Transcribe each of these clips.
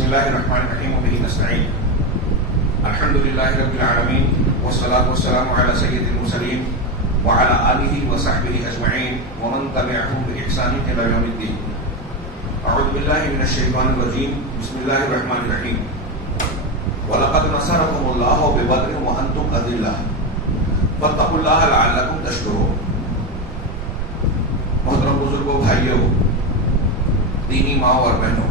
بسم الله الرحمن الرحيم وبه نستعين. الحمد لله رب العالمين والصلاة والسلام على سيد المرسلين وعلى آله وصحبه أجمعين ومن تبعهم بإحسان إلى يوم الدين. أعوذ بالله من الشيطان الرجيم. بسم الله الرحمن الرحيم. وَلَقَدْ نَصَرَكُمُ اللَّهُ بِبَدْرٍ وَأَنْتُمْ أَذِلَّةٌ فَاتَّقُوا اللَّهَ لَعَلَّكُمْ تَشْكُرُونَ. محترم بزرگوں، بھائیوں، دینی ماں اور بہنوں،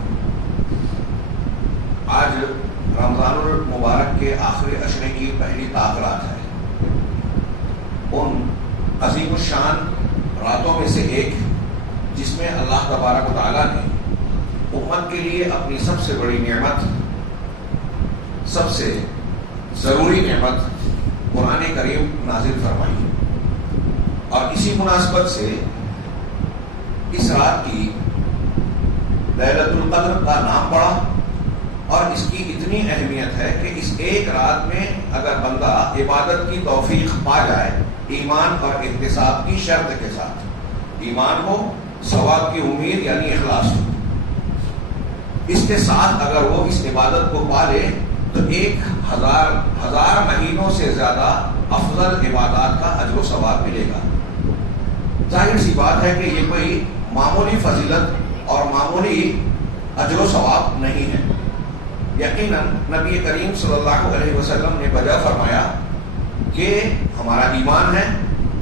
آج رمضان المبارک کے آخری عشرے کی پہلی طاق رات ہے. ان عظیم الشان راتوں میں سے ایک جس میں اللہ تبارک و تعالیٰ نے امت کے لیے اپنی سب سے بڑی نعمت، سب سے ضروری نعمت قرآن کریم نازل فرمائی. اور اسی مناسبت سے اس رات کی لیلۃ القدر کا نام پڑا، اور اس کی اتنی اہمیت ہے کہ اس ایک رات میں اگر بندہ عبادت کی توفیق پا جائے، ایمان اور احتساب کی شرط کے ساتھ، ایمان ہو، ثواب کی امید یعنی اخلاص ہو، اس کے ساتھ اگر وہ اس عبادت کو پا لے تو 1000 مہینوں سے زیادہ افضل عبادات کا اجر و ثواب ملے گا. ظاہر سی بات ہے کہ یہ کوئی معمولی فضیلت اور معمولی اجر و ثواب نہیں ہے. یقیناً نبی کریم صلی اللہ علیہ وسلم نے بجا فرمایا کہ ہمارا ایمان ہے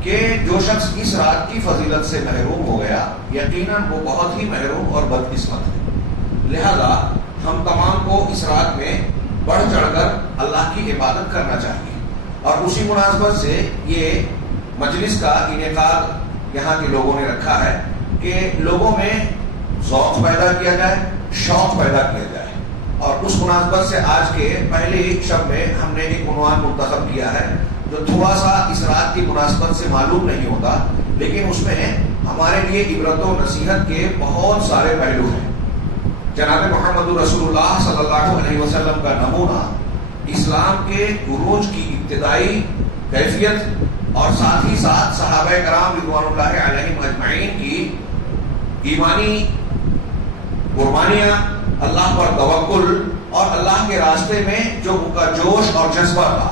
کہ جو شخص اس رات کی فضیلت سے محروم ہو گیا، یقیناً وہ بہت ہی محروم اور بدقسمت ہے. لہذا ہم تمام کو اس رات میں بڑھ چڑھ کر اللہ کی عبادت کرنا چاہیے. اور اسی مناسبت سے یہ مجلس کا انعقاد یہاں کے لوگوں نے رکھا ہے کہ لوگوں میں ذوق پیدا کیا جائے، شوق پیدا کیا جائے. اور اس مناسبت سے آج کے پہلی شب میں ہم نے ایک عنوان منتخب کیا ہے جو تھوڑا سا اس رات کی مناسبت سے معلوم نہیں ہوتا، لیکن اس میں ہمارے لیے عبرت و نصیحت کے بہت سارے پہلو ہیں. جناب محمد رسول اللہ صلی اللہ علیہ وسلم کا نمونہ، اسلام کے عروج کی ابتدائی کیفیت، اور ساتھ ہی ساتھ صحابہ کرام رضوان اللہ علیہم اجمعین کی ایمانی قربانیاں، اللہ پر توکل اور اللہ کے راستے میں جو ان کا جوش اور جذبہ تھا،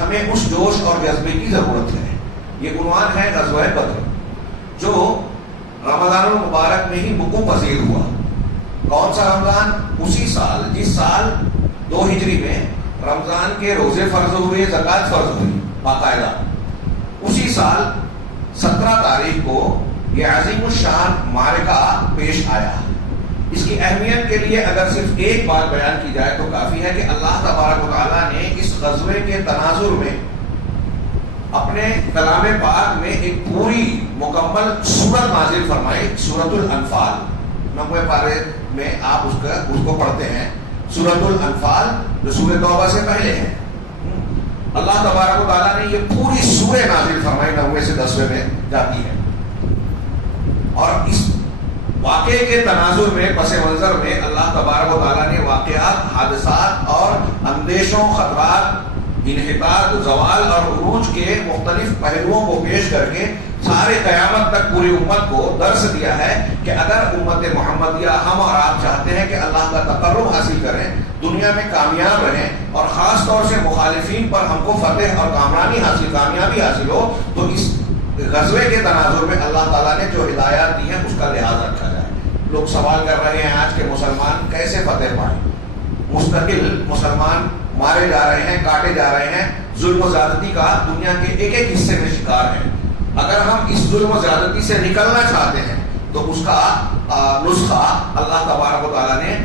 ہمیں اس جوش اور جذبے کی ضرورت ہے. یہ عنوان ہے غزوہ بدر، جو رمضان المبارک میں ہی وقوع پذیر ہوا. کون سا رمضان؟ اسی سال جس سال 2 ہجری میں رمضان کے روزے فرض ہوئے، زکوٰۃ فرض ہوئی باقاعدہ. اسی سال 17 تاریخ کو یہ عظیم الشان معرکہ پیش آیا. اس کی اہمیت کے لیے اگر صرف ایک بات بیان کی جائے تو کافی ہے کہ اللہ تبارک و تعالیٰ نے اس غزوے کے تناظر میں اپنے کلام پاک میں ایک پوری مکمل سورت نازل فرمائی، سورۃ الانفال. 90 پارے میں آپ اس کو پڑھتے ہیں. سورۃ الانفال جو سورہ توبہ سے پہلے ہے، اللہ تبارک و تعالیٰ نے یہ پوری سورہ نازل فرمائی، 90 سے 10 میں جاتی ہے. اور اس واقعے کے تناظر میں، پس منظر میں، اللہ تبارک و تعالیٰ نے واقعات، حادثات اور اندیشوں، خطرات، انحطاط، زوال اور عروج کے مختلف پہلوؤں کو پیش کر کے سارے قیامت تک پوری امت کو درس دیا ہے کہ اگر امت محمدیہ، ہم اور آپ چاہتے ہیں کہ اللہ کا تقرب حاصل کریں، دنیا میں کامیاب رہیں، اور خاص طور سے مخالفین پر ہم کو فتح اور کامیابی حاصل ہو، تو اس غزوے کے تناظر میں اللہ تعالیٰ نے جو ہدایات دی ہیں اس کا لحاظ رکھا جائے. لوگ سوال کر رہے ہیں آج کے مسلمان کیسے فتح پائیں. مستقل مسلمان مارے جا رہے ہیں، کاٹے جا رہے ہیں، ظلم و زیادتی کا دنیا کے ایک ایک حصے میں شکار ہیں. اگر ہم اس ظلم و زیادتی سے نکلنا چاہتے ہیں تو اس کا نسخہ اللہ تبارک و تعالیٰ نے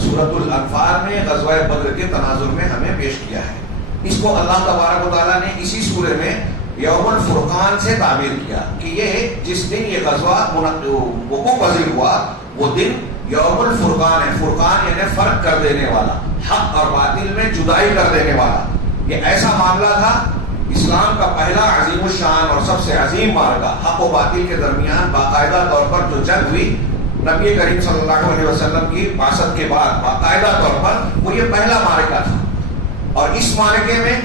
سورۃ الانفال میں غزوہ بدر کے تناظر میں ہمیں پیش کیا ہے. اس کو اللہ تبارک و تعالیٰ نے اسی سورے میں یوم الفرقان سے تعبیر کیا کہ یہ جس دن یہ غزوہ وقوع پذیر ہوا وہ دن یوم الفرقان ہے. فرقان یعنی فرق کر دینے والا، حق اور باطل میں جدائی کر دینے والا. یہ ایسا معاملہ تھا، اسلام کا پہلا عظیم الشان اور سب سے عظیم معرکہ، حق و باطل کے درمیان باقاعدہ طور پر جو جنگ ہوئی نبی کریم صلی اللہ علیہ وسلم کی بعثت کے بعد، باقاعدہ طور پر وہ یہ پہلا معرکہ تھا. اور اس معرکے میں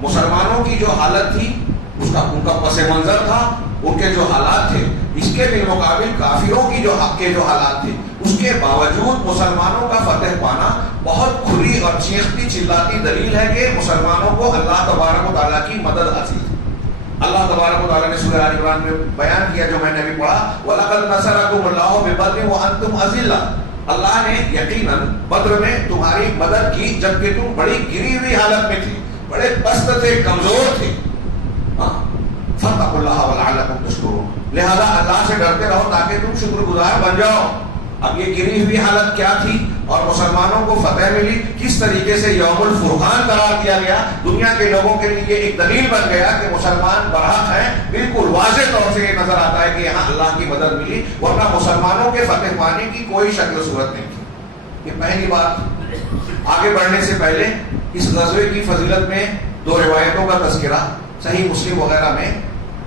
مسلمانوں کی جو حالت تھی، ان کا پس منظر تھا، ان کے جو حالات تھے، اس کے بالمقابل کافروں کی جو حق کے جو حالات تھے، اس کے باوجود مسلمانوں کا فتح پانا بہت کھلی اور چیختی چلاتی دلیل ہے کہ مسلمانوں کو اللہ تبارک و تعالیٰ کی مدد حاصل ہے. اللہ تبارک و تعالیٰ نے سورہ آل عمران میں بیان کیا جو میں نے ابھی پڑھا, وَلَقَدْ نَصَرَكُمُ اللَّهُ بِبَدْرٍ وَأَنْتُمْ أَذِلَّةٌ, اللہ نے یقیناً بدر میں تمہاری مدد کی جبکہ تم بڑی گری ہوئی حالت میں تھی, بڑے پست تھے, کمزور تھے. فَاتَّقُوا اللَّهَ وَلَعَلَّكُمْ تَشْكُرُونَ, لہذا اللہ سے ڈرتے رہو تاکہ تم شکر گزار بن جاؤ. اب یہ گری ہوئی حالت کیا تھی اور مسلمانوں کو فتح ملی, کس طریقے سے یوم الفرقان قرار دیا گیا, دنیا کے لوگوں کے لیے ایک دلیل بن گیا کہ مسلمان برحق ہیں. بالکل واضح طور سے یہ نظر آتا ہے کہ یہاں اللہ کی مدد ملی, ورنہ مسلمانوں کے فتح پانے کی کوئی شکل صورت نہیں تھی. یہ پہلی بات. آگے بڑھنے سے پہلے اس غزوے کی فضیلت میں دو روایتوں کا تذکرہ صحیح مسلم وغیرہ میں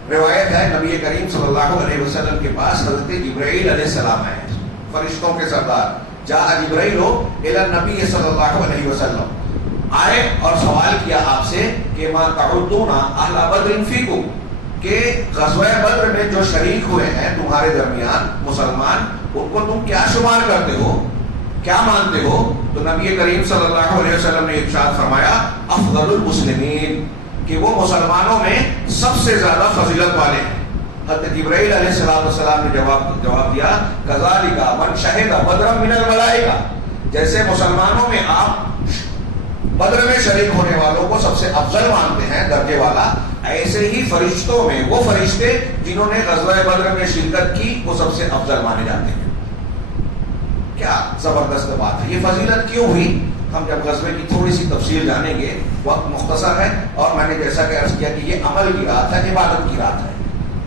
روایت ہے. نبی کریم صلی اللہ علیہ وسلم کے پاس حضرت جبرائیل علیہ السلام آئے, فرشتوں کے سردار. جاء جبرائیل الی النبی صلی اللہ علیہ وسلم, آئے اور سوال کیا آپ سے کہ ما تعدون اہل بدر فیکم, کہ غزوہ بدر میں جو شریک ہوئے ہیں تمہارے درمیان مسلمان, ان کو تم کیا شمار کرتے ہو, کیا مانتے ہو؟ تو نبی کریم صلی اللہ علیہ وسلم نے ارشاد فرمایا افضل المسلمین, کہ وہ مسلمانوں میں سب سے زیادہ فضیلت والے ہیں. حضرت جبرائیل علیہ السلام نے جواب دیا کذالک من شہد بدرا من الملائکہ, جیسے مسلمانوں میں آپ بدر میں شریک ہونے والوں کو سب سے افضل مانتے ہیں درجے والا, ایسے ہی فرشتوں میں وہ فرشتے جنہوں نے غزوہ بدر میں شرکت کی وہ سب سے افضل مانے جاتے ہیں. کیا زبردست بات ہے. یہ فضیلت کیوں ہوئی, ہم جب غزوے کی تھوڑی سی تفصیل جانیں گے. وقت مختصر ہے اور میں نے جیسا کہ عرض کیا کہ یہ عمل کی رات ہے, عبادت کی رات ہے,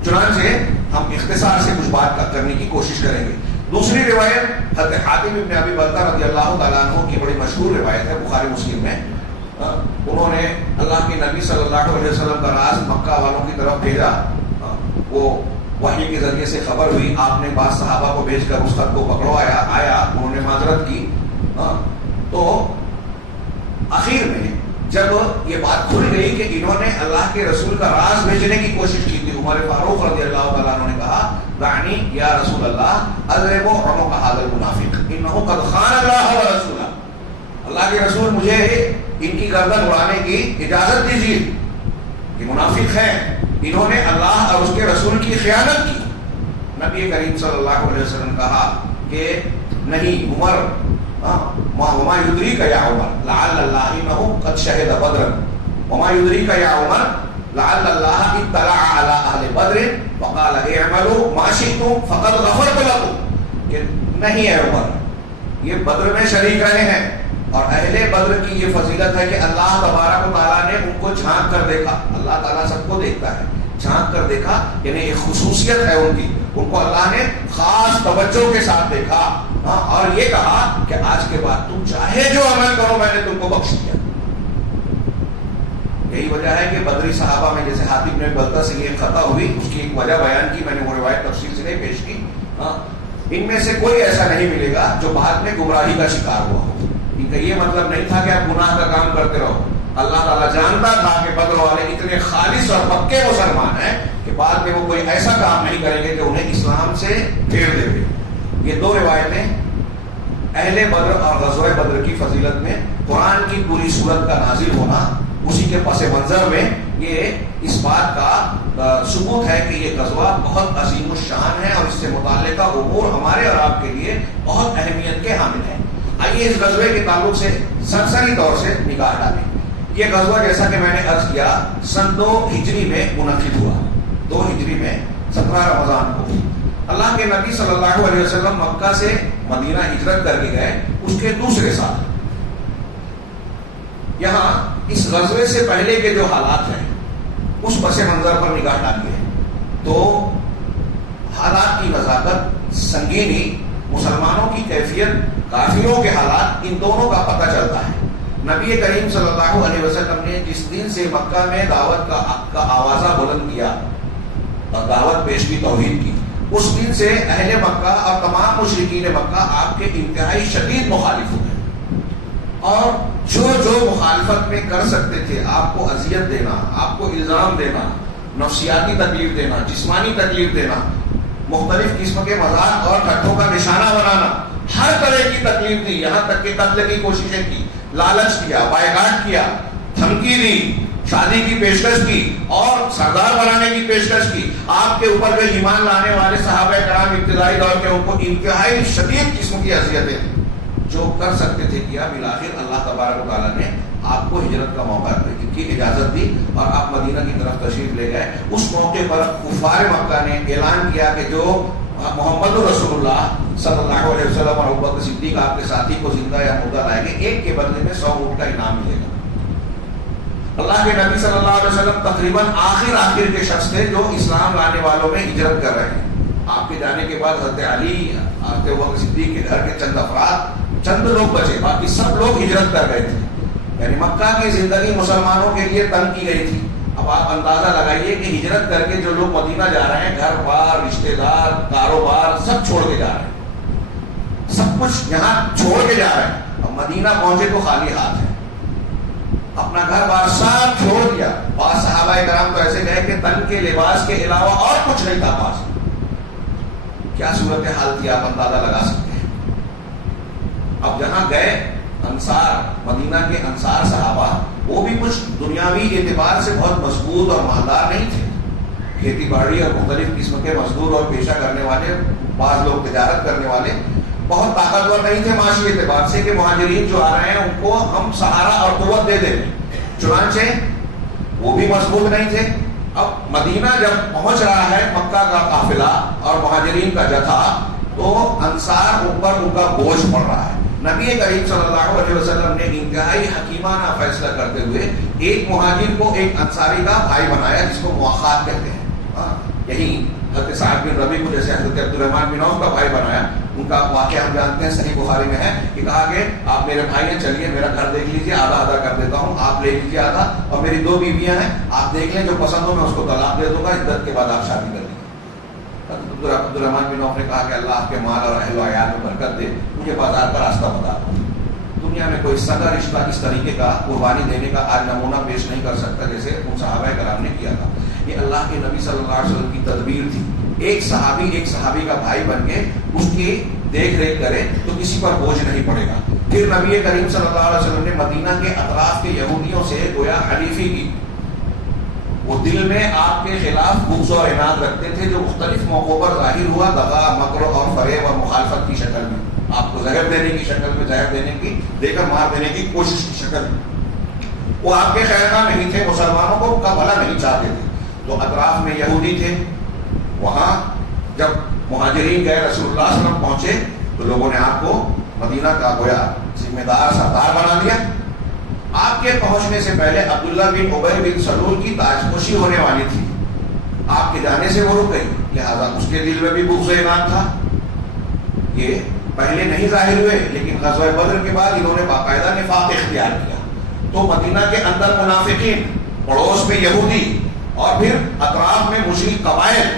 چنانچہ ہم اختصار سے کچھ بات کرنے کی کوشش کریں گے. دوسری روایت حضرت حاتم ابن ابی بلتہ رضی اللہ تعالیٰ عنہ کی بڑی مشہور روایت ہے, بخاری مسلم میں. انہوں نے اللہ کے نبی صلی اللہ علیہ وسلم کا راز مکہ والوں کی طرف بھیجا. وہ وحی کے ذریعے سے خبر ہوئی, آپ نے بعض صحابہ کو بھیج کر اس خط کو پکڑوایا, آیا, انہوں نے معذرت کی. تو آخر میں جب یہ بات کھل گئی کہ انہوں نے اللہ کے رسول کا راز بھیجنے کی کوشش کی تھی, عمر فاروق رضی اللہ تعالیٰ عنہ نے کہا دعنی یا رسول اللہ اضرب عنق هذا المنافق انه قد خان اللہ ورسولہ, اللہ کے رسول مجھے ان کی گردن اڑانے کی اجازت دیجیے, یہ منافق ہیں, انہوں نے اللہ اور اس کے رسول کی خیانت کی. نبی کریم صلی اللہ علیہ وسلم نے کہا کہ نہیں عمر, وما يدريك يا عمر لعل الله انه قد شهد بدرا, وما يدريك يا عمر لعل الله اطلع على اهل بدر وقال اعملوا ما شئتم فقد غفرت لكم, کہ نہیں ہے عمر, یہ بدر میں شریک رہے ہیں اور اہل بدر کی یہ فضیلت ہے کہ اللہ تبارک و تعالیٰ نے ان کو جھانک کر دیکھا. اللہ تعالیٰ سب کو دیکھتا ہے, جھانک کر دیکھا, یعنی ایک خصوصیت ہے ان کی, ان کو اللہ نے خاص توجہ کے ساتھ دیکھا اور یہ کہا کہ آج کے بعد تم چاہے جو عمل کرو میں نے تم کو بخش دیا. یہی وجہ ہے کہ بدری صحابہ میں جیسے حاتم بن بلتہ سے یہ خطا ہوئی, اس کی ایک وجہ بیان کی, میں نے وہ روایت تفصیل سے نہیں پیش کی. ان میں سے کوئی ایسا نہیں ملے گا جو بعد میں گمراہی کا شکار ہوا ہو. ان کا یہ مطلب نہیں تھا کہ آپ گناہ کا کام کرتے رہو. اللہ تعالیٰ جانتا تھا کہ بدر والے اتنے خالص اور پکے مسلمان ہیں کہ بعد میں وہ کوئی ایسا کام نہیں کریں گے کہ انہیں اسلام سے پھیر دے گے. یہ دو روایتیں اہل بدر اور غزوہ بدر کی فضیلت میں قرآن کی پوری صورت کا نازل ہونا, اسی کے پس منظر میں یہ اس بات کا ثبوت ہے کہ یہ غزوہ بہت عظیم الشان ہے اور اس سے متعلقہ امور ہمارے اور آپ کے لیے بہت اہمیت کے حامل ہیں. آئیے اس غزوے کے تعلق سے سرسری طور سے نگاہ ڈالیں. یہ غزوہ جیسا کہ میں نے عرض کیا سن 2 ہجری میں منعقد ہوا, 2 ہجری میں 17 رمضان کو. اللہ کے نبی صلی اللہ علیہ وسلم مکہ سے مدینہ ہجرت کر کے گئے اس کے دوسرے سال. یہاں اس غزوے سے پہلے کے جو حالات ہیں اس پس منظر پر نگاہ ڈالیے تو حالات کی نزاکت, سنگینی, مسلمانوں کی کیفیت, کافروں کے حالات, ان دونوں کا پتہ چلتا ہے. نبی کریم صلی اللہ علیہ وسلم نے جس دن سے مکہ میں دعوت کا آوازہ بلند کیا اور دعوت پیش کی, توحید کی, اس دن سے اہل مکہ اور تمام مشرکین مکہ آپ کے انتہائی شدید مخالف ہو گئے اور جو مخالفت میں کر سکتے تھے, آپ کو اذیت دینا, آپ کو الزام دینا, نفسیاتی تکلیف دینا, جسمانی تکلیف دینا, مختلف قسم کے مذاق اور ٹھٹھوں کا نشانہ بنانا, ہر طرح کی تکلیف دی، یہاں تک کہ قتل کی کوششیں کی، لالچ کیا، بائیکاٹ کیا، دھمکی دی، شادی کی پیشکش کی اور سردار بنانے کی پیشکش کی. آپ کے اوپر جو ایمان لانے والے صحابہ کرام ابتدائی دور کے ان کو انتہائی شدید قسم کی اذیتیں جو کر سکتے تھے کیا. بالآخر اللہ تبارک و تعالیٰ نے آپ کو ہجرت کا موقع کی اجازت دی اور آپ مدینہ کی طرف تشریف لے گئے. اس موقع پر کفار مکہ نے اعلان کیا کہ جو محمد رسول اللہ صلی اللہ علیہ وسلم اور ابوبکر صدیق آپ کے ساتھی کو زندہ یا مردہ لائیں گے، ایک کے بدلے میں 100 اونٹ کا انعام ملے گا. اللہ کے نبی صلی اللہ علیہ وسلم تقریباً آخر کے شخص تھے جو اسلام لانے والوں میں ہجرت کر رہے ہیں. آپ کے جانے کے بعد حضرت علی، حضرت ابوبکر صدیق کے گھر کے چند افراد، چند لوگ بچے، باقی سب لوگ ہجرت کر گئے تھے. یعنی مکہ کی زندگی مسلمانوں کے لیے تنگ کی گئی تھی. اب آپ اندازہ لگائیے کہ ہجرت کر کے جو لوگ مدینہ جا رہے ہیں، گھر بار، رشتہ دار، کاروبار سب چھوڑ کے جا رہے ہیں، سب کچھ یہاں چھوڑ کے جا رہے ہیں. اب مدینہ پہنچے تو خالی ہاتھ ہے، اپنا گھر بار سب چھوڑ دیا. بعض صحابہ کرام تو ایسے گئے کہ تن کے لباس کے علاوہ اور کچھ نہیں تھا پاس. کیا صورتحال تھی آپ اندازہ لگا سکتے ہیں. اب جہاں گئے انصار، مدینہ کے انصار صحابہ، وہ بھی کچھ دنیاوی اعتبار سے بہت مضبوط اور مالدار نہیں تھے. کھیتی باڑی اور مختلف قسم کے مزدور اور پیشہ کرنے والے، بعض لوگ تجارت کرنے والے، بہت طاقتور نہیں تھے معاشی اعتبار سے کہ مہاجرین جو آ رہے ہیں ان کو ہم سہارا اور قوت دے دیں. چنانچہ وہ بھی مضبوط نہیں تھے. اب مدینہ جب پہنچ رہا ہے مکہ کا قافلہ اور مہاجرین کا جتھا، تو انصار اوپر ان کا بوجھ پڑ رہا ہے. نبی کریم صلی اللہ علیہ وسلم نے انتہائی حکیمانہ فیصلہ کرتے ہوئے ایک مہاجر کو ایک انصاری کا بھائی بنایا، جس کو مواخات کہتے ہیں. یہی حضرت سعد بن ربیع کو جیسے حضرت عبدالرحمن بن عوف کا بھائی بنایا. ان کا واقعہ ہم جانتے ہیں، صحیح بخاری میں ہے کہ کہا کہ آپ میرے بھائی ہیں، چلیے میرا گھر دیکھ لیجیے، آدھا آدھا کر دیتا ہوں، آپ لے لیجیے آدھا، اور میری 2 بیویاں ہیں، آپ دیکھ لیں جو پسند ہو میں اس کو طلاق دے دوں گا، عدت کے بعد آپ شادی کر لیں. عبدالرحمن بن عوف نے کہا کہ اللہ آپ کے مال اور اہل و عیال میں برکت دے، مجھے بازار کا راستہ بتا دو. دنیا میں کوئی سگا رشتہ اس طریقے کا قربانی دینے کا آج نمونہ پیش نہیں کر سکتا جیسے ان صحابہ کرام نے کیا تھا. یہ اللہ کے نبی صلی اللہ علیہ وسلم کی تدبیر تھی. ایک صحابی کا بھائی بن کے اس کی دیکھ ریکھ کرے تو کسی پر بوجھ نہیں پڑے گا. پھر نبی کریم صلی اللہ علیہ وسلم نے مدینہ کے اطراف کے یہودیوں سے گویا حلیفی کی. وہ دل میں آپ کے خلاف بغض اور عناد رکھتے تھے، جو مختلف موقعوں پر ظاہر ہوا دغا، مکر اور فریب اور مخالفت کی شکل میں، آپ کو زہر دینے کی شکل میں، زہر دینے کی، دے کر مار دینے کی کوشش کی شکل میں. وہ آپ کے خیر خواہ نہیں تھے، مسلمانوں کو کا بھلا نہیں چاہتے تھے. تو اطراف میں یہودی تھے. وہاں جب مہاجرین گئے، رسول اللہ صلی اللہ علیہ وسلم پہنچے تو لوگوں نے آپ کو مدینہ کا گویا ذمہ دار سردار بنا دیا. آپ کے پہنچنے سے پہلے عبداللہ بن ابی بن سلول کی تاجپوشی ہونے والی تھی. آپ کے جانے سے وہ رک گئی، لہذا اس کے دل میں بھی بغض و عناد تھا. یہ پہلے نہیں ظاہر ہوئے، لیکن غزوہ بدر کے بعد انہوں نے باقاعدہ نفاق اختیار کیا. تو مدینہ کے اندر منافقین، پڑوس میں یہودی، اور پھر اطراف میں مشرک قبائل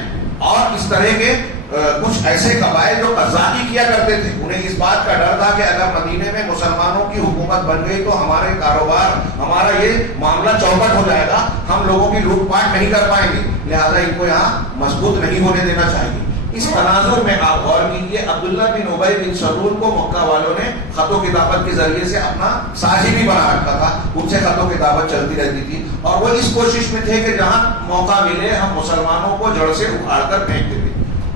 اور اس طرح کے کچھ ایسے قبائل جو قذافی کیا کرتے تھے. انہیں اس بات کا ڈر تھا کہ اگر مدینے میں مسلمانوں کی حکومت بن گئی تو ہمارے کاروبار، ہمارا یہ معاملہ چوپٹ ہو جائے گا، ہم لوگوں کی لوٹ پاٹ نہیں کر پائیں گے، لہذا ان کو یہاں مضبوط نہیں ہونے دینا چاہیے. اس تناظر میں آپ غور کیجیے، عبداللہ بن ابی بن سلول کو مکہ والوں نے خط و کتابت کے ذریعے سے اپنا ساجی بھی بنا رکھا تھا. ان سے خط و کتابت چلتی رہتی تھی اور وہ اس کوشش میں تھے کہ جہاں موقع ملے ہم مسلمانوں کو جڑ سے اکھاڑ کر پھینک دیتے.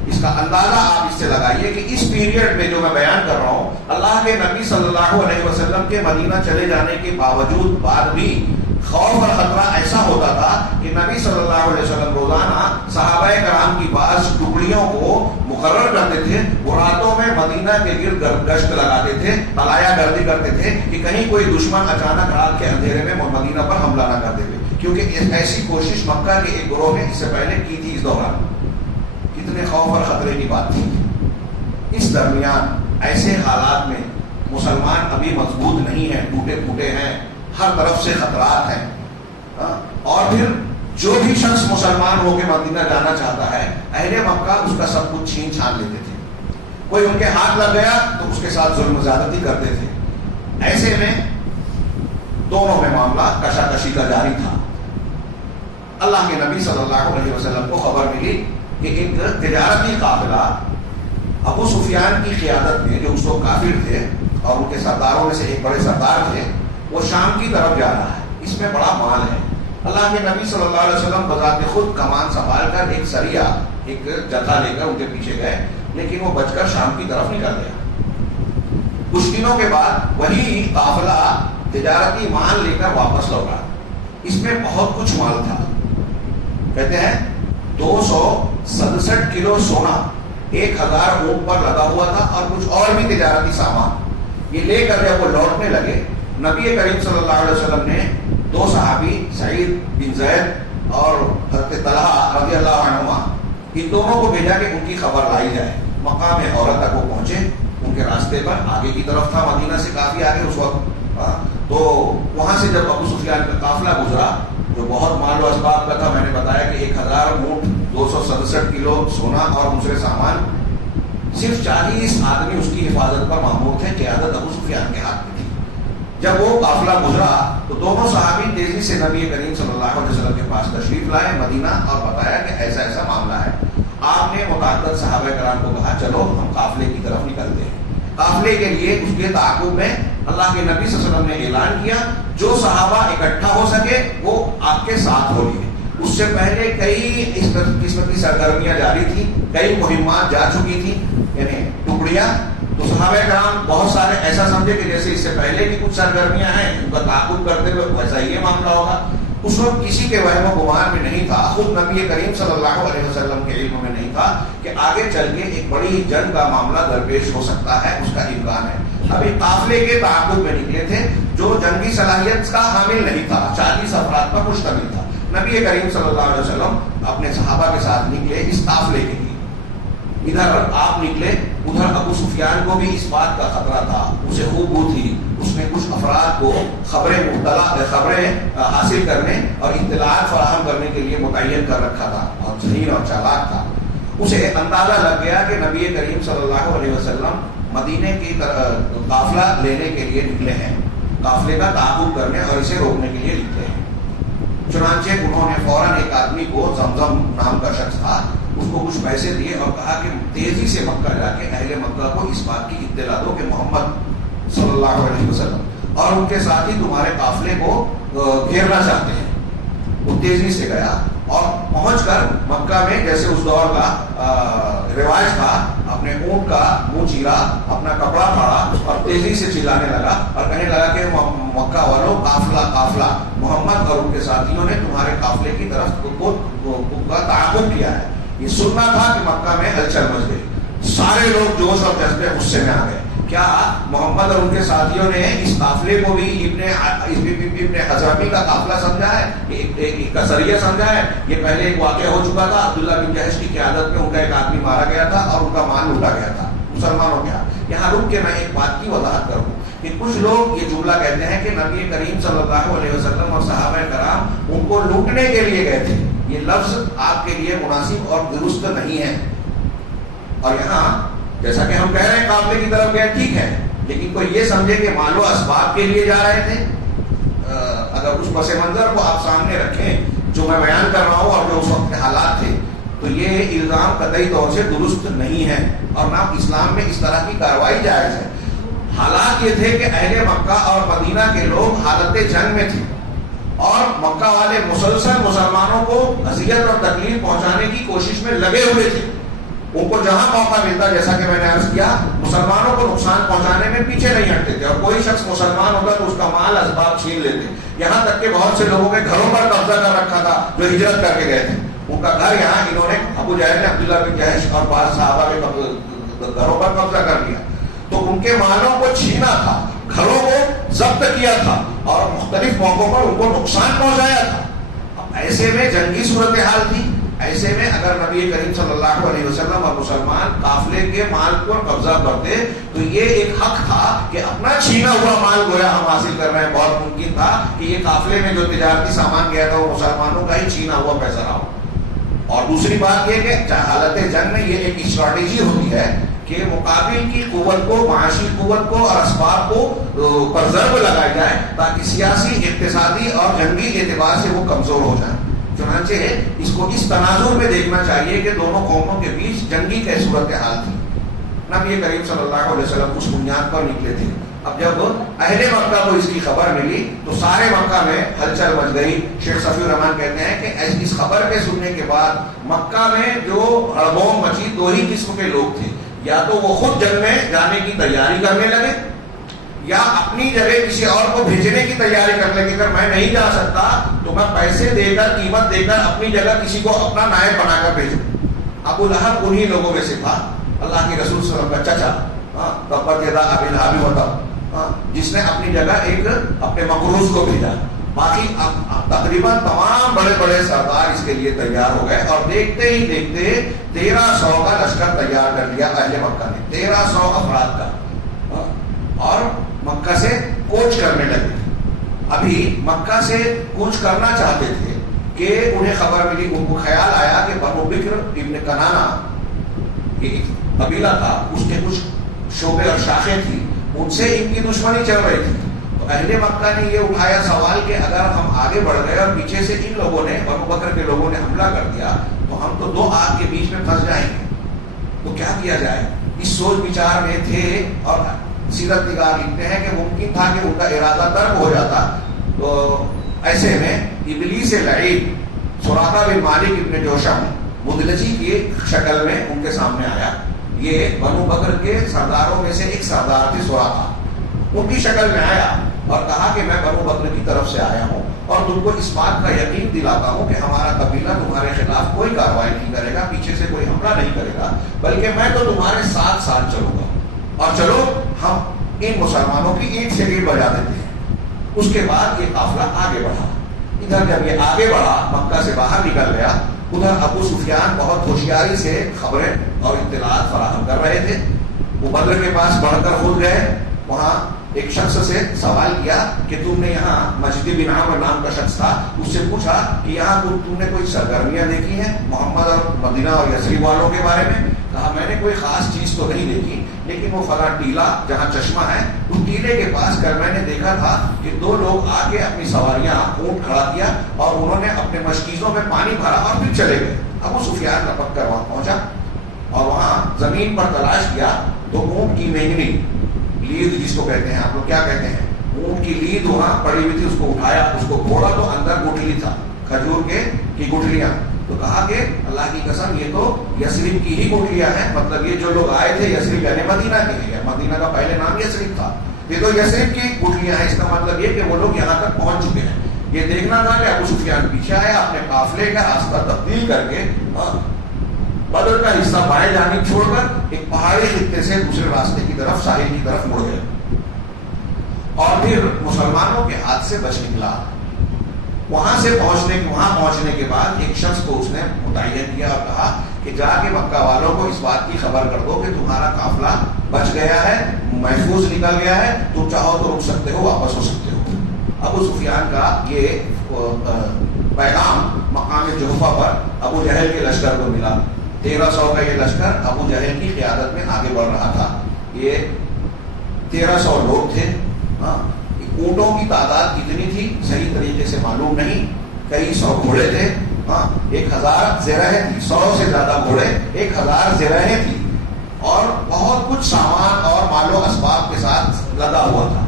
اس کا اندازہ آپ اس سے لگائیے کہ اس پیریڈ میں جو میں بیان کر رہا ہوں، اللہ کے نبی صلی اللہ علیہ وسلم کے مدینہ چلے جانے کے باوجود بعد بھی خوف اور خطرہ ایسا ہوتا تھا کہ نبی صلی اللہ علیہ وسلم روزانہ صحابہ کرام کی بعض ٹکڑیوں کو مقرر کرتے تھے. وہ راتوں میں مدینہ کے گرد گشت لگاتے تھے، طلایہ گردی کرتے تھے کہ کہیں کوئی دشمن اچانک رات کے اندھیرے میں مدینہ پر حملہ نہ کر دے، کیونکہ ایسی کوشش مکہ کے ایک گروہ نے اس سے پہلے کی تھی. اس دوران کتنے خوف اور خطرے کی بات تھی. اس درمیان ایسے حالات میں مسلمان ابھی مضبوط نہیں ہیں، ٹوٹے پھوٹے ہیں، ہر طرف سے خطرات ہیں. اور پھر جو بھی شخص مسلمان ہو کے مدینہ جانا چاہتا ہے، اہل مکہ اس کا سب کچھ چھین چھان لیتے تھے. کوئی ان کے ہاتھ لگ گیا تو اس کے ساتھ ظلم زیادتی کرتے تھے. ایسے میں دونوں میں معاملہ کشاکشی کا جاری تھا. اللہ کے نبی صلی اللہ علیہ وسلم کو خبر ملی کہ ایک تجارتی قافلہ ابو سفیان کی قیادت میں جو اس وقت کافر تھے اور ان کے سرداروں میں سے ایک بڑے سردار تھے، وہ شام کی طرف جا رہا ہے، اس میں بڑا مال ہے۔ اللہ کے نبی صلی اللہ علیہ وسلم بذات خود کمان سنبھال کر ایک سریہ، ایک جتھا لے کر ان کے پیچھے گئے، لیکن وہ بچ کر شام کی طرف نکل گیا۔ کچھ دنوں کے بعد وہی قافلہ تجارتی مال لے کر واپس لوٹا، اس میں بہت کچھ مال تھا، کہتے ہیں 267 کلو سونا 1000 اونٹ پر لگا ہوا تھا اور کچھ اور بھی تجارتی سامان۔ یہ لے کر جب وہ لوٹنے لگے، نبی کریم صلی اللہ علیہ وسلم نے 2 صحابی سعید بن زید اور حضرت طلحہ رضی اللہ عنہما، ان دونوں کو بھیجا کہ ان کی خبر لائی جائے۔ مقام عورت تک وہ پہنچے، ان کے راستے پر آگے کی طرف تھا، مدینہ سے کافی آگے اس وقت، تو وہاں سے جب ابو سفیان کا قافلہ گزرا جو بہت مال و اسباب کا تھا، میں نے بتایا کہ 1000 اونٹ، 267 کلو سونا اور دوسرے سامان، صرف 40 آدمی اس کی حفاظت پر مامور تھے، قیادت ابو سفیان کے ہاتھ میں تھی۔ جب وہ قافلہ گزرا تو دونوں صحابی تیزی سے نبی کریم صلی اللہ علیہ وسلم کے پاس تشریف لائے مدینہ، اور بتایا کہ ایسا ایسا معاملہ ہے۔ آپ نے متعدد صحابہ کرام کو کہا چلو ہم قافلے کی طرف نکلتے ہیں۔ قافلے کے لیے اس کے تعاقب میں اللہ کے نبی صلی اللہ علیہ وسلم نے اعلان کیا جو صحابہ اکٹھا ہو سکے وہ آپ کے ساتھ ہو لیے۔ اس سے پہلے کئی اس قسم کی سرگرمیاں جاری تھی، کئی مہمات جا چکی تھی، یعنی ٹکڑیاں، تو صحابہ کرام بہت سارے ایسا سمجھے کہ جیسے اس سے پہلے کی کچھ سرگرمیاں ہیں ان کا تعاقب کرتے ہوئے ویسا یہ معاملہ ہوگا۔ اس وقت کسی کے وہم و گمان میں نہیں تھا، خود نبی کریم صلی اللہ علیہ وسلم کے علم میں نہیں تھا کہ آگے چل کے ایک بڑی جنگ کا معاملہ درپیش ہو سکتا ہے، اس کا امکان ہے۔ ابھی قافلے کے تعاقب میں نکلے تھے جو جنگی صلاحیت کا حامل نہیں تھا، 40 افراد پر مشتمل تھا۔ نبی کریم صلی اللہ علیہ وسلم اپنے صحابہ کے ساتھ نکلے اس قافلے کے لیے۔ ادھر آپ نکلے، ادھر ابو سفیان کو بھی اس بات کا خطرہ تھا، اسے خوب بو تھی، اس نے کچھ افراد کو خبریں حاصل کرنے اور اطلاعات فراہم کرنے کے لیے متعین کر رکھا تھا، اور ذہین اور چالاک تھا۔ اسے اندازہ لگ گیا کہ نبی کریم صلی اللہ علیہ وسلم مدینے کی قافلہ لینے کے لیے نکلے ہیں، قافلے کا تعاقب کرنے اور اسے روکنے کے لیے نکلے ہیں۔ چنانچہ انہوں نے فوراً ایک آدمی کو، زمزم نام کا شخص تھا، اس کو کچھ پیسے دیے اور کہا کہ تیزی سے مکہ جا کے اہل مکہ کو اس بات کی اطلاع دو کہ محمد صلی اللہ علیہ وسلم اور ان کے ساتھی تمہارے قافلے کو گھیرنا چاہتے ہیں۔ وہ تیزی سے گیا اور پہنچ کر مکہ میں، جیسے اس دور کا رواج تھا، اپنے اونٹ کا منہ چیرا، اپنا کپڑا پھاڑا اور تیزی سے چلانے لگا اور کہنے لگا کہ مکہ والوں، قافلہ قافلہ، محمد اور ان کے ساتھیوں نے تمہارے قافلے کی طرف کا تعاقب کیا ہے۔ یہ سننا تھا کہ مکہ میں ہلچل مچ گئی، سارے لوگ جوش اور جذبے غصے میں آ گئے۔ کیا محمد اور ان کے ساتھیوں نے اس قافلے کو بھی ابن حضرمی کا قافلہ سمجھا ہے، ایک کسریہ سمجھا ہے؟ یہ پہلے ایک واقعہ ہو چکا تھا، عبداللہ بن جہش کی قیادت میں ان کا ایک آدمی مارا گیا تھا اور ان کا مال لوٹا گیا تھا مسلمانوں کے ہاتھ۔ یہاں رک کے میں ایک بات کی وضاحت کروں کہ کچھ لوگ یہ جملہ کہتے ہیں کہ نبی کریم صلی اللہ علیہ وسلم اور صحابہ کرام ان کو لوٹنے کے لیے گئے تھے۔ یہ لفظ آپ کے لیے مناسب اور درست نہیں ہے، اور یہاں جیسا کہ ہم کہہ رہے ہیں قافلے کی طرف گئے، ٹھیک ہے، لیکن کوئی یہ سمجھے کہ مال و اسباب کے لیے جا رہے تھے۔ اگر اس پس منظر کو آپ سامنے رکھیں جو میں بیان کر رہا ہوں اور جو اس وقت کے حالات تھے، تو یہ الزام قطعی طور سے درست نہیں ہے اور نہ اسلام میں اس طرح کی کارروائی جائز ہے۔ حالات یہ تھے کہ اہل مکہ اور مدینہ کے لوگ حالت جنگ میں تھے اور مکہ والے مسلسل مسلمانوں کو اذیت اور تکلیف پہنچانے کی کوشش میں لگے ہوئے تھے۔ ان کو جہاں موقع ملتا، جیسا کہ میں نے عرض کیا، مسلمانوں کو نقصان پہنچانے میں پیچھے نہیں ہٹتے تھے، اور کوئی شخص مسلمان ہوتا تو اس کا مال اسباب چھین لیتے۔ یہاں تک کہ بہت سے لوگوں کے گھروں پر قبضہ کر رکھا تھا جو ہجرت کر کے گئے تھے، ان کا گھر یہاں انہوں نے، ابو جہل نے عبداللہ بن جہش اور بعض صحابہ کے گھروں پر قبضہ کر لیا، تو ان کے مالوں کو چھینا تھا، گھروں کو ضبط کیا تھا اور مختلف موقعوں پر ان کو نقصان پہنچایا تھا۔ ایسے میں جنگی صورتحال تھی، ایسے میں اگر نبی کریم صلی اللہ علیہ وسلم اور مسلمان قافلے کے مال پر قبضہ کرتے تو یہ ایک حق تھا کہ اپنا چھینا ہوا مال گویا ہم حاصل کر رہے ہیں۔ بہت ممکن تھا کہ یہ قافلے میں جو تجارتی سامان گیا تھا وہ مسلمانوں کا ہی چھینا ہوا پیسہ رہا ہو۔ اور دوسری بات یہ کہ حالت جنگ میں یہ ایک اسٹریٹجی ہوتی ہے کہ مقابل کی قوت کو، معاشی قوت کو اور اسباب کو پر ضرب لگایا جائے تاکہ سیاسی، اقتصادی اور جنگی اعتبار سے وہ کمزور ہو جائیں۔ چنانچہ اس کو اس تناظر میں دیکھنا چاہیے کہ دونوں قوموں کے بیچ جنگی کی صورتحال تھی۔ نبی کریم صلی اللہ علیہ وسلم اس بنیاد پر نکلے تھے. اب جب اہل مکہ کو اس کی خبر ملی تو سارے مکہ میں ہلچل مچ گئی. شیخ صفی الرحمان کہتے ہیں کہ اس خبر کے سننے کے بعد مکہ میں جو ہڑبوم مچی دو ہی قسم کے لوگ تھے. یا تو وہ خود جنگ میں جانے کی تیاری کرنے لگے یا اپنی جگہ کسی اور کو بھیجنے کی تیاری کرنے لگے. اگر میں نہیں جا سکتا تو میں پیسے دے کر قیمت دے کر اپنی جگہ کسی کو اپنا نائب بنا کر بھیجوں. ابو لہب انہی لوگوں میں سے تھا, اللہ کے رسول صلی اللہ علیہ وسلم کا چچا, تبت یدا ابی لہب وتب, جس نے اپنی جگہ ایک اپنے مقروض کو بھیجا. باقی تقریباً تمام بڑے بڑے سردار اس کے لیے تیار ہو گئے اور دیکھتے ہی دیکھتے 1300 کا لشکر تیار کر لیا اہل مکہ نے, 1300 افراد کا, اور مکہ سے کوچ کرنے لگے. ابھی مکہ سے کوچ کرنا چاہتے تھے کہ انہیں خبر ملی, ان کو خیال آیا کہ بنو بکر ابن کنانا ایک قبیلہ تھا, اس کے کچھ شعبے اور شاخیں تھی, ان سے ان کی دشمنی چل رہی تھی. تو اہل مکہ نے یہ اٹھایا سوال کہ اگر ہم آگے بڑھ گئے اور پیچھے سے ان لوگوں نے, بنو بکر کے لوگوں نے حملہ کر دیا تو ہم تو دو آگ کے بیچ میں پھنس جائیں گے, تو کیا کیا جائے. اس سوچ وچار میں تھے اور سیرت نگار لکھتے ہیں کہ ممکن تھا کہ ان کا ارادہ ترک ہو جاتا. تو ایسے میں ابلیس لعین سراقہ بن مالک ابن جوشم مدلجی کی شکل میں ان کے سامنے آیا. یہ بنو بکر کے سرداروں میں سے ایک سردار تھے سراقہ, ان کی شکل میں آیا اور کہا کہ میں بنو بکر کی طرف سے آیا ہوں اور تم کو اس بات کا یقین دلاتا ہوں کہ ہمارا قبیلہ تمہارے خلاف کوئی کارروائی نہیں کرے گا, پیچھے سے کوئی حملہ نہیں کرے گا, بلکہ میں تو تمہارے ساتھ ساتھ چلوں گا, اور چلو ہم ان مسلمانوں کی اینٹ سے اینٹ بجا دیتے ہیں. اس کے بعد یہ قافلہ آگے بڑھا. ادھر جب یہ آگے بڑھا, مکہ سے باہر نکل گیا, ادھر ابو سفیان بہت ہوشیاری سے خبریں اور اطلاعات فراہم کر رہے تھے. وہ بدر کے پاس بڑھ کر خود گئے, وہاں ایک شخص سے سوال کیا کہ تم نے یہاں مسجد بن عامر نام کا شخص تھا, اس سے پوچھا کہ یہاں تم نے کوئی سرگرمیاں دیکھی ہیں محمد اور مدینہ اور یثرب والوں کے بارے میں. کہا میں نے کوئی خاص چیز تو نہیں دیکھی, لیکن وہ فلاں ٹیلا جہاں چشمہ ہے اس ٹیلے کے پاس کر میں نے دیکھا تھا کہ دو لوگ آ کے اپنی سواریاں اونٹ کھڑا کیا اور انہوں نے اپنے مشکیزوں میں پانی بھرا اور پھر چلے گئے. ابو سفیان لپک کر وہاں پہنچا اور وہاں زمین پر تلاش کیا تو اونٹ کی مینگنی, لید جس کو کہتے ہیں, آپ لوگ کیا کہتے ہیں, اونٹ کی لید وہاں پڑی ہوئی تھی. اس کو اٹھایا, اس کو کھولا تو اندر گٹھلی تھا, کھجور کی گٹھلیاں. تو کہا کہ اللہ کی قسم یہ تو یثرب کی ہی گٹھلیاں ہیں, مطلب یہ جو لوگ آئے تھے یثرب یعنی مدینہ کے لیے, مدینہ کا پہلے نام یثرب تھا, یہ تو یثرب کی گٹھلیاں ہیں. اس کا مطلب یہ کہ وہ لوگ یہاں تک پہنچ چکے ہیں. یہ دیکھنا تھا کہ ابو سفیان پیچھے آیا, اپنے قافلے کا راستہ تبدیل کر کے بدر کا حصہ بائیں جانب چھوڑ کر ایک پہاڑی خطے سے دوسرے راستے کی طرف, ساحل کی طرف مڑ گئے اور پھر مسلمانوں کے ہاتھ سے بچ نکلا. وہاں پہنچنے کے بعد ایک شخص کو اس نے متعین کیا اور کہا کہ جا کے مکہ والوں کو اس بات کی خبر کر دو کہ تمہارا قافلہ بچ گیا ہے, محفوظ نکل گیا ہے, تم چاہو تو رک سکتے ہو, واپس ہو سکتے ہو. ابو سفیان کا یہ پیغام مقام جحفہ پر ابو جہل کے لشکر کو ملا. 1300 کا یہ لشکر ابو جہل کی قیادت میں آگے بڑھ رہا تھا. یہ 1300 لوگ تھے. اونٹوں کی تعداد کتنی تھی صحیح طریقے سے معلوم نہیں, کئی 100 گھوڑے تھے, 1000 زرہیں تھی, 100 سے زیادہ گھوڑے, 1000 زرہیں تھی, اور بہت کچھ سامان اور مال و اسباب کے ساتھ لدا ہوا تھا.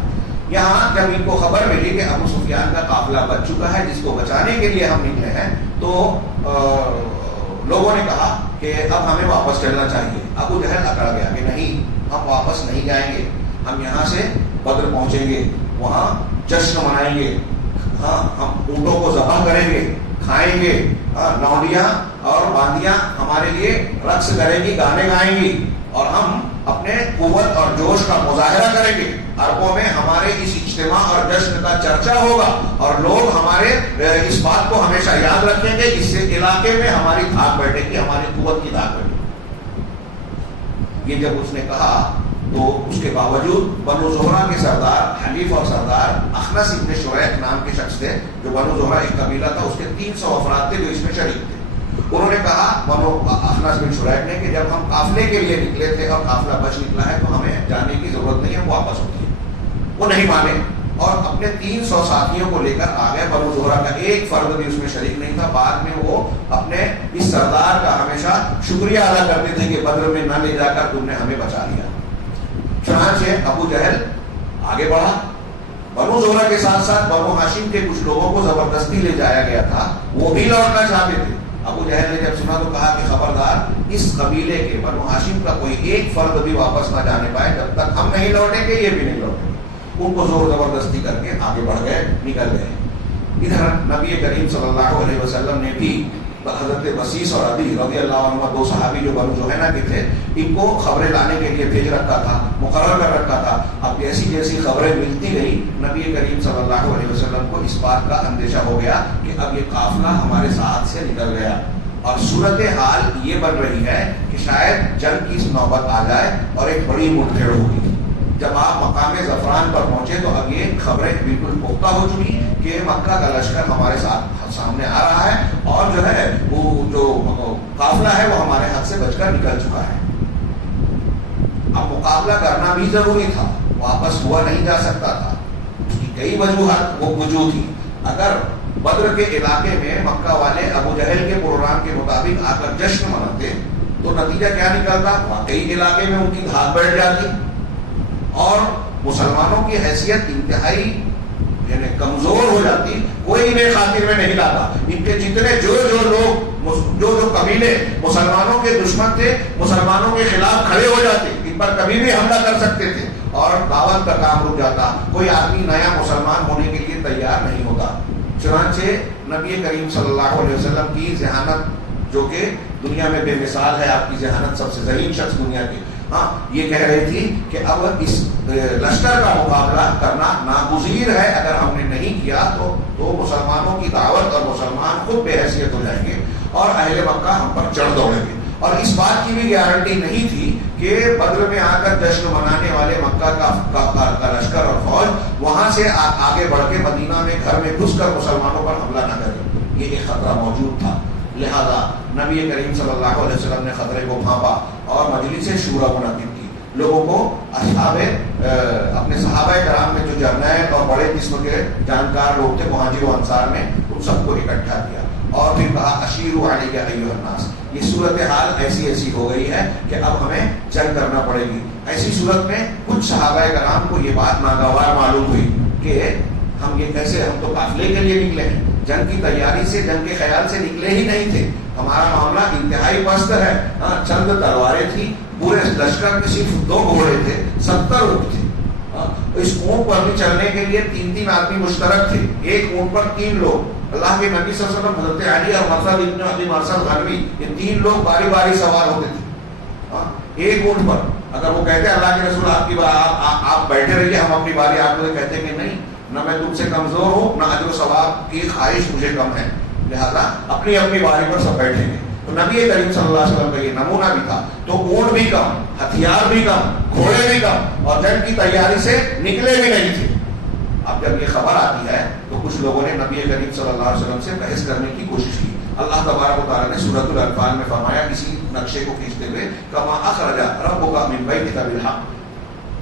یہاں جب ان کو خبر ملی کہ ابو سفیان کا قافلہ بچ چکا ہے, جس کو بچانے کے لیے ہم نکلے ہیں, تو لوگوں نے کہا کہ اب ہمیں واپس چلنا چاہیے. ابو جہل اکڑ گیا کہ نہیں, ہم واپس نہیں جائیں گے, ہم یہاں سے بدر پہنچیں گے, وہاں جشن منائیں گے, ہم اونٹوں کو ذبح کریں گے, کھائیں گے, لونڈیاں اور باندیاں ہمارے لیے رقص کریں گی, گانے گائیں گی, اور ہم اپنے قوت اور جوش کا مظاہرہ کریں گے. عربوں میں ہمارے اس اجتماع اور جشن کا چرچا ہوگا اور لوگ ہمارے اس بات کو ہمیشہ یاد رکھیں گے. اس سے علاقے میں ہماری دھاک بیٹھے گی, ہماری قوت کی دھاک بیٹھے گی. یہ جب اس نے کہا تو اس کے باوجود بنو زہرہ کے سردار حلیف اور سردار اخنس ابن شریح نام کے شخص تھے, جو بنو زہرہ ایک قبیلہ تھا, اس کے 300 افراد تھے جو اس میں شریک تھے. انہوں نے کہا بنو اخنس بن شریح نے کہ جب ہم قافلے کے لیے نکلے تھے اور قافلہ بچ نکلا ہے تو ہمیں جانے کی ضرورت نہیں ہے, ہم واپس ہوتے ہیں. وہ نہیں مانے, اور اپنے 300 ساتھیوں کو لے کر آ گئے. بنو زہرہ کا ایک فرد بھی اس میں شریک نہیں تھا. بعد میں وہ اپنے اس سردار کا ہمیشہ شکریہ ادا کرتے تھے کہ بدر میں نہ لے جا کر تم نے ہمیں بچا لیا. چنانچہ ابو جہل آگے بڑھا. بنو زہرہ کے ساتھ ساتھ بنو ہاشم کے کچھ لوگوں کو زبردستی لے جایا گیا تھا, وہ بھی لوٹنا چاہتے تھے. ابو جہل نے جب سنا تو کہا کہ خبردار اس قبیلے کے بنو ہاشم کا کوئی ایک فرد بھی واپس نہ جانے پائے جب تک ہم نہیں لوٹیں گے, یہ بھی نہیں لوٹیں گے. ان کو زور زبردستی کر کے آگے بڑھ گئے, نکل گئے. ادھر نبی کریم صلی اللہ علیہ وسلم نے بھی حضرت وسیس اور عدی رضی اللہ عنہ, 2 صحابی جو بنو جوہینہ کے تھے, ان کو خبریں لانے کے لیے بھیج رکھا تھا, مقرر کر رکھا تھا. اب جیسی جیسی خبریں ملتی گئی نبی کریم صلی اللہ علیہ وسلم کو اس بات کا اندیشہ ہو گیا کہ اب یہ قافلہ ہمارے ساتھ سے نکل گیا, اور صورتحال یہ بن رہی ہے کہ شاید جنگ کی نوبت آ جائے اور ایک بڑی مٹھڑ ہوگی. جب آپ مقام زعفران پر پہنچے تو اب یہ خبریں بالکل پختہ ہو چکی کہ مکہ کا لشکر ہمارے ساتھ سامنے آ رہا ہے, اور جو ہے وہ جو قافلہ ہے وہ ہمارے ہاتھ سے بچ کر نکل چکا ہے. اب مقابلہ کرنا بھی ضروری تھا, واپس ہوا نہیں جا سکتا تھا. اس کی کئی وجوہات وہ وجوہ تھی. اگر بدر کے علاقے میں مکہ والے ابو جہل کے پروگرام کے مطابق آ کر جشن مناتے تو نتیجہ کیا نکلتا, واقعی علاقے میں ان کی دھاک بیٹھ جاتی اور مسلمانوں کی حیثیت انتہائی یعنی کمزور ہو جاتی. کوئی انہیں خاطر میں نہیں لاتا. ان کے جتنے جو لوگ جو قبیلے مسلمانوں کے دشمن تھے, مسلمانوں کے خلاف کھڑے ہو جاتے, ان پر کبھی بھی حملہ کر سکتے تھے اور دعوت کا کام رک جاتا. کوئی آدمی نیا مسلمان ہونے کے لیے تیار نہیں ہوتا. چنانچہ نبی کریم صلی اللہ علیہ وسلم کی ذہانت جو کہ دنیا میں بے مثال ہے, آپ کی ذہانت سب سے ذہین شخص دنیا کی, یہ کہہ رہی تھی کہ اب اس لشکر کا مقابلہ کرنا ناگزیر ہے. اگر ہم نے نہیں کیا تو مسلمانوں کی دعوت اور مسلمان خود بے حیثیت ہو جائیں گے اور اہل مکہ ہم پر چڑھ دوڑیں گے. اور اس بات کی بھی گارنٹی نہیں تھی کہ بدر میں آ کر جشن منانے والے مکہ کا لشکر اور فوج وہاں سے آگے بڑھ کے مدینہ میں گھر میں گھس کر مسلمانوں پر حملہ نہ کرے. یہ ایک خطرہ موجود تھا. لہذا نبی کریم صلی اللہ علیہ وسلم نے خطرے کو بھانپا اور مجلس شورا منعقد کی. لوگوں کو اپنے صحابہ کرام میں جو جرنیل اور بڑے قسم کے جانکار لوگ تھے مہاجر و انصار میں, ان سب کو اکٹھا کیا اور پھر کہا اشیروا علیہ ایھا الناس. یہ صورتحال ایسی ہو گئی ہے کہ اب ہمیں جنگ کرنا پڑے گی. ایسی صورت میں کچھ صحابہ کرام کو یہ بات ناگوار معلوم ہوئی کہ ہم یہ کیسے, ہم تو قافلے کے لیے نکلے ہیں, جنگ کی تیاری سے جنگ کے خیال سے نکلے ہی نہیں تھے. ہمارا معاملہ انتہائی پست ہے. چند تلواریں تھی, پورے لشکر میں صرف 2 گھوڑے تھے, 70 اونٹ تھے. اس اونٹ پر بھی چلنے کے لیے 3 آدمی مشترک تھے. ایک اونٹ پر 3 لوگ. اللہ کے نبی صلی اللہ علیہ وسلم, حضرت علی اور مرثد ابن ابی مرثد غنوی, یہ 3 لوگ باری باری سوار ہوتے تھے ایک اونٹ پر. اگر وہ کہتے اللہ کے رسول آپ کی آپ بیٹھے رہیے, ہم اپنی باری, آپ مجھے کہتے کہ نہیں, نہ میں تم سے کمزور ہوں, نہ اجر و ثواب کی خواہش مجھے کم ہے, لہذا اپنی اپنی باری پر سب بیٹھیں گے. تو نبی کریم صلی اللہ علیہ وسلم کا یہ نمونہ بھی تھا. تو اونٹ بھی کم, ہتھیار بھی کم, گھوڑے بھی کم, اور جنگ کی تیاری سے نکلے بھی نہیں تھے. اب جب یہ خبر آتی ہے تو کچھ لوگوں نے نبی کریم صلی اللہ علیہ وسلم سے بحث کرنے کی کوشش کی. اللہ تبارک و تعالیٰ نے سورۃ الانفال میں فرمایا اسی نقشے کو کھینچتے ہوئے, کما اخرج ربک من بیتک بالحق,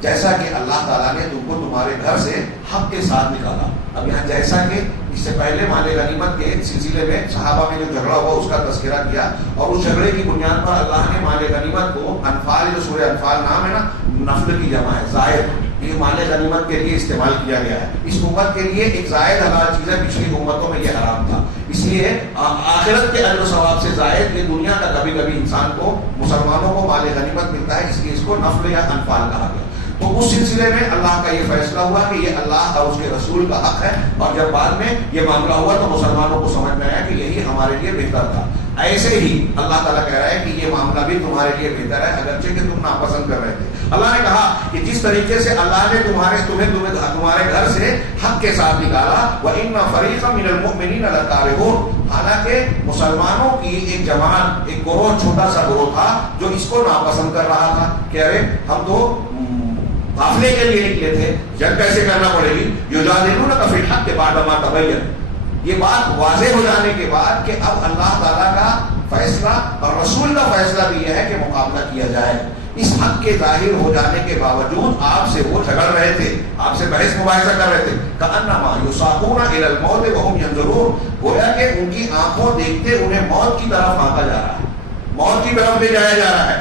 جیسا کہ اللہ تعالیٰ نے تم کو تمہارے گھر سے حق کے ساتھ نکالا. اب یہاں جیسا کہ اس سے پہلے مال غنیمت کے سلسلے میں صحابہ میں جو جھگڑا ہوا اس کا تذکرہ کیا, اور اس جھگڑے کی بنیاد پر اللہ نے مال غنیمت کو, انفال جو سورہ انفال نام ہے نا, نفل کی جمع ہے, زائد, یہ مال غنیمت کے لیے استعمال کیا گیا ہے. اس امت کے لیے ایک زائد حلال چیز ہے, پچھلی امتوں میں یہ حرام تھا. اس لیے آخرت کے اجر و ثواب سے زائد یہ دنیا کا کبھی کبھی انسان کو, مسلمانوں کو مال غنیمت ملتا ہے, اس لیے اس کو نفل یا انفال کہا گیا. تو اس سلسلے میں اللہ کا یہ فیصلہ ہوا کہ یہ اللہ اور اس کے رسول کا حق ہے, اور جب بعد میں یہ معاملہ ہوا تو مسلمانوں کو سمجھ میں آیا کہ یہی ہمارے لیے بہتر تھا. ایسے ہی اللہ تعالیٰ کہہ رہا ہے کہ یہ معاملہ بھی تمہارے لیے بہتر ہے, اگرچہ کہ تم ناپسند کر رہے تھے. اللہ نے کہا کہ جس طریقے سے اللہ نے تمہارے گھر سے حق کے ساتھ نکالا, وَإِنَّ فَرِيقًا مِنَ الْمُؤْمِنِينَ لَكَارِهُونَ, حالانکہ مسلمانوں کی ایک جماعت, ایک گروہ, چھوٹا سا گروہ تھا جو اس کو ناپسند کر رہا تھا کہ ارے ہم تو قافلے کے لیے نکلے تھے, جنگ کیسے کرنا پڑے گی. یجادلونک فی الحق بعد ما تبین, یہ بات واضح ہو جانے کے بعد کہ اب اللہ تعالیٰ کا فیصلہ اور رسول کا فیصلہ بھی یہ ہے کہ مقابلہ کیا جائے. اس حق کے ظاہر ہو جانے کے باوجود آپ سے وہ جھگڑ رہے تھے، آپ سے بحث مباحثہ کر رہے تھے. کأنما یساقون الی الموت وهم ينظرون، گویا کہ ان کی آنکھوں دیکھتے انہیں موت کی طرف آنکا جا رہا ہے، موت کی طرف لے جایا جا رہا ہے.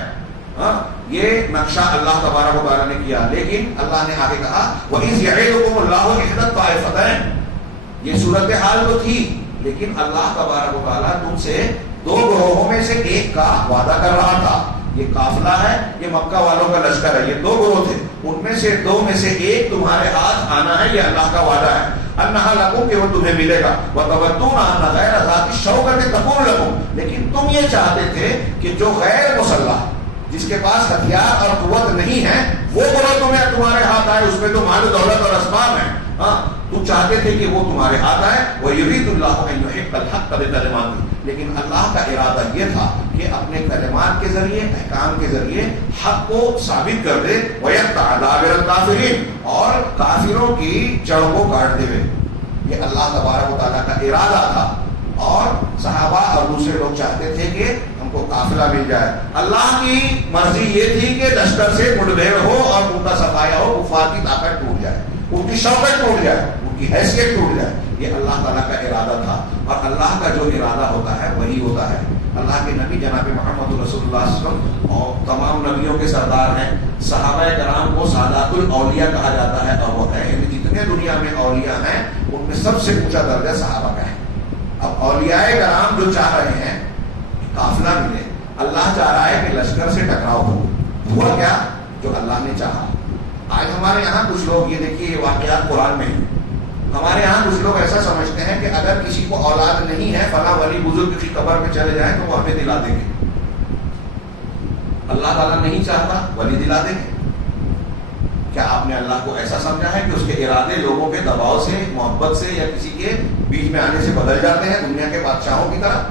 ہاں یہ نقشہ اللہ تبارک و تعالیٰ نے کیا. لیکن اللہ نے آگے کہا وَإِذْ يَعِدُكُمُ اللَّهُ إِحْدَى الطَّائِفَتَيْنِ، یہ صورتحال تو تھی لیکن اللہ تبارک و تعالیٰ تم سے دو گروہوں میں سے ایک کا وعدہ کر رہا تھا. یہ قافلہ ہے، یہ مکہ والوں کا لشکر ہے، یہ دو گروہ تھے، ان میں سے دو میں سے ایک تمہارے ہاتھ آنا ہے، یہ اللہ کا وعدہ ہے. انہا لکم، کہ وہ تمہیں ملے گا. وتودون ان غیر ذات الشوکۃ تکون لکم، لیکن تم یہ چاہتے تھے کہ جو غیر مسلح، جس کے پاس ہتھیار اور قوت نہیں ہے، وہ گروہ تمہارے ہاتھ آئے، اس میں تو مال و دولت اور اسباب ہے. ہاں تم چاہتے تھے کہ وہ تمہارے ہاتھ آئے. وَيُرِيدُ اللَّهُ أَن يُحِقَّ الْحَقَّ بِكَلِمَاتِهِ، لیکن اللہ کا ارادہ یہ تھا کہ اپنے کلمات کے ذریعے، احکام کے ذریعے حق کو ثابت کر دے. وَيَقْطَعَ دَابِرَ الْكَافِرِينَ، اور کافروں کی جڑ کو کاٹ دے. یہ اللہ تبارک و تعالیٰ کا ارادہ تھا. اور صحابہ اور دوسرے لوگ چاہتے تھے کہ ہم کو قافلہ مل جائے. اللہ کی مرضی یہ تھی کہ لشکر سے مڑ بھیڑ ہو اور ان کا صفایا ہو، کفار کی طاقت ٹوٹ جائے، ان کی شوکت ٹوٹ جائے، ان کی حیثیت ٹوٹ جائے. یہ اللہ تعالیٰ کا ارادہ تھا. اور اللہ کا جو ارادہ ہوتا ہے وہی ہوتا ہے. اللہ کے نبی جناب محمد رسول اللہ صلی اللہ علیہ وسلم اور تمام نبیوں کے سردار ہیں. صحابہ کرام کو سادات الاولیاء کہا جاتا ہے، اور وہ ہے جتنے دنیا میں اولیاء ہیں ان میں سب سے اونچا درجہ صحابہ کا ہے. اب اولیاء کرام جو چاہ رہے ہیں قافلہ ملے، اللہ چاہ رہا ہے کہ لشکر سے ٹکراؤ ہو. ہوا کیا؟ جو اللہ نے چاہا. آج ہمارے یہاں کچھ لوگ، یہ دیکھیے یہ واقعات قرآن میں ہیں، ہمارے یہاں کچھ لوگ ایسا سمجھتے ہیں کہ اگر کسی کو اولاد نہیں ہے، فلاں ولی بزرگ کی قبر میں چلے جائیں تو وہ ہمیں دلا دیں گے. اللہ تعالیٰ نہیں چاہتا، ولی دلا دیں گے. کیا آپ نے اللہ کو ایسا سمجھا ہے کہ اس کے ارادے لوگوں کے دباؤ سے، محبت سے یا کسی کے بیچ میں آنے سے بدل جاتے ہیں دنیا کے بادشاہوں کی طرح؟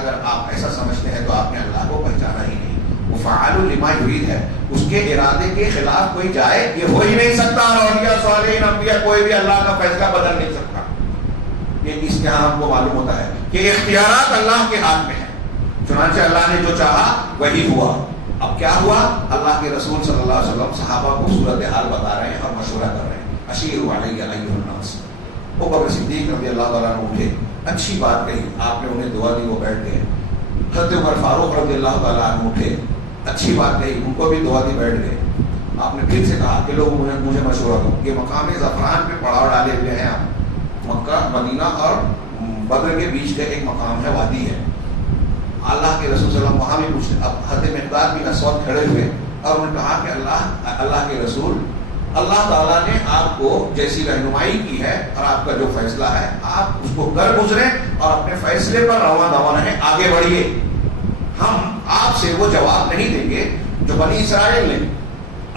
اگر آپ ایسا سمجھتے ہیں تو آپ نے اللہ کو پہچانا ہی نہیں. وہ فعال لما یرید ہے، اس کے ارادے کے خلاف کوئی جائے یہ ہو ہی نہیں سکتا. اور اولیاء صالحین انبیاء کوئی بھی اللہ کا فیصلہ بدل نہیں سکتا. یہ اس کے ہاں ہم کو معلوم ہوتا ہے کہ اختیارات اللہ کے ہاتھ میں ہیں. چنانچہ اللہ نے جو چاہا وہی ہوا. اب کیا ہوا؟ اللہ کے رسول صلی اللہ علیہ وسلم صحابہ کو صورتحال بتا رہے ہیں اور مشورہ کر رہے ہیں. اشیروا علی ایھا الناس. ابو بکر صدیق رضی اللہ تعالیٰ عنہ اٹھے، اچھی بات کہی، آپ نے انہیں دعا دی، وہ بیٹھ گئے. حضرت عمر فاروق رضی اللہ تعالیٰ عنہ اٹھے، اچھی بات کہی، ان کو بھی دعا دی، بیٹھ گئے. آپ نے پھر سے کہا کہ لوگ مجھے مشورہ دو. یہ مقام زعفران پہ پڑاؤ ڈالے ہوئے ہیں آپ. مکہ، مدینہ اور بدر کے بیچ کا ایک مقام ہے، وادی ہے. اللہ کے رسول صلی اللہ علیہ وسلم وہاں بھی پوچھتے. اب حضرت مقداد بن اسود کھڑے ہوئے اور انہوں نے کہا کہ اللہ کے رسول، اللہ تعالیٰ نے آپ کو جیسی رہنمائی کی ہے اور آپ کا جو فیصلہ ہے آپ اس کو کر گزریں اور اپنے فیصلے پر رواں دواں رہیں، آگے بڑھیے. ہم آپ سے وہ جواب نہیں دیں گے جو بنی اسرائیل نے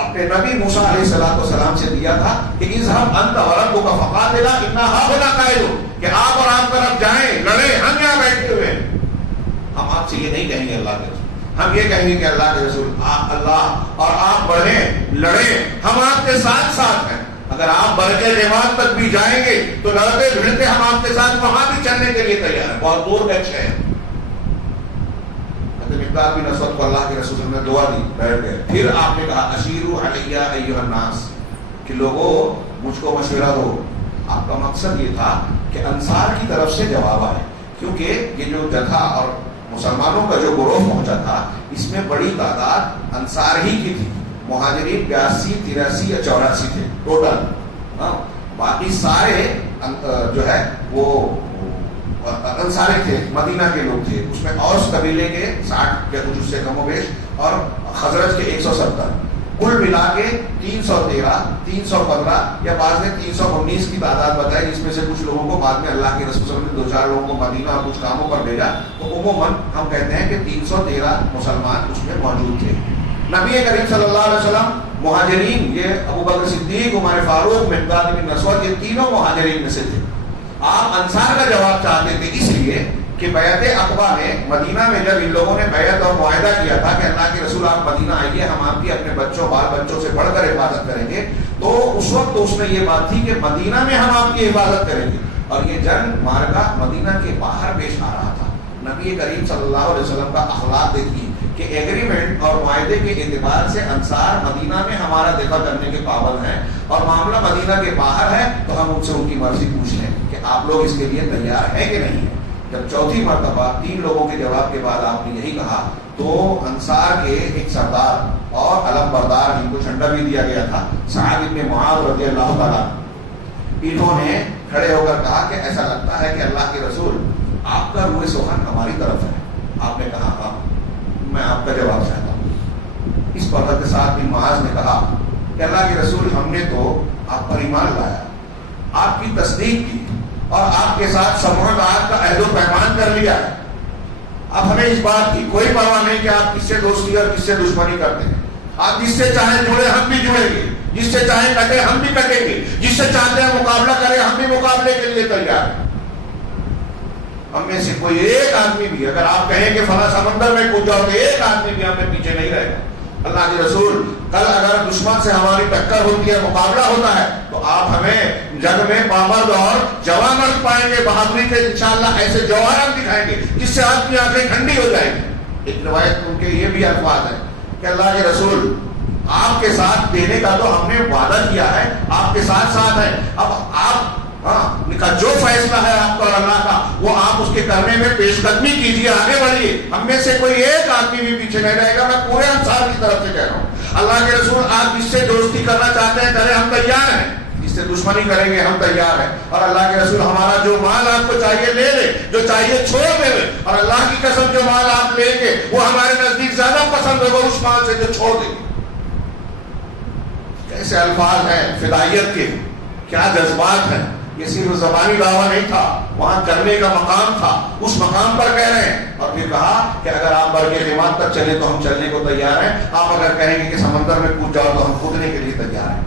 اپنے نبی موسیٰ علیہ السلام سے دیا تھا کہ اذهب انت وربک فقاتلا انا ھاہنا قاعدون، کہ آپ اور آپ طرف جائیں، لڑیں، ہم یہاں بیٹھے ہوئے ہیں. ہم آپ سے یہ نہیں کہیں گے اللہ کے رسول، ہم یہ کہیں گے کہ اللہ کے رسول اللہ اور آپ بڑھیں، لڑیں، ہم آپ کے ساتھ ساتھ ہیں. اگر آپ برکے جماعت تک بھی جائیں گے تو لڑتے بھڑتے ہم آپ کے ساتھ وہاں بھی چلنے کے لیے تیار ہیں. بہت دور گچھ ہے. مقداد بن اسود کو اللہ کے رسول نے دعا دی، بیٹھ گئے. پھر آپ نے کہا اشیروا علی ایھا الناس، کہ لوگوں مجھ کو مشورہ دو. آپ کا مقصد یہ تھا کہ انصار کی طرف سے جواب آئے، کیونکہ یہ جو جتھا اور مسلمانوں کا جو گروہ پہنچا تھا اس میں بڑی تعداد انصار ہی کی تھی. مہاجرین 82، 83 یا 84 تھے ٹوٹل. باقی سارے جو ہے وہ انصاری تھے، مدینہ کے لوگ تھے. اس میں اوس قبیلے کے 60 یا کچھ اس سے کم و بیش، اور خزرج کے 170. کل ملا کے 313، 315 یا بعض نے 319 کی تعداد بتائی، جس میں سے کچھ لوگوں کو بعد میں اللہ کے رسول صلی اللہ علیہ وسلم نے 2-4 لوگوں کو مدینہ اور کچھ کاموں پر بھیجا. تو عموماً ہم کہتے ہیں کہ 313 مسلمان اس میں موجود تھے. نبی کریم صلی اللہ علیہ وسلم، مہاجرین، یہ ابو بکر صدیق، عمر فاروق، مقداد بن اسود، یہ تینوں مہاجرین میں سے تھے. آپ انصار کا جواب چاہتے تھے اس لیے کہ بیعت عقبہ میں مدینہ میں جب ان لوگوں نے بیعت اور معاہدہ کیا تھا کہ اللہ کے رسول آپ مدینہ آئیے، ہم آپ کی اپنے بچوں بال بچوں سے بڑھ کر حفاظت کریں گے، تو اس وقت تو اس میں یہ بات تھی کہ مدینہ میں ہم آپ کی حفاظت کریں گے. اور یہ جنگ مارکہ مدینہ کے باہر پیش آ رہا تھا. نبی کریم صلی اللہ علیہ وسلم کا اخلاق دیکھیے کہ ایگریمنٹ اور معاہدے کے اعتبار سے انصار مدینہ میں ہمارا دفاع کرنے کے پابند ہیں، اور معاملہ مدینہ کے باہر ہے تو ہم ان سے ان کی مرضی پوچھ لیں کہ آپ لوگ اس کے لیے تیار ہیں کہ نہیں ہے۔ جب چوتھی مرتبہ 3 لوگوں کے جواب کے بعد آپ نے یہی کہا تو انصار کے ایک سردار اور علم بردار جن کو جھنڈا بھی دیا گیا تھا، سعد بن معاذ رضی اللہ تعالیٰ، انہوں نے کھڑے ہو کر کہا کہ ایسا لگتا ہے کہ اللہ کے رسول آپ کا روح سخن ہماری طرف ہے۔ آپ نے کہا ہاں، میں آپ کا جواب چاہتا ہوں۔ اس پر حضرت سعد بن معاذ نے کہا کہ اللہ کے رسول ہم نے تو آپ پر ایمان لایا، آپ کی تصدیق کی اور آپ کے ساتھ سموعت عہد کا عہد و پیمان کر لیا ہے۔ اب ہمیں اس بات کی کوئی پرواہ نہیں کہ آپ کس سے دوستی اور کس سے دشمنی کرتے ہیں۔ آپ جس سے چاہیں جڑے ہم بھی جڑیں گے، جس سے چاہیں کٹے ہم بھی کٹیں گے، جس سے چاہتے ہیں مقابلہ کریں ہم بھی مقابلے کے لیے تیار ہیں۔ ہم میں سے کوئی ایک آدمی بھی اگر آپ کہیں کہ فلاں سمندر میں کود جاؤ تو ایک آدمی بھی ہم میں پیچھے نہیں رہے گا۔ اللہ کے رسول کل اگر دشمن سے ہماری ٹکر ہوتی ہے، مقابلہ ہوتا ہے، تو آپ ہمیں جنگ میں بامرد اور جوان مرد پائیں گے، بہادری کے انشاءاللہ ایسے جوہر دکھائیں گے جس سے آپ کی آنکھیں ٹھنڈی ہو جائیں گی۔ ایک روایت ان کے یہ بھی الفاظ ہے کہ اللہ کے رسول آپ کے ساتھ دینے کا تو ہم نے وعدہ کیا ہے، آپ کے ساتھ ساتھ ہے، اب آپ کا جو فیصلہ ہے آپ کا اور اللہ کا وہ آپ اس کے کرنے میں پیش قدمی کیجیے، آگے بڑھیے۔ ہم میں سے کوئی ایک آدمی بھی پیچھے نہیں رہے گا، میں پورے انصار کی طرف سے کہہ رہا ہوں۔ اللہ کے رسول آپ جس سے دوستی کرنا چاہتے ہیں کریں، ہم تیار ہیں، جس سے دشمنی کریں گے ہم تیار ہیں۔ اور اللہ کے رسول ہمارا جو مال آپ کو چاہیے لے لے، جو چاہیے چھوڑ دے لے، اور اللہ کی قسم جو مال آپ لیں گے وہ ہمارے نزدیک زیادہ پسند ہوگا اس مال سے جو چھوڑ دیں گے۔ کیسے الفاظ ہیں فدائیت کے، کیا جذبات ہیں۔ یہ صرف زبانی دعویٰ نہیں تھا، وہاں کرنے کا مقام تھا، اس مقام پر کہہ رہے ہیں۔ اور پھر کہا کہ اگر آپ برگ حماد تک چلے تو ہم چلنے کو تیار ہیں، آپ اگر کہیں گے کہ سمندر میں کود جاؤ تو ہم کودنے کے لیے تیار ہیں۔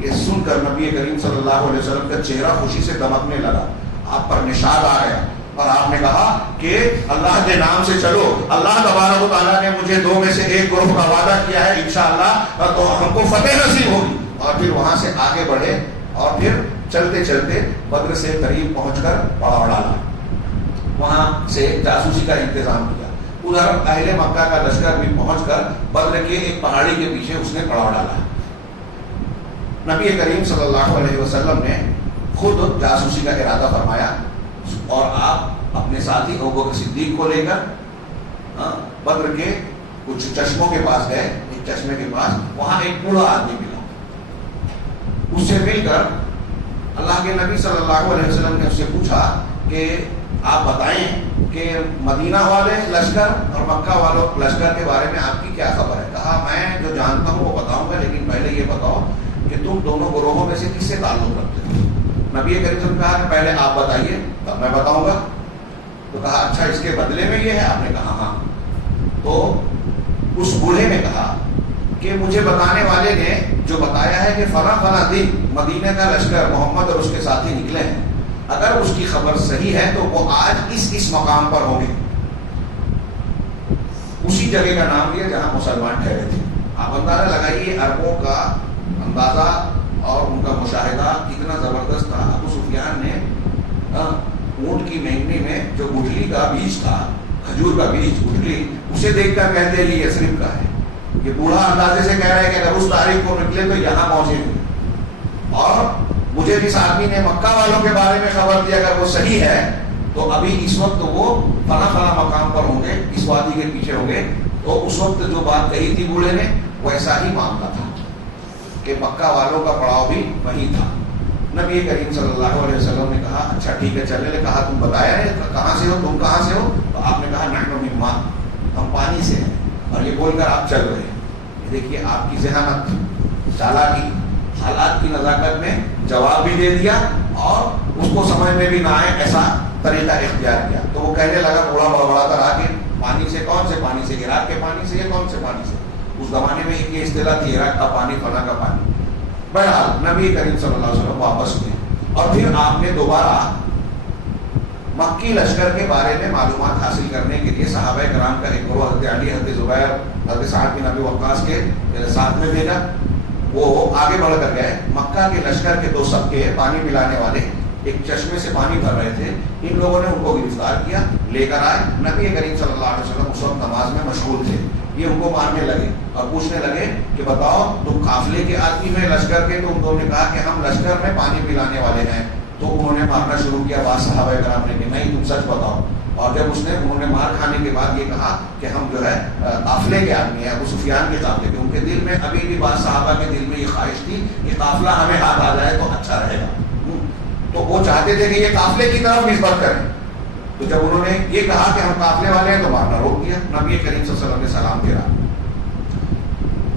یہ سن کر نبی کریم صلی اللہ علیہ وسلم کا چہرہ خوشی سے دمکنے لگا، آپ پر نشاط آ گیا، اور آپ نے کہا کہ اللہ کے نام سے چلو، اللہ تبارک و تعالیٰ نے مجھے 2 میں سے 1 گروہ کا وعدہ کیا ہے، انشاءاللہ تو ہم کو فتح نصیب ہوگی۔ اور پھر وہاں سے آگے بڑھے اور پھر چلتے چلتے بدر سے قریب پہنچ کر پڑاؤ ڈالا، وہاں سے جاسوسی کا انتظام کیا۔ ادھر اہل مکہ کا لشکر بھی پہنچ کر بدر کے ایک پہاڑی کے پیچھے اس نے پڑاؤ ڈالا۔ نبی کریم صلی اللہ علیہ وسلم نے خود جاسوسی کا ارادہ فرمایا، اور آپ اپنے ساتھی ابوبکر صدیق کو لے کر بدر کے کچھ چشموں کے پاس گئے۔ ایک چشمے کے پاس وہاں ایک بوڑھا آدمی ملا، اس سے مل کر اللہ کے نبی صلی اللہ علیہ وسلم نے اس سے پوچھا کہ آپ بتائیں کہ مدینہ والے لشکر اور مکہ والوں لشکر کے بارے میں آپ کی کیا خبر ہے۔ کہا میں جو جانتا ہوں وہ بتاؤں گا، لیکن پہلے یہ بتاؤ کہ تم دونوں گروہوں میں سے کس سے تعلق رکھتے ہو۔ نبی کریم صلی اللہ علیہ وسلم نے کہا کہ پہلے آپ بتائیے تب میں بتاؤں گا۔ تو کہا اچھا اس کے بدلے میں یہ ہے، آپ نے کہا ہاں۔ تو اس بوڑھے نے کہا کہ مجھے بتانے والے نے جو بتایا ہے کہ فلاں فلاں دن مدینہ کا لشکر محمد اور اس کے ساتھی نکلے ہیں، اگر اس کی خبر صحیح ہے تو وہ آج اس مقام پر ہوں گے۔ اسی جگہ کا نام لیا جہاں مسلمان ٹھہرے تھے۔ آپ اندازہ لگائیے عربوں کا اندازہ اور ان کا مشاہدہ کتنا زبردست تھا۔ ابو سفیان نے اونٹ کی مہنگی میں جو گٹھلی کا بیج تھا، کھجور کا بیج گٹھلی، اسے دیکھ کر کہتے ہیں یہ یثرب کا ہے۔ یہ بوڑھا اندازے سے کہہ رہا ہے کہ اگر اس تاریخ کو نکلے تو یہاں پہنچے گے، اور مجھے جس آدمی نے مکہ والوں کے بارے میں خبر دی اگر وہ صحیح ہے تو ابھی اس وقت وہ فلاں فلاں مقام پر ہوں گے، اس وادی کے پیچھے ہوں گے۔ تو اس وقت جو بات کہی تھی بوڑھے نے ویسا ہی معاملہ تھا کہ مکہ والوں کا پڑاؤ بھی وہیں تھا۔ نبی کریم صلی اللہ علیہ وسلم نے کہا اچھا ٹھیک ہے چلنے نے کہا تم بتایا ہے کہاں سے ہو، تم کہاں سے ہو؟ تو آپ نے کہا نحن من ماء، ہم پانی سے ہیں، اور یہ بول کر آپ چل رہے ہیں۔ یہ دیکھیے آپ کی ذہانت، چالاکی، حالات کی نزاکت میں جواب بھی دے دیا اور اس کو سمجھ میں بھی نہ آئے ایسا طریقہ اختیار کیا۔ تو وہ کہنے لگا بوڑھا بڑبڑا کر آ کے پانی سے، کون سے پانی سے؟ عراق کے پانی سے، یا کون سے پانی سے؟ اس زمانے میں ایک یہ اصطلاح تھی عراق کا پانی، فلاں کا پانی۔ بہرحال نبی کریم صلی اللہ علیہ وسلم واپس ہوئے اور پھر آپ نے دوبارہ مکی لشکر کے بارے میں معلومات حاصل کرنے کے لیے صحابہ کرام کا ایک گروہ حضرت علی، حضرت زبیر، حضرت سعد بن ابی وقاص کے ساتھ میں بھیجا۔ وہ آگے بڑھ کر گئے، مکہ کے لشکر کے 2 سب کے پانی پلانے والے ایک چشمے سے پانی بھر رہے تھے. ان لوگوں نے ان کو گرفتار کیا, لے کر آئے. نبی کریم صلی اللہ علیہ وسلم اس وقت نماز میں مشغول تھے. یہ ان کو مارنے لگے اور پوچھنے لگے کہ بتاؤ تم قافلے کے آدمی ہیں لشکر کے؟ تو انہوں نے کہا کہ ہم لشکر میں پانی پلانے والے ہیں. تو انہوں نے مارنا شروع کیا. بعض صحابہ کرام نے کہ نہیں تم سچ بتاؤ. اور جب انہوں نے مار کھانے کے بعد یہ کہا کہ ہم جو ہے قافلے کے آدمی ہیں, ابو سفیان کے قافلے کے. ان کے دل میں ابھی بھی بعض صحابہ کے دل میں یہ خواہش تھی کہ قافلہ ہمیں ہاتھ آ جائے تو اچھا رہے گا. تو وہ چاہتے تھے کہ یہ قافلے کی طرف نسبت کریں. تو جب انہوں نے یہ کہا کہ ہم قافلے والے ہیں تو مارنا روک دیا. نبی کریم صلی اللہ علیہ وسلم نے سلام پھیرا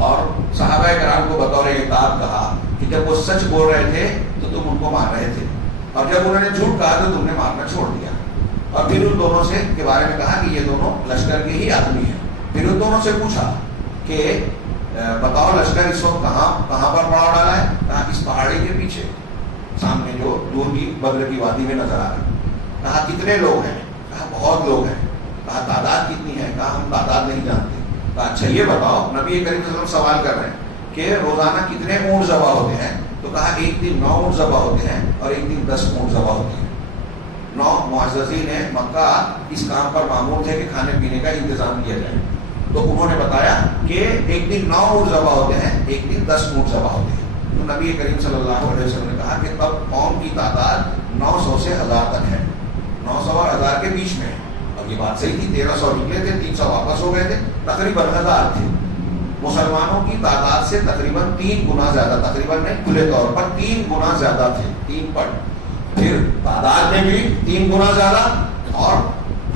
اور صحابہ کرام کو بطور عتاب کہا کہ جب وہ سچ بول رہے تھے تو تم ان کو مار رہے تھے, اور جب انہوں نے جھوٹ کہا تو تم نے مارنا چھوڑ دیا. اور پھر ان دونوں سے کے بارے میں کہا کہ یہ دونوں لشکر کے ہی آدمی ہیں. پھر ان دونوں سے پوچھا کہ بتاؤ لشکر اس وقت کہاں پر پڑاؤ ڈالا ہے؟ کہا اس پہاڑی کے پیچھے سامنے جو دور کی بدر کی وادی میں نظر آ رہی. کہا کتنے لوگ ہیں؟ کہا بہت لوگ ہیں. کہا تعداد کتنی ہے؟ کہا ہم تعداد نہیں جانتے. کہا اچھا یہ بتاؤ, نبی کریم صلی اللہ علیہ وسلم سوال کر رہے ہیں کہ روزانہ کتنے اونٹ ذبح ہوتے ہیں؟ تو کہا ایک دن 9 اونٹ ذبح ہوتے ہیں اور ایک دن 10 اونٹ ذبح ہوتے ہیں. 9 معززین مکہ اس کام پر مامور تھے کہ کھانے پینے کا انتظام کیا جائے. تو انہوں نے بتایا کہ ایک دن 9 اونٹ ذبح ہوتے ہیں, ایک دن 10 اونٹ ذبح ہوتے ہیں. تو نبی کریم صلی اللہ علیہ وسلم نے کہا کہ تب قوم کی تعداد 900 سے 1000 تک ہے. 900 اور 1000 کے بیچ میں ہے. اور یہ بات صحیح تھی. 1300 نکلے تھے, 300 واپس ہو گئے تھے, تقریباً 1000 تھے. مسلمانوں کی تعداد سے تقریباً 3 گنا زیادہ, تقریباً نہیں کھلے طور پر 3 گنا زیادہ تھے, 3 پٹ. پھر تعداد میں بھی 3 گنا زیادہ اور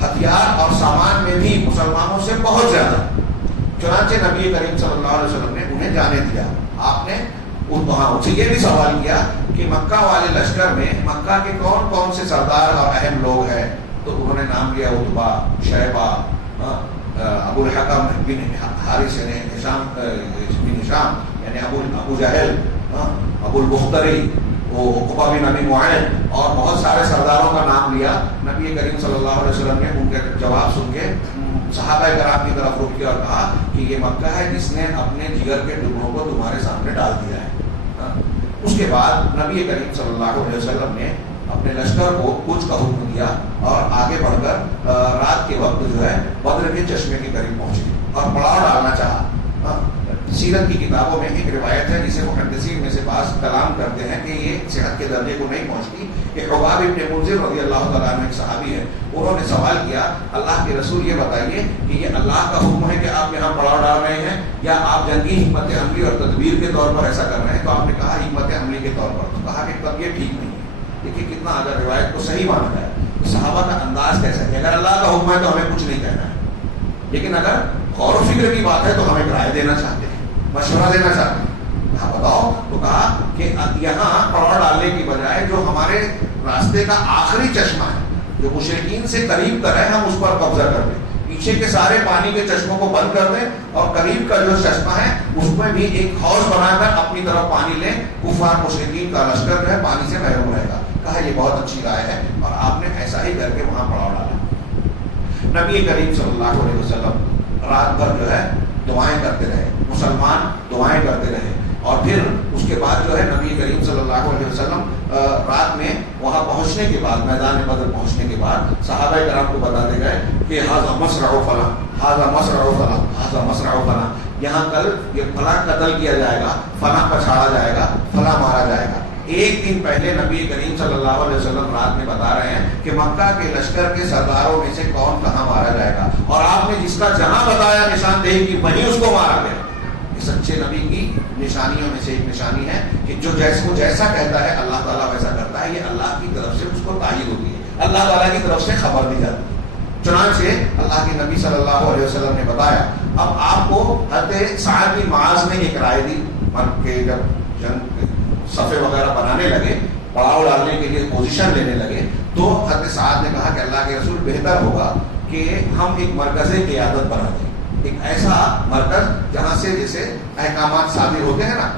ہتھیار اور سامان میں بھی مسلمانوں سے بہت زیادہ. چنانچہ نبی کریم صلی اللہ علیہ وسلم نے انہیں جانے دیا. آپ نے ان سے یہ بھی سوال کیا کہ مکہ والے لشکر میں مکہ کے کون کون سے سردار اور اہم لوگ ہیں؟ تو انہوں نے نام لیا عتبہ, شیبہ, ابو الحکم بن حارث نے, ہشام بن ہشام یعنی ابو جہل, ابو البختری, عقبہ بن ابی معین, اور بہت سارے سرداروں کا نام لیا. نبی کریم صلی اللہ علیہ وسلم نے ان کے جواب سن کے صحابہ کرام کی طرف رخ کیا اور کہا کہ یہ مکہ ہے جس نے اپنے جگر کے ٹکڑوں کو تمہارے سامنے ڈال دیا ہے. اس کے بعد نبی کریم صلی اللہ علیہ وسلم نے اپنے لشکر کو کچھ کا حکم دیا اور آگے بڑھ کر رات کے وقت جو ہے بدر کے چشمے کے قریب پہنچے اور پڑاؤ ڈالنا چاہا. سیرت کی کتابوں میں ایک روایت ہے جسے محدثین میں سے بعض کلام کرتے ہیں کہ یہ صحت کے درجے کو نہیں پہنچتی, کہ حباب ابن منذر رضی اللہ تعالیٰ عنہ ایک صحابی ہے, انہوں نے سوال کیا اللہ کے رسول یہ بتائیے کہ یہ اللہ کا حکم ہے کہ آپ یہاں پڑاؤ ڈال رہے ہیں یا آپ جنگی حکمت عملی اور تدبیر کے طور پر ایسا کر رہے ہیں؟ تو آپ نے کہا حکمت عملی کے طور پر. تو کہا کہ تب یہ ٹھیک نہیں ہے. دیکھیے کتنا اگر روایت کو صحیح مانا جائے تو صحابہ کا انداز کیسا ہے. اگر اللہ کا حکم ہے تو ہمیں کچھ نہیں کہنا ہے, لیکن اگر غور و فکر کی بات ہے تو ہمیں رائے دینا چاہتے ہیں, مشورہ دینا چاہتے ہیں. کہا بتاؤ. تو کہا کہ یہاں پڑاؤ ڈالنے کی بجائے جو ہمارے راستے کا آخری چشمہ ہے جو مشرکین سے قریب کا ہے ہم اس پر قبضہ کر دیں, پیچھے کے سارے پانی کے چشموں کو بند کر دیں اور قریب کا جو چشمہ ہے اس میں بھی ایک حوض بنا کر اپنی طرف پانی لیں. کفار مشرکین کا لشکر جو ہے پانی سے محروم رہے گا. کہا یہ بہت اچھی رائے ہے اور آپ نے ایسا ہی کر کے وہاں پڑاؤ ڈالا. نبی کریم صلی اللہ علیہ وسلم رات بھر جو ہے دعائیں کرتے رہے, مسلمان دعائیں کرتے رہے. اور پھر اس کے بعد جو ہے نبی کریم صلی اللہ علیہ وسلم رات میں وہاں پہنچنے کے بعد, میدان بدر پہنچنے کے بعد صحابہ کرام کو بتاتے گئے کہ ھذا مصرع فلاں, ھذا مصرع فلاں, ھذا مصرع فلاں, یہاں کل یہ فلاں قتل کیا جائے گا, فلاں پچھاڑا جائے گا, فلاں مارا جائے گا. ایک دن پہلے نبی کریم صلی اللہ علیہ وسلم رات میں بتا رہے ہیں کہ مکہ کے لشکر کے سرداروں میں سے کون کہاں مارا جائے گا, اور آپ نے جس کا جہاں بتایا نشاندہی کی وہیں اس کو مارا گیا. یہ سچے نبی کی نشانیوں میں سے ایک نشانی ہے کہ جو جیسا کہتا ہے اللہ تعالیٰ ویسا کرتا ہے. یہ اللہ کی طرف سے اس کو تائید ہوتی ہے, اللہ تعالیٰ کی طرف سے خبر دی جاتی ہے. چنانچہ اللہ کے نبی صلی اللہ علیہ وسلم نے بتایا. اب آپ کو حضرت سعد بن معاذ نے ایک رائے دی کہ جب جنگ صفے وغیرہ بنانے لگے, پڑاؤ ڈالنے کے لیے پوزیشن لینے لگے, تو حضرت سعد نے کہا کہ اللہ کے رسول بہتر ہوگا کہ ہم ایک مرکز قیادت بنا دیں, ایک ایسا مرکز جہاں سے جیسے احکامات صادر ہوتے ہیں نا,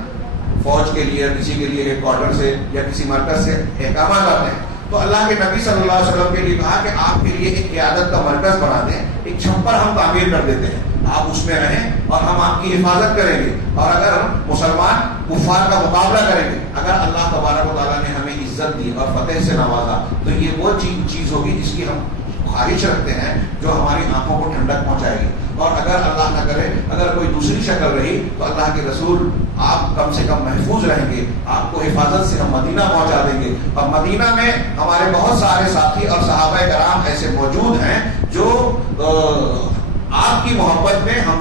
فوج کے لیے کسی کے لیے ہیڈ کوارٹر سے یا کسی مرکز سے احکامات آتے ہیں. تو اللہ کے نبی صلی اللہ علیہ وسلم کے لیے کہا کہ آپ کے لیے ایک قیادت کا مرکز بنا دیں, ایک چھپر ہم تعمیر کر دیتے ہیں, آپ اس میں رہیں اور ہم آپ کی حفاظت کریں گے, اور اگر مسلمان کفار کا مقابلہ کریں گے, اگر اللہ تبارک و تعالیٰ نے ہمیں عزت دی اور فتح سے نوازا، تو یہ وہ چیز ہوگی جس کی ہم خواہش رکھتے ہیں، جو ہماری آنکھوں کو ٹھنڈک پہنچائے گی. اور اگر اللہ نہ کرے اگر کوئی دوسری شکل رہی تو اللہ کے رسول آپ کم سے کم محفوظ رہیں گے، آپ کو حفاظت سے ہم مدینہ پہنچا دیں گے. اور مدینہ میں ہمارے بہت سارے ساتھی اور صحابہ کرام ایسے موجود ہیں جو آپ کی محبت میں ہم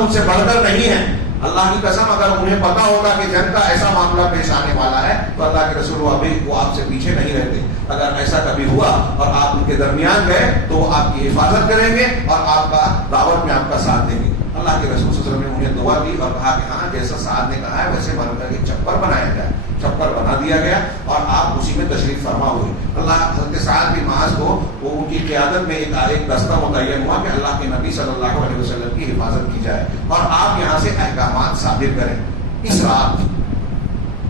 ان سے بڑھ کر نہیں ہیں. اللہ کی قسم اگر انہیں پتا ہوگا کہ جنگ کا ایسا معاملہ پیش آنے والا ہے تو اللہ کے رسول وہ آپ سے پیچھے نہیں رہتے. اگر ایسا کبھی ہوا اور آپ ان کے درمیان گئے تو وہ آپ کی حفاظت کریں گے اور آپ کا دعوت میں آپ کا ساتھ دیں گے. اللہ کے رسول صلی اللہ علیہ وسلم نے انہیں دعا دی اور کہا کہ ہاں جیسا سعد نے کہا ہے ویسے بن کر کے چھپر بنایا جائے. چھپر بنا دیا گیا اور آپ اسی میں تشریف فرما ہوئے. اللہ حضرت سعد بن معاذ کو وہ ان کی قیادت میں ایک دستہ متعین ہوا کہ اللہ کے نبی صلی اللہ علیہ وسلم کی حفاظت کی جائے اور آپ یہاں سے احکامات صادر کریں. اس رات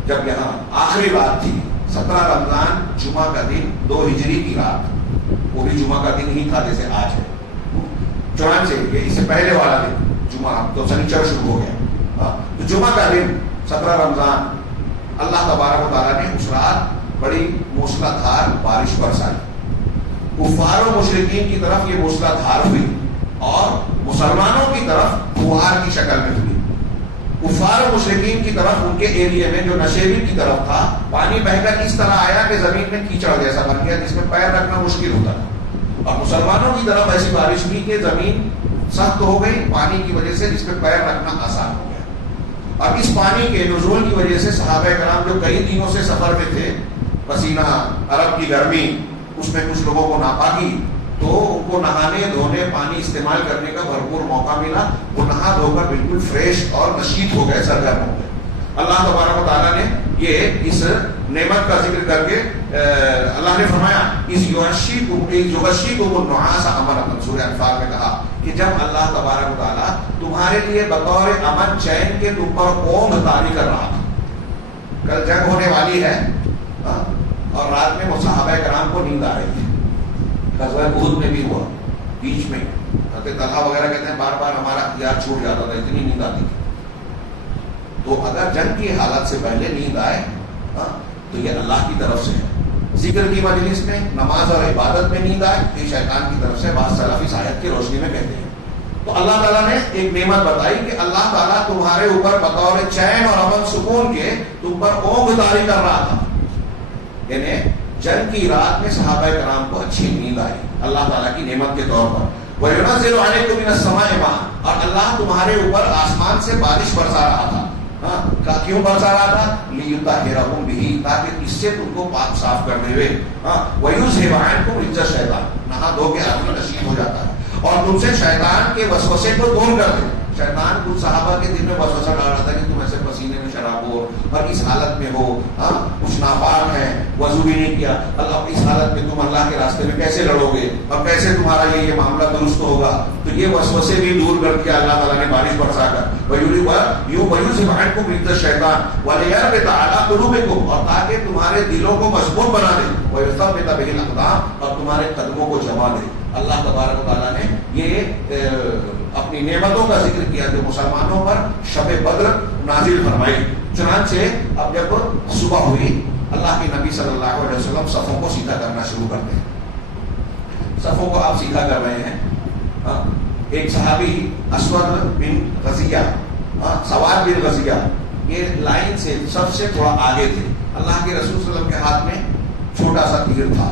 جب یہاں آخری رات تھی 17 رمضان جمعہ کا دن 2 ہجری کی رات، وہ بھی جمعہ کا دن ہی تھا جیسے آج ہے. چنانچہ یہ اس سے پہلے والا دن جمعہ تو سنیچر شروع ہو گیا. تو جمعہ کا دن 17 رمضان اللہ تبارک و تعالیٰ نے اس رات بڑی موسلا دھار بارش برسائی. کفار و مشرکین کی طرف یہ موسلا دھار ہوئی اور مسلمانوں کی طرف فوار کی شکل میں ہوئی. کفار و مشرکین کی طرف ان کے ایریے میں جو نشیبی کی طرف تھا پانی بہ کر اس طرح آیا کہ زمین میں کیچڑ جیسا بن گیا جس میں پیر رکھنا مشکل ہوتا تھا. اور مسلمانوں کی طرف ایسی بارش ہوئی کہ زمین سخت ہو گئی پانی کی وجہ سے، جس پہ پیر رکھنا آسان ہو گیا. اور اس پانی کے نزول کی وجہ سے صحابہ کرام جو کئی دنوں سے سفر میں تھے، پسینہ، عرب کی گرمی، اس میں کچھ لوگوں کو ناپاکی، تو ان کو نہانے دھونے پانی استعمال کرنے کا بھرپور موقع ملا. وہ نہا دھو کر بالکل فریش اور نشیط ہو گئے، سرگرم ہو گئے. اللہ تبارک و تعالیٰ نے یہ اس نعمت کا ذکر کر کے اللہ نے فرمایا یغشیکم النعاس امنۃ، سورہ انفال میں کہا کہ جب اللہ تبارک و تعالیٰ تمہارے لیے بطور امن چین کے تم پر اونگ طاری کر رہا تھا. کل جنگ ہونے والی ہے اور رات میں وہ صحابہ کرام کو نیند آ رہی تھی. غزوہ احد میں بھی ہوا، بیچ میں حضرت طلحہ وغیرہ کہتے ہیں بار بار ہمارا اختیار چھوٹ جاتا تھا، اتنی نیند آتی تھی. تو اگر جنگ کی حالت سے پہلے نیند آئے تو یہ اللہ کی طرف سے ہے. ذکر کی مجلس میں، نماز اور عبادت میں نیند آئے یہ شیطان کی طرف سے، بعض سلف اس آیت کی روشنی میں کہتے ہیں. تو اللہ تعالیٰ نے ایک نعمت بتائی کہ اللہ تعالیٰ تمہارے اوپر بطور چین اور امن سکون کے تم پر اونگ طاری کر رہا تھا. یعنی جنگ کی رات میں صحابہ کرام کو اچھی نیند آئی اللہ تعالیٰ کی نعمت کے طور پر. وَيُنَزِّلُ عَلَيْكُم مِّنَ السَّمَاءِ مَاءً، اور اللہ تمہارے اوپر آسمان سے بارش برسا رہا تھا. کیوں برسا رہا تھا؟ لِيُطَهِّرَكُم بِهِ، تاکہ اس سے تم کو پاک صاف کرتے ہوئے. وَيُذْهِبَ عَنكُم رِجْزَ الشَّيْطَانِ، نہا دھو کے آدمی نشیط ہو جاتا ہے اور تم سے شیطان کے وسوسے کو دور کر دے. شیطان کچھ صحابہ کے دل میں وسوسہ ڈال رہا تھا کہ تم ایسے پسینے میں شراب ہو اور اس حالت میں ہو، کچھ ناپاک ہے، وضو بھی نہیں کیا، اللہ اس حالت میں تم اللہ کے راستے میں کیسے لڑو گے اور کیسے تمہارا یہ معاملہ درست ہوگا. تو یہ وسوسے بھی دور کر کے اللہ تعالیٰ نے بارش برسا کر وَيُذْهِبْ عَنكُم رِجْزَ الشَّيْطَانِ وَلِيَرْبِطَ عَلَىٰ قُلُوبِكُمْ، اور تاکہ تمہارے دلوں کو مضبوط بنا دے. وَيُثَبِّتَ بِهِ الْأَقْدَامَ، اور تمہارے قدموں کو جما دے. اللہ تبارک و تعالیٰ نے یہ اپنی نعمتوں کا ذکر کیا جو مسلمانوں پر شب بدر نازل فرمائی. چنانچہ اب جب صبح ہوئی اللہ کے نبی صلی اللہ علیہ وسلم صفوں کو سیدھا کرنا شروع کرتے ہیں. صفوں کو آپ سیدھا کر رہے ہیں. ایک صحابی اسود بن غزیہ، سواد بن غزیہ، یہ لائن سے سب سے تھوڑا آگے تھے. اللہ کے رسول صلی اللہ علیہ وسلم کے ہاتھ میں چھوٹا سا تیر تھا.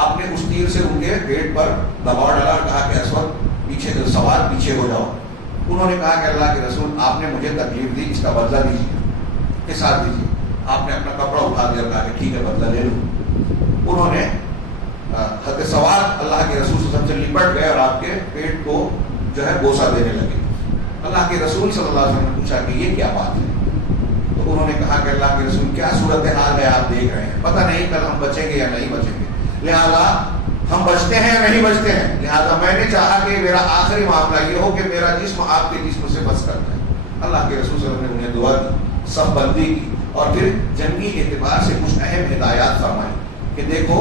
آپ نے اس تیر سے ان کے پیٹ پر دباؤ ڈالا اور کہا کہ اسود پیچھے، سواد پیچھے ہو جاؤ. انہوں نے کہا کہ اللہ کے رسول آپ نے مجھے تکلیف دی، اس کا بدلہ دیجیے، کے ساتھ دیجیے. آپ نے اپنا کپڑا اٹھا دیا اور کہا کہ ٹھیک ہے بدلہ لے لو. انہوں نے حضرت سواد اللہ کے رسول صلی اللہ علیہ وسلم سے لپٹ گئے اور آپ کے پیٹ کو جو ہے بوسہ دینے لگے. اللہ کے رسول صلی اللہ علیہ وسلم نے پوچھا کہ یہ کیا بات ہے؟ تو انہوں نے کہا کہ اللہ کے رسول کیا صورتحال ہے آپ دیکھ رہے ہیں، پتہ نہیں کل ہم بچیں گے یا نہیں بچیں گے، لہذا ہم بچتے ہیں یا نہیں بچتے ہیں، لہذا میں نے چاہا کہ میرا آخری معاملہ یہ ہو کہ میرا جسم آپ کے جسم سے بس کرتا ہے. اللہ کے رسول صلی اللہ علیہ وسلم نے انہیں دعا دی، سب بندی کی اور پھر جنگی اعتبار سے کچھ اہم ہدایات فرمائی کہ دیکھو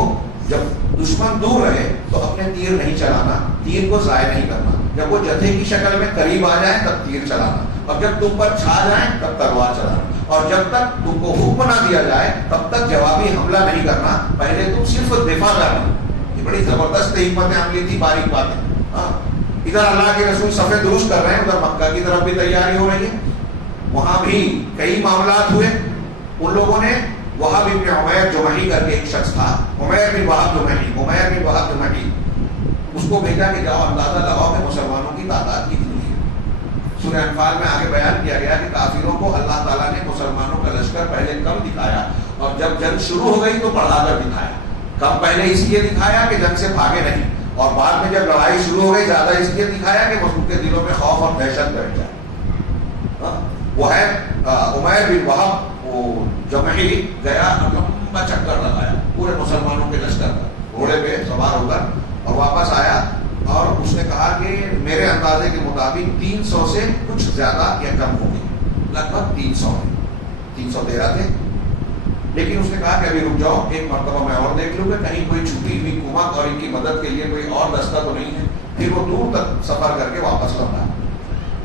جب دشمن دور رہے تو اپنے تیر نہیں چلانا، تیر کو ضائع نہیں کرنا. جب وہ جتھے کی شکل میں قریب آ جائیں تب تیر چلانا، اور جب تم پر چھا جائیں تب تلوار چلانا. اور جب تک تم کو حکم نہ دیا جائے تب تک جوابی حملہ نہیں کرنا، پہلے تم صرف دفاع کرنا. یہ بڑی زبردست حکمت عملی تھی، باریک باتیں. ادھر اللہ کے رسول صفے درست کر رہے ہیں، ادھر مکہ کی طرف بھی تیاری ہو رہی ہے. وہاں بھی کئی معاملات ہوئے. ان لوگوں نے وہاب بن عمیر جمحی کر کے ایک شخص تھا، عمیر بن وہاب جمحی، اس کو بھیجا کہ جاؤ اندازہ لگاؤ کہ مسلمانوں کی تعداد کتنی ہے. سورہ انفال میں آگے بیان کیا گیا کہ کافروں کو اللہ تعالیٰ نے مسلمانوں کا لشکر پہلے کم دکھایا اور جب جنگ شروع ہو گئی تو بڑھا کر دکھایا. کم پہلے اس لیے دکھایا کہ جنگ سے بھاگے نہیں، اور بعد میں جب لڑائی شروع ہو گئی زیادہ اس لیے دکھایا کہ ان کے دلوں میں خوف اور دہشت بیٹھ جائے. وہ ہے عمیر بن وہب، وہ جمحی گیا، لمبا چکر لگایا پورے مسلمانوں کے لشکر کا گھوڑے پہ سوار ہو کر، اور واپس آیا اور اس نے کہا کہ میرے اندازے کے مطابق 300 سے کچھ زیادہ یا کم ہو گئی، لگ بھگ 313 تھے. لیکن اس نے کہا کہ ابھی رک جاؤ، ایک مرتبہ میں اور دیکھ لوں گا کہیں کوئی چھپی ہوئی کمک اور ان کی مدد کے لیے کوئی اور دستہ تو نہیں ہے. پھر وہ دور تک سفر کر کے واپس لوٹا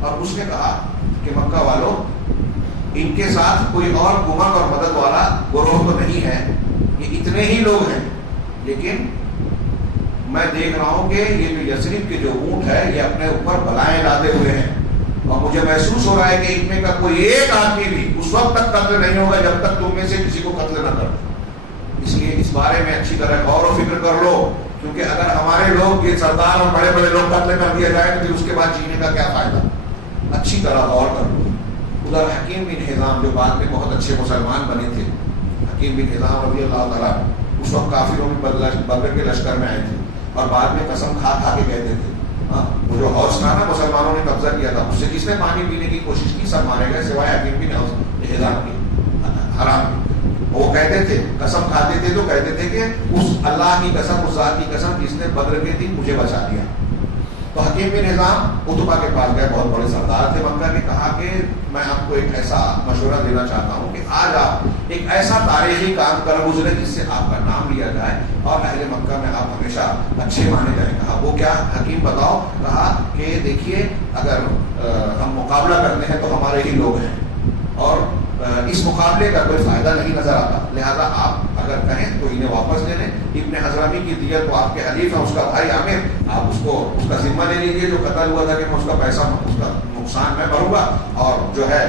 اور اس نے کہا کہ مکہ والوں، ان کے ساتھ کوئی اور کمک اور مدد والا گروہ تو نہیں ہے، یہ اتنے ہی لوگ ہیں، لیکن میں دیکھ رہا ہوں کہ یہ جو یثرب کے جو اونٹ ہے یہ اپنے اوپر بلائیں لاتے ہوئے ہیں، اور مجھے محسوس ہو رہا ہے کہ ان میں کا کوئی ایک آدمی بھی اس وقت تک قتل نہیں ہوگا جب تک تم میں سے کسی کو قتل نہ کر. اس لیے اس بارے میں اچھی طرح غور و فکر کر لو، کیونکہ اگر ہمارے لوگ یہ سردار اور بڑے بڑے لوگ قتل کر دیا جائے تو پھر اس کے بعد جینے کا کیا فائدہ. اچھی طرح غور کر لو. ادھر حکیم بن حزام جو بعد میں بہت اچھے مسلمان بنے تھے، حکیم بن حزام رضی اللہ تعالیٰ، اس وقت کافروں میں بدر کے لشکر میں آئے تھے اور بعد میں قسم کھا کھا کے کہتے تھے، وہ جو حوض تھا نا مسلمانوں نے قبضہ کیا تھا، اس سے کس نے پانی پینے کی کوشش کی؟ سب مارے گئے سوائے حکیم بن حزام کی، حرام کی. وہ کہتے تھے، قسم کھاتے تھے تو کہتے تھے کہ اس اللہ کی قسم، اس ذات کی قسم جس نے بدر کے دن مجھے بچا دیا. تو حکیم بن حزام عتبہ کے پاس گئے، بہت بڑے سردار تھے مکہ کے، کہا کہ میں آپ کو ایک ایسا مشورہ دینا چاہتا ہوں کہ آج آپ ایک ایسا تاریخی کام کر گزرے جس سے آپ کا نام لیا جائے اور اہل مکہ میں آپ ہمیشہ اچھے مانے جائیں. کہا وہ کیا حکیم بتاؤ؟ کہا کہ دیکھیے اگر ہم مقابلہ کرتے ہیں تو ہمارے ہی لوگ ہیں اور اس مقابلے کا کوئی فائدہ نہیں نظر آتا، لہذا آپ اگر کہیں تو انہیں واپس لے لیں. ابن حضرمی کی دیت تو آپ کے حلیف ہیں، اس کا بھائی عامر، آپ اس کو اس کا ذمہ لے لیجیے، جو قتل ہوا تھا کہ میں اس کا پیسہ، اس کا نقصان میں بھروں گا، اور جو ہے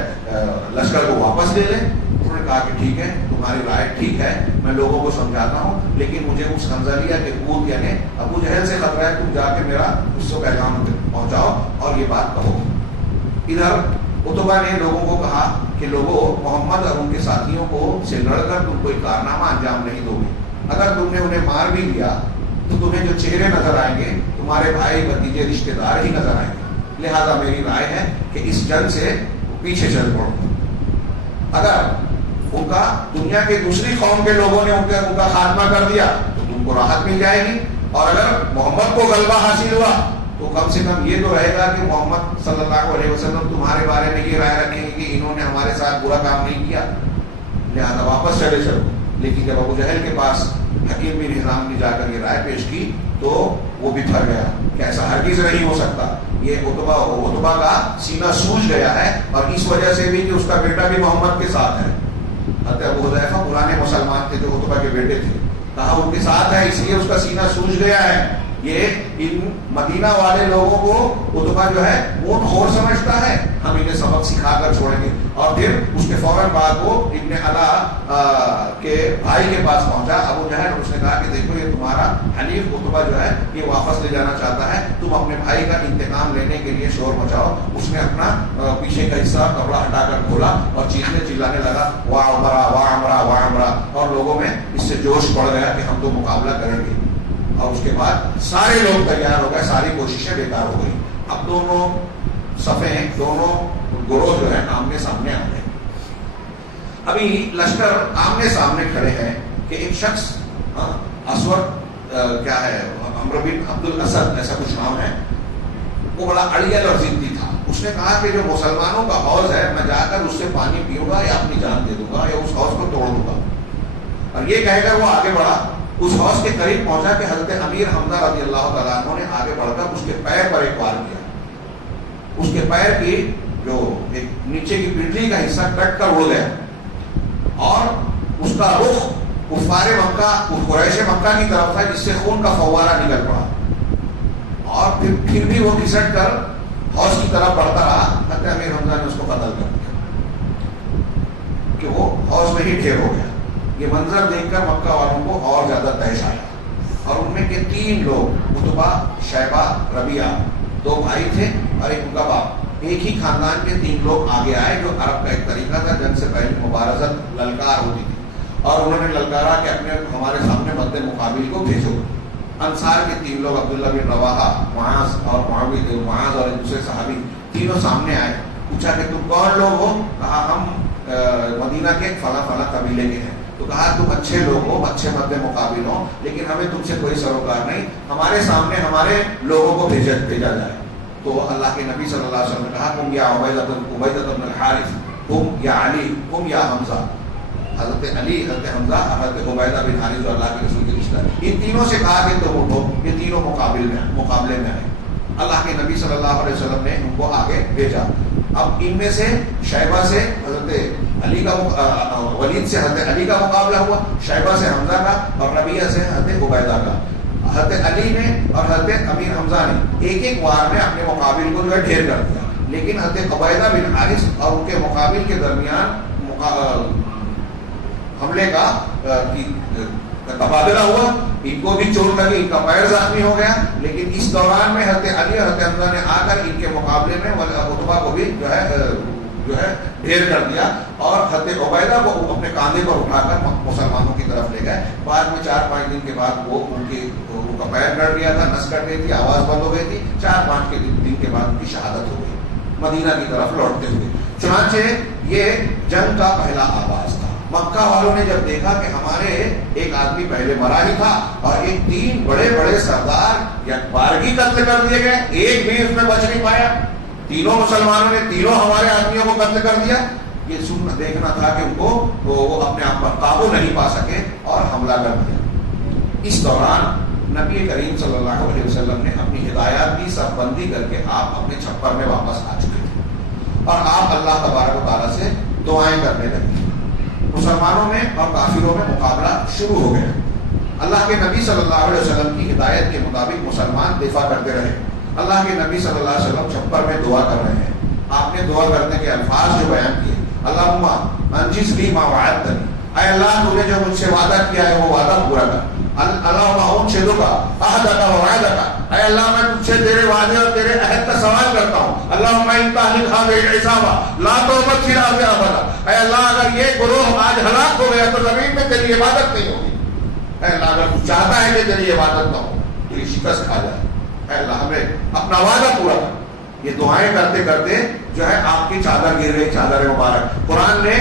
لشکر کو واپس لے لیں. انہوں نے کہا کہ ٹھیک ہے، تمہاری رائے ٹھیک ہے، میں لوگوں کو سمجھاتا ہوں، لیکن مجھے اس حنظلیہ کے پوت یعنی ابو جہل سے خطرہ ہے، تم جا کے میرا اس کو پیغام پہنچاؤ اور یہ بات کہو. ادھر عتبہ نے لوگوں کو کہا کہ لوگوں، محمد اور ان کے ساتھیوں کو سے لڑ کر تم کوئی کارنامہ انجام نہیں دو گے. اگر تم نے انہیں مار بھی لیا تو تمہیں جو چہرے نظر آئیں گے تمہارے بھائی بھتیجے رشتے دار ہی نظر آئیں گے. لہذا میری رائے ہے کہ اس جنگ سے پیچھے چل پڑو. اگر ان کا دنیا کے دوسری قوم کے لوگوں نے ان کا خاتمہ کر دیا تو تم کو راحت مل جائے گی، اور اگر محمد کو غلبہ حاصل ہوا تو کم سے کم یہ تو رہے گا کہ محمد صلی اللہ علیہ وسلم تمہارے بارے میں یہ رائے رکھیں گے کہ انہوں نے ہمارے ساتھ برا کام نہیں کیا، لہذا واپس چلے چلو. لیکن جب ابو جہل کے پاس حکیم بن حزام نے جا کر یہ رائے پیش کی تو وہ بھی پھر گیا کہ ایسا ہرگز نہیں ہو سکتا. یہ عتبہ کا سینہ سوج گیا ہے، اور اس وجہ سے بھی کہ اس کا بیٹا بھی محمد کے ساتھ ہے. حضرت ابو حذیفہ پرانے مسلمان تھے جو عتبہ کے بیٹے تھے، کہا ان کے ساتھ ہے اس لیے اس کا سینہ سوج گیا ہے. یہ ان مدینہ والے لوگوں کو عتبہ جو ہے اونٹ خور سمجھتا ہے، ہم انہیں سبق سکھا کر چھوڑیں گے. اور پھر اس کے فوراً بعد وہ ابن علا کے بھائی کے پاس پہنچا ابو جہل، اور اس نے کہا کہ دیکھو یہ تمہارا حلیف عتبہ جو ہے یہ واپس لے جانا چاہتا ہے، تم اپنے بھائی کا انتقام لینے کے لیے شور مچاؤ. اس نے اپنا پیچھے کا حصہ کپڑا ہٹا کر کھولا اور چیخنے چلانے لگا، واہ عمرہ واہ عمرہ واہ عمرہ، اور لوگوں میں اس سے جوش بڑھ گیا کہ ہم تو مقابلہ کریں گے. اور اس کے بعد سارے لوگ تیار ہو گئے، ساری کوششیں بیکار ہو گئی. اب دونوں صفیں، دونوں گروہ جو ہے آمنے سامنے آ گئے. ابھی لشکر آمنے سامنے کھڑے ہیں کہ ایک شخص اسود کیا ہے عمرو بن عبد الاسد ایسا کچھ نام ہے، وہ بڑا اڑیل اور ضدی تھا. اس نے کہا کہ جو مسلمانوں کا حوض ہے میں جا کر اس سے پانی پیوں گا یا اپنی جان دے دوں گا یا اس حوض کو توڑ دوں گا. اور یہ کہہ کر وہ آگے بڑھا، اس حوض کے قریب پہنچا کہ حضرت امیر حمزہ رضی اللہ تعالیٰ عنہ نے آگے بڑھ کر اس کے پیر پر ایک وار کیا. اس کے پیر کی جو ایک نیچے کی پنڈلی کا حصہ کٹ کر اڑ گیا اور اس کا رخ کفار مکہ قریش مکہ کی طرف تھا جس سے خون کا فوارہ نکل پڑا، اور پھر بھی وہ گھسٹ کر حوض کی طرف بڑھتا رہا، حضرت امیر حمزہ نے اس کو قتل کر دیا کہ وہ حوض میں ہی ڈھیر ہو گیا۔ یہ منظر دیکھ کر مکہ والوں کو اور زیادہ تحش آیا، اور ان میں کے 3 لوگ عتبہ، شیبہ، ربیعہ، 2 بھائی تھے اور ایک ان کا باپ، ایک ہی خاندان کے 3 لوگ آگے آئے، جو عرب کا ایک طریقہ تھا، جنگ سے پہلے مبارزت للکار ہوتی تھی، اور انہوں نے للکارا کہ ہمارے سامنے مد مقابل کو بھیجو۔ انصار کے 3 لوگ عبداللہ بن رواحہ، معاذ اور دوسرے صحابی، تینوں سامنے آئے، پوچھا کہ تم کون لوگ ہو؟ کہا ہم مدینہ کے فلاں فلاں قبیلے کے ہیں۔ تو کہا تم اچھے لوگ ہو، اچھے مد مقابل ہو، لیکن ہمیں تم سے کوئی سروکار نہیں، ہمارے سامنے ہمارے لوگوں کو بھیجا جائے۔ تو اللہ کے نبی صلی اللہ علیہ وسلم نے کہا تم یا عبیدہ بن الحارث، تم یا علی، تم یا حمزہ۔ حضرت علی، حضرت حمزہ، حضرت عبیدہ بن حارث جو اللہ کے رسول کے رشتہ ہے، ان تینوں سے کہا کہ تم اٹھو، یہ تینوں مقابلے میں آئے۔ اللہ کے نبی صلی اللہ علیہ وسلم نے ان کو آگے بھیجا۔ اب ان میں سے شیبہ سے حضرت علی کا ولید سے حضرت علی کا مقابلہ ہوا، شیبہ سے حمزہ کا، اور ربیعہ سے حضرت عبیدہ کا۔ حضرت علی نے اور حضرت امیر حمزہ نے ایک وار میں اپنے مقابل کو جو ہے ڈھیر کر دیا، لیکن حضرت عبیدہ بن حارث اور ان کے مقابل کے درمیان حملے کا تبادلہ ہوا، ان کو بھی چوٹ لگی، ان کا پیر زخمی ہو گیا، لیکن اس دوران میں حضرت علی اور حضرت حمزہ نے آ کر ان کے مقابلے میں عتبہ کو بھی جو ہے ڈھیر کر دیا، اور حضرت عبیدہ کو اپنے کاندھے پر اٹھا کر مسلمانوں کی طرف لے گئے۔ بعد میں 4-5 دن کے بعد وہ ان کا پیر کٹ گیا تھا، نس کٹ گئی تھی، آواز بند ہو گئی تھی، 4-5 دن کے بعد ان کی شہادت ہو گئی مدینہ کی طرف لوٹتے ہوئے۔ چنانچہ یہ جنگ کا پہلا آغاز تھا۔ مکہ والوں نے جب دیکھا کہ ہمارے ایک آدمی پہلے مرا ہی تھا اور ایک 3 بڑے سردار یکبارگی قتل کر دیے گئے، ایک بھی اس میں بچ نہیں پایا، تینوں مسلمانوں نے تینوں ہمارے آدمیوں کو قتل کر دیا، یہ سننا دیکھنا تھا کہ ان کو وہ اپنے آپ پر قابو نہیں پا سکے اور حملہ کر دیا۔ اس دوران نبی کریم صلی اللہ علیہ وسلم نے اپنی ہدایات کی صف بندی کر کے آپ اپنے چھپر میں واپس آ چکے تھے، اور آپ اللہ تبارک و تعالیٰ سے دعائیں کرنے لگے۔ مسلمانوں میں اور کافروں میں مقابلہ شروع ہو گیا۔ اللہ کے نبی صلی اللہ علیہ وسلم کی ہدایت کے مطابق مسلمان دفاع کرتے رہے۔ اللہ کے نبی صلی اللہ علیہ وسلم چھپر میں دعا کر رہے ہیں، آپ نے دعا کرنے کے الفاظ جو بیان کیے، اللہم انجز لی ما وعدتنی، اے اللہ تو نے جو مجھ سے وعدہ کیا ہے وہ وعدہ پورا کر۔ اللہم انشدک عہدک ووعدک، اے اللہ میں تجھ سے تیرے وعدے اور تیرے عہد کا سوال کرتا ہوں۔ اللہم ان تہلک هذه العصابہ لا تعبد فی الارض ابدا، اے اللہ اگر یہ گروہ آج ہلاک ہو گیا تو زمین میں تیری عبادت نہیں ہوگی۔ اے اللہ اگر تو چاہتا ہے کہ تیری عبادت نہ ہو تو یہ شکست کھا جائے، اے اللہ ہمیں اپنا وعدہ پورا کر۔ یہ دعائیں کرتے کرتے جو ہے آپ کی چادر گر رہی، چادر مبارک۔ قرآن نے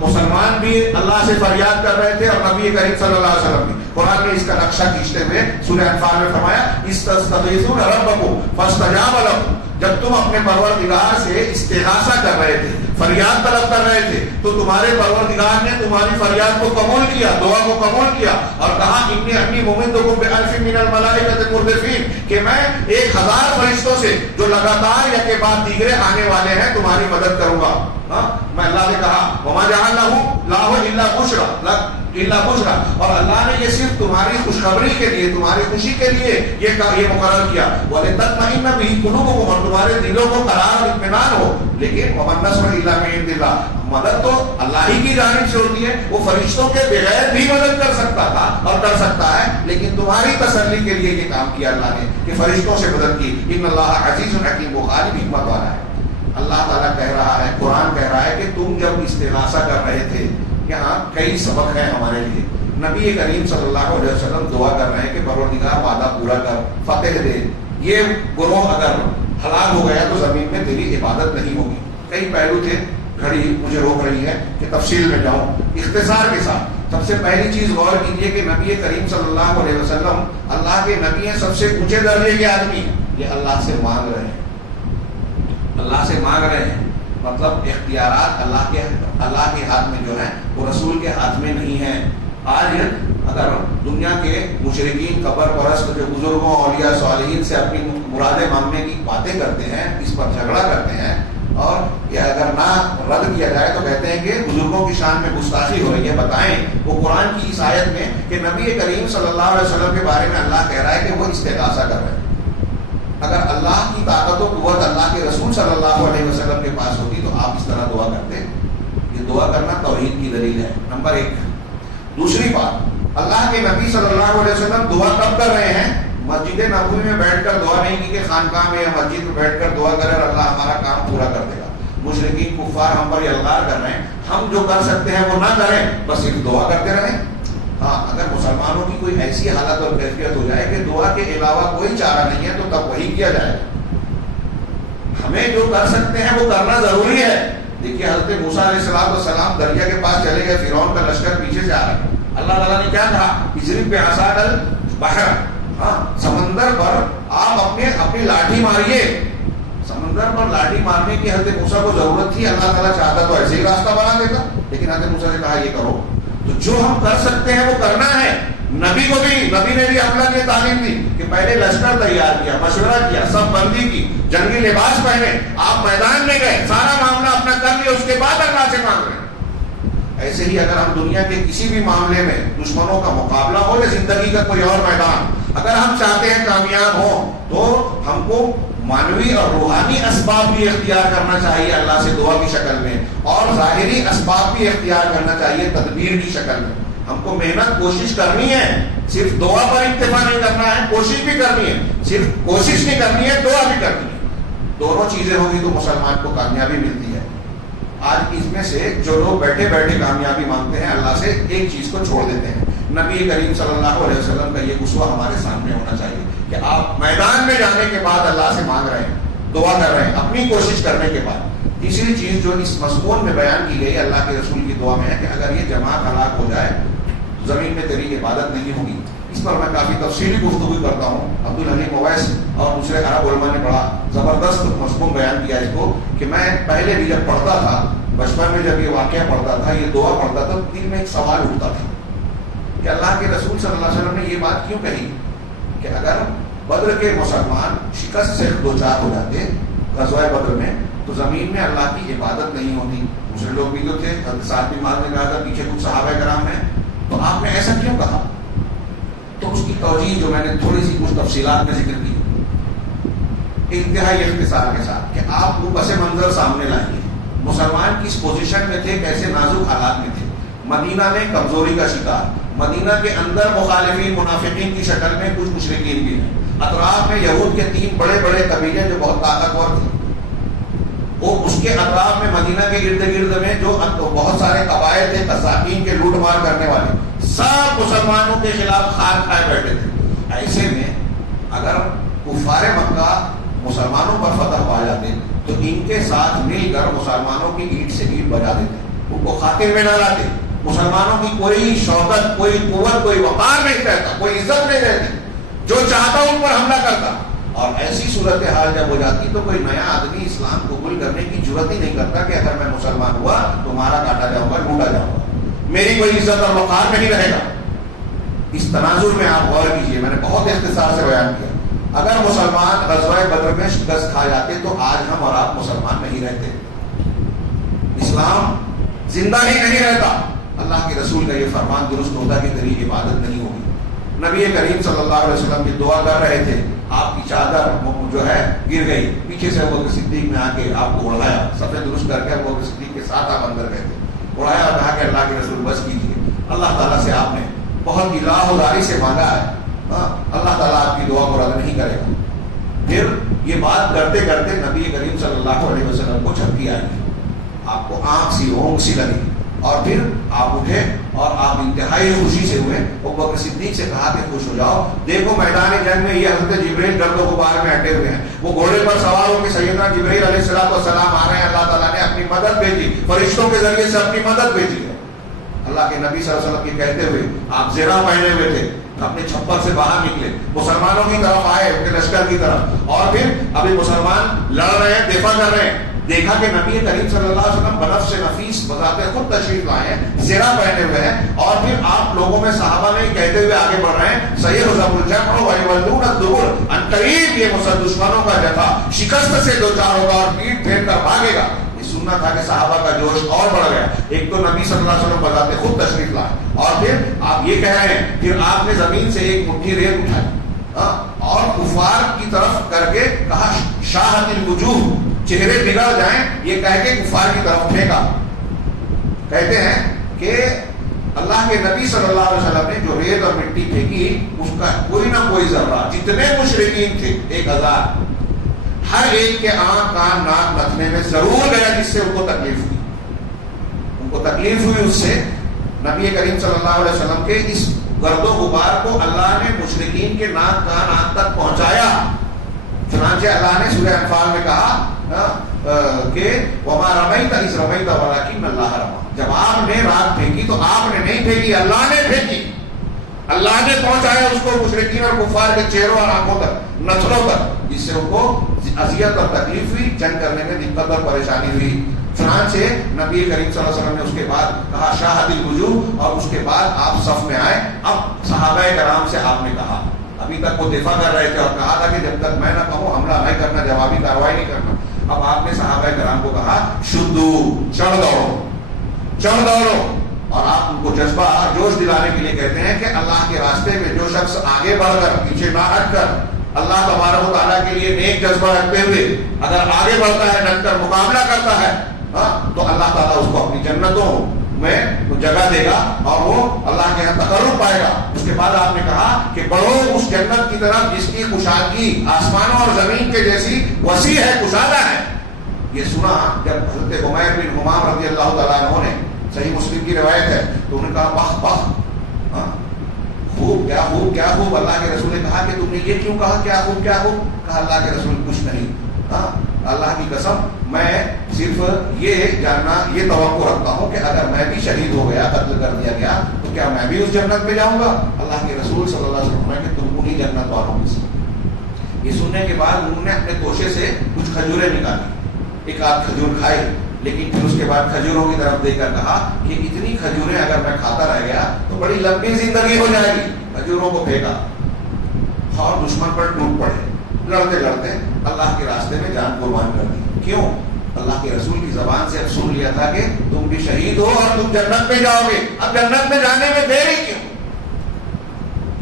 مسلمان بھی اللہ سے فریاد کر رہے تھے اور نبی کریم صلی اللہ علیہ وسلم بھی۔ قرآن نے اس کا نقشہ کھینچتے ہوئے سورہ انفال میں فرمایا استغیثون ربکم فاستجاب لکم، جب تم اپنے پروردگار سے استغاثہ کر رہے تھے، فریاد طلب کر رہے تھے، تو تمہارے پروردگار نے تمہاری فریاد کو قبول کیا، دعا کو قبول کیا، اور کہا انی ممدکم بألف من الملائکۃ مردفین، کہ میں 1000 فرشتوں سے جو لگاتار یا کے بعد دیگرے آنے والے ہیں تمہاری مدد کروں گا۔ میں اللہ نے کہا وما جعلناه الا بشرا، اور اللہ نے یہ صرف تمہاری خوشخبری کے لیے، تمہاری خوشی کے لیے یہ مقرر کیا، وَلِتَطْمَئِنَّ بِهِ قُلُوبُكُمْ، اور تمہارے دلوں کو قرار اور اطمینان ہو۔ لیکن وَمَا النَّصْرُ إِلَّا مِنْ عِنْدِ اللَّهِ، مدد تو اللہ ہی کی جانب سے ہوتی ہے، وہ فرشتوں کے بغیر بھی مدد کر سکتا تھا اور کر سکتا ہے، لیکن تمہاری تسلی کے لیے یہ کام کیا اللہ نے کہ فرشتوں سے مدد کی۔ ان اللہ عزیز حکیم، بخاری بھی حکمت والا ہے۔ اللہ تعالیٰ کہہ رہا ہے، قرآن کہہ رہا ہے کہ تم جب استغاثہ کر رہے تھے، یہاں کئی سبق ہیں ہمارے لیے۔ نبی کریم صلی اللہ علیہ وسلم دعا کر رہے ہیں کہ پروردگار وعدہ پورا کر، فتح دے، یہ گروہ اگر ہلاک ہو گیا تو زمین میں تیری عبادت نہیں ہوگی۔ کئی پہلو تھے، گھڑی مجھے روک رہی ہے کہ تفصیل میں جاؤں، اختصار کے ساتھ۔ سب سے پہلی چیز غور کیجیے کہ نبی کریم صلی اللہ علیہ وسلم اللہ کے نبی ہیں، سب سے اونچے درجے کے آدمی ہیں، یہ اللہ سے مانگ رہے ہیں، اللہ سے مانگ رہے ہیں، مطلب اختیارات اللہ کے ہاتھ میں جو ہے وہ رسول کے ہاتھ میں نہیں ہے۔ آج اگر دنیا کے مشرکین قبر پرست جو بزرگوں اولیاء صالحین سے اپنی مرادیں مانگنے کی باتیں کرتے ہیں، اس پر جھگڑا کرتے ہیں، اور یہ اگر نہ رد کیا جائے تو کہتے ہیں کہ بزرگوں کی شان میں گستاخی ہو رہی ہے. بتائیں وہ قرآن کی اس آیت میں کہ نبی کریم صلی اللہ علیہ وسلم کے بارے میں اللہ کہہ رہا ہے کہ وہ استغاثہ کر رہے ہیں. اگر اللہ کی طاقت و قوت اللہ کے رسول صلی اللہ علیہ وسلم کے پاس ہوتی تو آپ اس طرح دعا کرتے. یہ دعا کرنا توحید کی دلیل ہے نمبر 1. دوسری بات، اللہ کے نبی صلی اللہ علیہ وسلم دعا کب کر رہے ہیں؟ مسجد نبوی میں بیٹھ کر دعا نہیں کی کہ خانقاہ میں یا مسجد میں بیٹھ کر دعا کرے اور اللہ ہمارا کام پورا کر دے گا. مشرکین کفار ہم پر الغار کر رہے ہیں، ہم جو کر سکتے ہیں وہ نہ کریں، بس صرف دعا کرتے رہیں. ہاں اگر مسلمانوں کی کوئی ایسی حالت اور کیفیت ہو جائے کہ دعا کے علاوہ کوئی چارہ نہیں ہے تو تب وہی کیا جائے. ہمیں جو کر سکتے ہیں وہ کرنا ضروری ہے. دیکھیے حضرت موسیٰ علیہ السلام دریا کے پاس چلے گئے، فرعون کا لشکر پیچھے سے آ رہا ہے. اللہ تعالیٰ نے کیا کہا؟ اضرب بعصاک البحر، ہاں سمندر پر آپ اپنی لاٹھی ماریے. سمندر پر لاٹھی مارنے کی حضرت موسیٰ کو ضرورت تھی؟ اللہ تعالیٰ چاہتا تو ایسے ہی راستہ بنا دیتا، لیکن حضرت موسیٰ نے کہا یہ کرو. تو جو ہم کر سکتے ہیں وہ کرنا ہے. نبی نے بھی حملہ کی تعلیم دی کہ پہلے لشکر تیار کیا، مشورہ کیا، سب بندی کی، جنگی لباس پہنے، آپ میدان میں گئے، سارا معاملہ اپنا کر لیا، اس کے بعد اللہ سے مانگ رہے ہیں. ایسے ہی اگر ہم دنیا کے کسی بھی معاملے میں دشمنوں کا مقابلہ ہو یا زندگی کا کوئی اور میدان، اگر ہم چاہتے ہیں کامیاب ہوں تو ہم کو معنوی اور روحانی اسباب بھی اختیار کرنا چاہیے اللہ سے دعا کی شکل میں، اور ظاہری اسباب بھی اختیار کرنا چاہیے تدبیر کی شکل میں. ہم کو محنت کوشش کرنی ہے، صرف دعا پر اکتفا نہیں کرنا ہے، کوشش بھی کرنی ہے. صرف کوشش نہیں کرنی ہے، دعا بھی کرنی ہے. دونوں چیزیں ہوگی تو مسلمان کو کامیابی ملتی ہے. آج اس میں سے جو لوگ بیٹھے بیٹھے کامیابی مانگتے ہیں اللہ سے ایک چیز کو چھوڑ دیتے ہیں. نبی کریم صلی اللہ علیہ وسلم کا یہ اسوہ ہمارے سامنے ہونا چاہیے کہ آپ میدان میں جانے کے بعد اللہ سے مانگ رہے ہیں، دعا کر رہے ہیں اپنی کوشش کرنے کے بعد. تیسری چیز جو اس مضمون میں بیان کی گئی اللہ کے رسول کی دعا میں ہے کہ اگر یہ جماعت ہلاک ہو جائے زمین میں تیری عبادت نہیں ہوگی. اس پر میں کافی تفصیلی گفتگو کرتا ہوں. عبدالحلیم اویس اور دوسرے عرب علماء نے بڑا زبردست مضمون بیان کیا اس کو کہ میں پہلے بھی جب پڑھتا تھا، بچپن میں جب یہ واقعہ پڑھتا تھا، یہ دعا پڑھتا تھا، دل میں ایک سوال اٹھتا تھا کہ اللہ کے رسول صلی اللہ علیہ وسلم نے یہ بات کیوں کہی کہ اگر بدر کے مسلمان شکست سے دوچار ہو جاتے غزوہ بدر میں تو زمین میں اللہ کی عبادت نہیں ہوتی. دوسرے لوگ بھی تو تھے، ساتھ بھی مان نے کہا تھا، پیچھے کچھ صحابہ کرام ہیں، تو آپ نے ایسا کیوں کہا؟ تو اس کی توجیہ جو میں نے تھوڑی سی کچھ تفصیلات میں ذکر کی انتہائی اختصار کے ساتھ کہ آپ وہ پس منظر سامنے لائیے. مسلمان کس پوزیشن میں تھے، کیسے نازک حالات میں تھے. مدینہ میں کمزوری کا شکار، مدینہ کے اندر مخالفین منافقین کی شکل میں کچھ مشرکین بھی ہیں، اطراف میں یہود کے 3 بڑے بڑے قبیلے جو بہت طاقتور تھے، وہ اس کے اطراف میں مدینہ کے ارد گرد میں جو بہت سارے قبائل تھے قذافین کے لوٹ مار کرنے والے، سب مسلمانوں کے خلاف خار کھائے بیٹھے تھے. ایسے میں اگر کفار مکہ مسلمانوں پر فتح پا جاتے تو ان کے ساتھ مل کر مسلمانوں کی اینٹ سے اینٹ بجا دیتے، ان کو خاطر میں نہ لاتے. مسلمانوں کی کوئی شوکت، کوئی قوت، کوئی وقار نہیں رہتا، کوئی عزت نہیں رہتی، جو چاہتا ان پر حملہ کرتا. اور ایسی صورتحال جب ہو جاتی تو کوئی نیا آدمی اسلام قبول کرنے کی جرات ہی نہیں کرتا کہ اگر میں مسلمان ہوا تو مارا کاٹا جاؤں گا، لوٹا جاؤں گا، میری کوئی عزت اور وقار نہیں رہے گا. اس تناظر میں آپ غور کیجئے، میں نے بہت اختصار سے بیان کیا. اگر مسلمان غزوہ بدر میں شکست کھا جاتے تو آج ہم اور آپ مسلمان نہیں رہتے، اسلام زندہ ہی نہیں رہتا. اللہ کے رسول کا یہ فرمان درست ہوتا کہ تیری عبادت نہیں ہوگی. نبی کریم صلی اللہ علیہ وسلم کی دعا کر رہے تھے، آپ کی چادر جو ہے گر گئی، پیچھے سے ابوبکر صدیق نے آ کے آپ کو اڑایا، صفحے درست کر کے ابوبکر صدیق کے ساتھ آپ اندر گئے تھے، اڑایا اور کہا کہ اللہ کے رسول بس کیجیے. اللہ تعالیٰ سے آپ نے بہت ہی لاہوزاری سے مانگا ہے، اللہ تعالیٰ آپ کی دعا کو رد نہیں کرے گا. پھر یہ بات کرتے کرتے نبی کریم صلی اللہ علیہ وسلم کو جھپکی آئی، آپ کو آنکھ سی اونگ سی لگی، اور پھر آپ اٹھے اور آپ انتہائی خوشی سے ہوئے. ابوبکر صدیق سے کہا کہ خوش ہو جاؤ، دیکھو میدان جنگ میں یہ حضرت جبرائیل گرد و غبار میں اٹے ہوئے ہیں، وہ گھوڑے پر سوار ہو کے سیدنا جبرائیل علیہ السلام آ رہے ہیں، اللہ تعالیٰ نے اپنی مدد بھیجی، فرشتوں کے ذریعے سے اپنی مدد بھیجی ہے. اللہ کے نبی صلی اللہ علیہ وسلم کی کہتے ہوئے آپ زرہ پہنے ہوئے تھے، اپنے چھپر سے باہر نکلے، مسلمانوں کی طرف آئے، ان کے لشکر کی طرف، اور پھر ابھی مسلمان لڑ رہے ہیں، دفاع کر رہے ہیں. دیکھا کہ نبی کریم صلی اللہ علیہ وسلم بنفس نفیس بذات خود تشریف لائے ہیں، زرہ پہنے ہوئے ہیں، اور پھر آپ لوگوں میں صحابہ نے کہتے ہوئے آگے بڑھ رہے ہیں سیہزم الجمع ویولون الدبر، ان قریب یہ دشمنوں کا جتھا شکست سے دو چار ہوگا اور پیٹ پھیر کر بھاگے گا۔ یہ سننا تھا کہ صحابہ کا جوش اور بڑھ گیا۔ ایک تو نبی صلی اللہ علیہ وسلم بذات خود تشریف لائے، اور پھر آپ یہ کہہ رہے ہیں، پھر آپ نے زمین سے ایک مٹھی ریت اٹھائی اور کفار کی طرف کر کے کہا شاہت الوجوہ، چہرے بگڑ جائیں، یہ کہہ کے کفار کی طرف پھینکا۔ کہتے ہیں کہ اللہ کے نبی صلی اللہ علیہ وسلم نے جو ریت اور مٹی پھینکی، اس کا کوئی نہ کوئی ذرہ، جتنے مشرکین تھے 1000، ہر ایک کے آنکھ کان ناک نتنے میں ضرور گیا، جس سے ان کو تکلیف ہوئی۔ ان کو تکلیف ہوئی اس سے۔ نبی کریم صلی اللہ علیہ وسلم کے اس گرد و غبار کو اللہ نے مشرکین کے ناک کان آنکھ تک پہنچایا۔ چنانچہ اللہ نے سورہ انفال میں کہا کہ وما رمیت اذ رمیت ولکن اللہ رمی، جب آپ نے رات پھینکی تو آپ نے نہیں پھینکی، اللہ نے پھینکی۔ اللہ نے پہنچایا اس کو مشرکین اور کفار کے چہروں اور آنکھوں تک، نتھنوں تک، جس سے ان کو اذیت اور تکلیف ہوئی، جنگ کرنے میں دقت اور پریشانی ہوئی۔ چنانچہ نبی کریم صلی اللہ علیہ وسلم نے اس کے بعد کہا شاہد الوجوہ، اور اس کے بعد آپ صف میں آئے۔ اب صحابہ کرام سے آپ نے کہا، ابھی تک وہ دفاع کر رہے تھے اور کہا تھا کہ جب تک میں نہ کہوں حملہ نہیں کرنا، جوابی کارروائی نہیں کرنا۔ اب آپ نے صحابہ کرام کو کہا شدو، چڑھ دوڑو، چڑھ دوڑو، اور آپ ان کو جذبہ جوش دلانے کے لیے کہتے ہیں کہ اللہ کے راستے میں جو شخص آگے بڑھ کر پیچھے نہ ہٹ کر اللہ تبارک و تعالیٰ کے لیے نیک جذبہ رکھتے ہوئے اگر آگے بڑھتا ہے، ڈٹ کر مقابلہ کرتا ہے، تو اللہ تعالیٰ اس کو اپنی جنتوں میں جگہ دے گا اور وہ اللہ کے یہاں تقرب پائے گا۔ اس کے بعد آپ نے کہا کہ بڑھو اس جنت کی طرف جس کی کشادگی آسمانوں اور زمین کے جیسی وسیع ہے، کشادہ ہے۔ یہ سنا جب حضرت عمیر بن حمام رضی اللہ تعالیٰ عنہ نے، صحیح مسلم کی روایت ہے، تو انہوں نے کہا واہ واہ، خوب، کیا خوب، کیا خوب۔ اللہ کے رسول نے کہا کہ تم نے یہ کیوں کہا، کیا خوب، کیا خوب؟ کہا اللہ کے رسول کچھ نہیں، اللہ کی قسم میں صرف یہ جاننا، یہ توقع رکھتا ہوں کہ اگر میں بھی شہید ہو گیا، قتل کر دیا گیا، تو کیا میں بھی اس جنت میں جاؤں گا؟ اللہ کے رسول صلی اللہ علیہ وسلم نے کہ تم انہی جنت والوں میں سے۔ یہ سننے کے بعد انہوں نے اپنے توشے سے کچھ کھجوریں نکالی، ایک آدھ کھجور کھائی، لیکن پھر اس کے بعد کھجوروں کی طرف دیکھ کر کہا کہ اتنی کھجوریں اگر میں کھاتا رہ گیا تو بڑی لمبی زندگی ہو جائے گی۔ کھجوروں کو پھینکا اور دشمن پر ٹوٹ پڑے، لڑتے لڑتے اللہ کے راستے میں جان قربان کر دی۔ کیوں؟ اللہ کے رسول کی زبان سے اب سن لیا تھا کہ تم بھی شہید ہو اور تم جنت میں جاؤ گے، اب جنت میں جانے میں دیری کیوں؟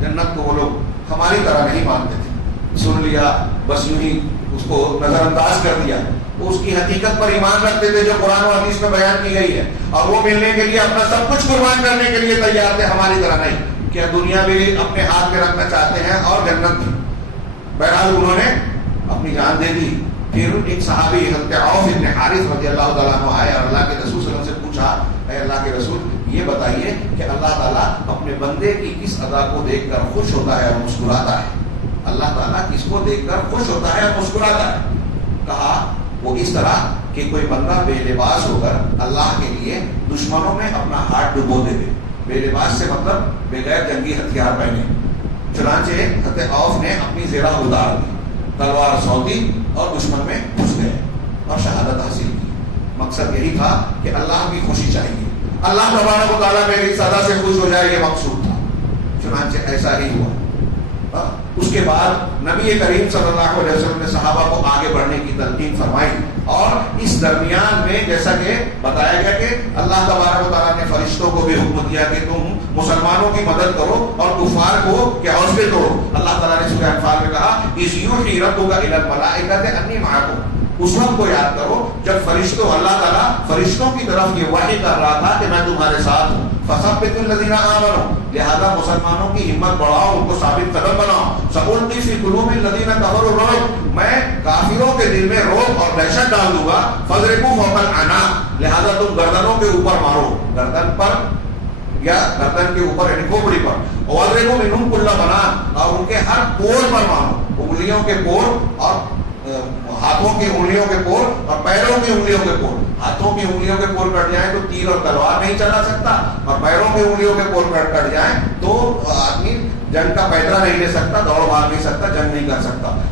جنت کو وہ لوگ ہماری طرح نہیں مانتے تھے، سن لیا بس یوں ہی اس کو نظر انداز کر دیا۔ وہ اس کی حقیقت پر ایمان رکھتے تھے جو قرآن و حدیث میں بیان کی گئی ہے، اور وہ ملنے کے لیے اپنا سب کچھ قربان کرنے کے لیے تیار تھے، ہماری طرح نہیں کہ دنیا بھی اپنے ہاتھ میں رکھنا چاہتے ہیں اور جنت بھی۔ بہرحال انہوں نے اپنی جان دے دی۔ پھر ایک صحابی حضرت عوف بن حارث رضی اللہ تعالیٰ عنہ آئے اور اللہ کے رسول صلی اللہ علیہ وسلم سے پوچھا، اے اللہ کے رسول یہ بتائیے کہ اللہ تعالیٰ اپنے بندے کی کس ادا کو دیکھ کر خوش ہوتا ہے اور مسکراتا ہے؟ اللہ تعالیٰ کس کو دیکھ کر خوش ہوتا ہے اور مسکراتا ہے؟ کہا وہ اس طرح کہ کوئی بندہ بے لباس ہو کر اللہ کے لیے دشمنوں میں اپنا ہاتھ ڈبو دے دے۔ بے لباس سے مطلب بغیر جنگی ہتھیار پہنے۔ چنانچہ حضرت عوف نے اپنی زرہ اتار دی، تلوار سونپی اور دشمن میں گھس گئے اور شہادت حاصل کی۔ مقصد یہی تھا کہ اللہ کی خوشی چاہیے، اللہ تبارک و تعالیٰ میری سزا سے خوش ہو جائے، یہ مقصود تھا۔ چنانچہ ایسا ہی ہوا۔ اس کے بعد نبی کریم صلی اللہ علیہ وسلم نے صحابہ کو آگے بڑھنے کی تلقین فرمائی، اور اس درمیان میں جیسا کہ بتایا گیا کہ اللہ تبارک و تعالیٰ نے فرشتوں کو بھی حکم دیا کہ تم مسلمانوں کی مدد کرو اور کفار کو کہ حوصلے توڑو۔ اللہ تعالیٰ نے سورہ انفال میں کہا اذ یوحی ربک الی الملائکۃ انی معکم، اس وقت کو یاد کرو جب فرشتوں، اللہ تعالیٰ فرشتوں کی طرف یہ وحی کر رہا تھا کہ میں تمہارے ساتھ ہوں۔ فثبت الذین آمنوا، لہذا مسلمانوں کی ہمت بڑھاؤ، ان کو ثابت قدم بناؤ۔ سألقی فی قلوب الذین کفروا الرعب، میں کافروں کے دل میں رعب اور دہشت ڈال دوں گا۔ فاضربوا فوق الاعناق، لہذا تم گردنوں کے اوپر مارو، گردن پر یا گردن کے اوپر یعنی کھوپڑی پر۔ واضربوا منہم کل بنان، اور ان کے ہر پور پر مارو، انگلیوں کے پور اور ہاتھوں کی انگلیوں کے پور اور پیروں کی انگلیوں کے پور۔ ہاتھوں کی انگلیوں کے پور کٹ جائیں تو تیر اور تلوار نہیں چلا سکتا، اور پیروں کی انگلیوں کے پور کٹ جائیں تو آدمی جنگ کا پیدرا نہیں لے سکتا، دوڑ بھاگ نہیں سکتا، جنگ نہیں کر سکتا۔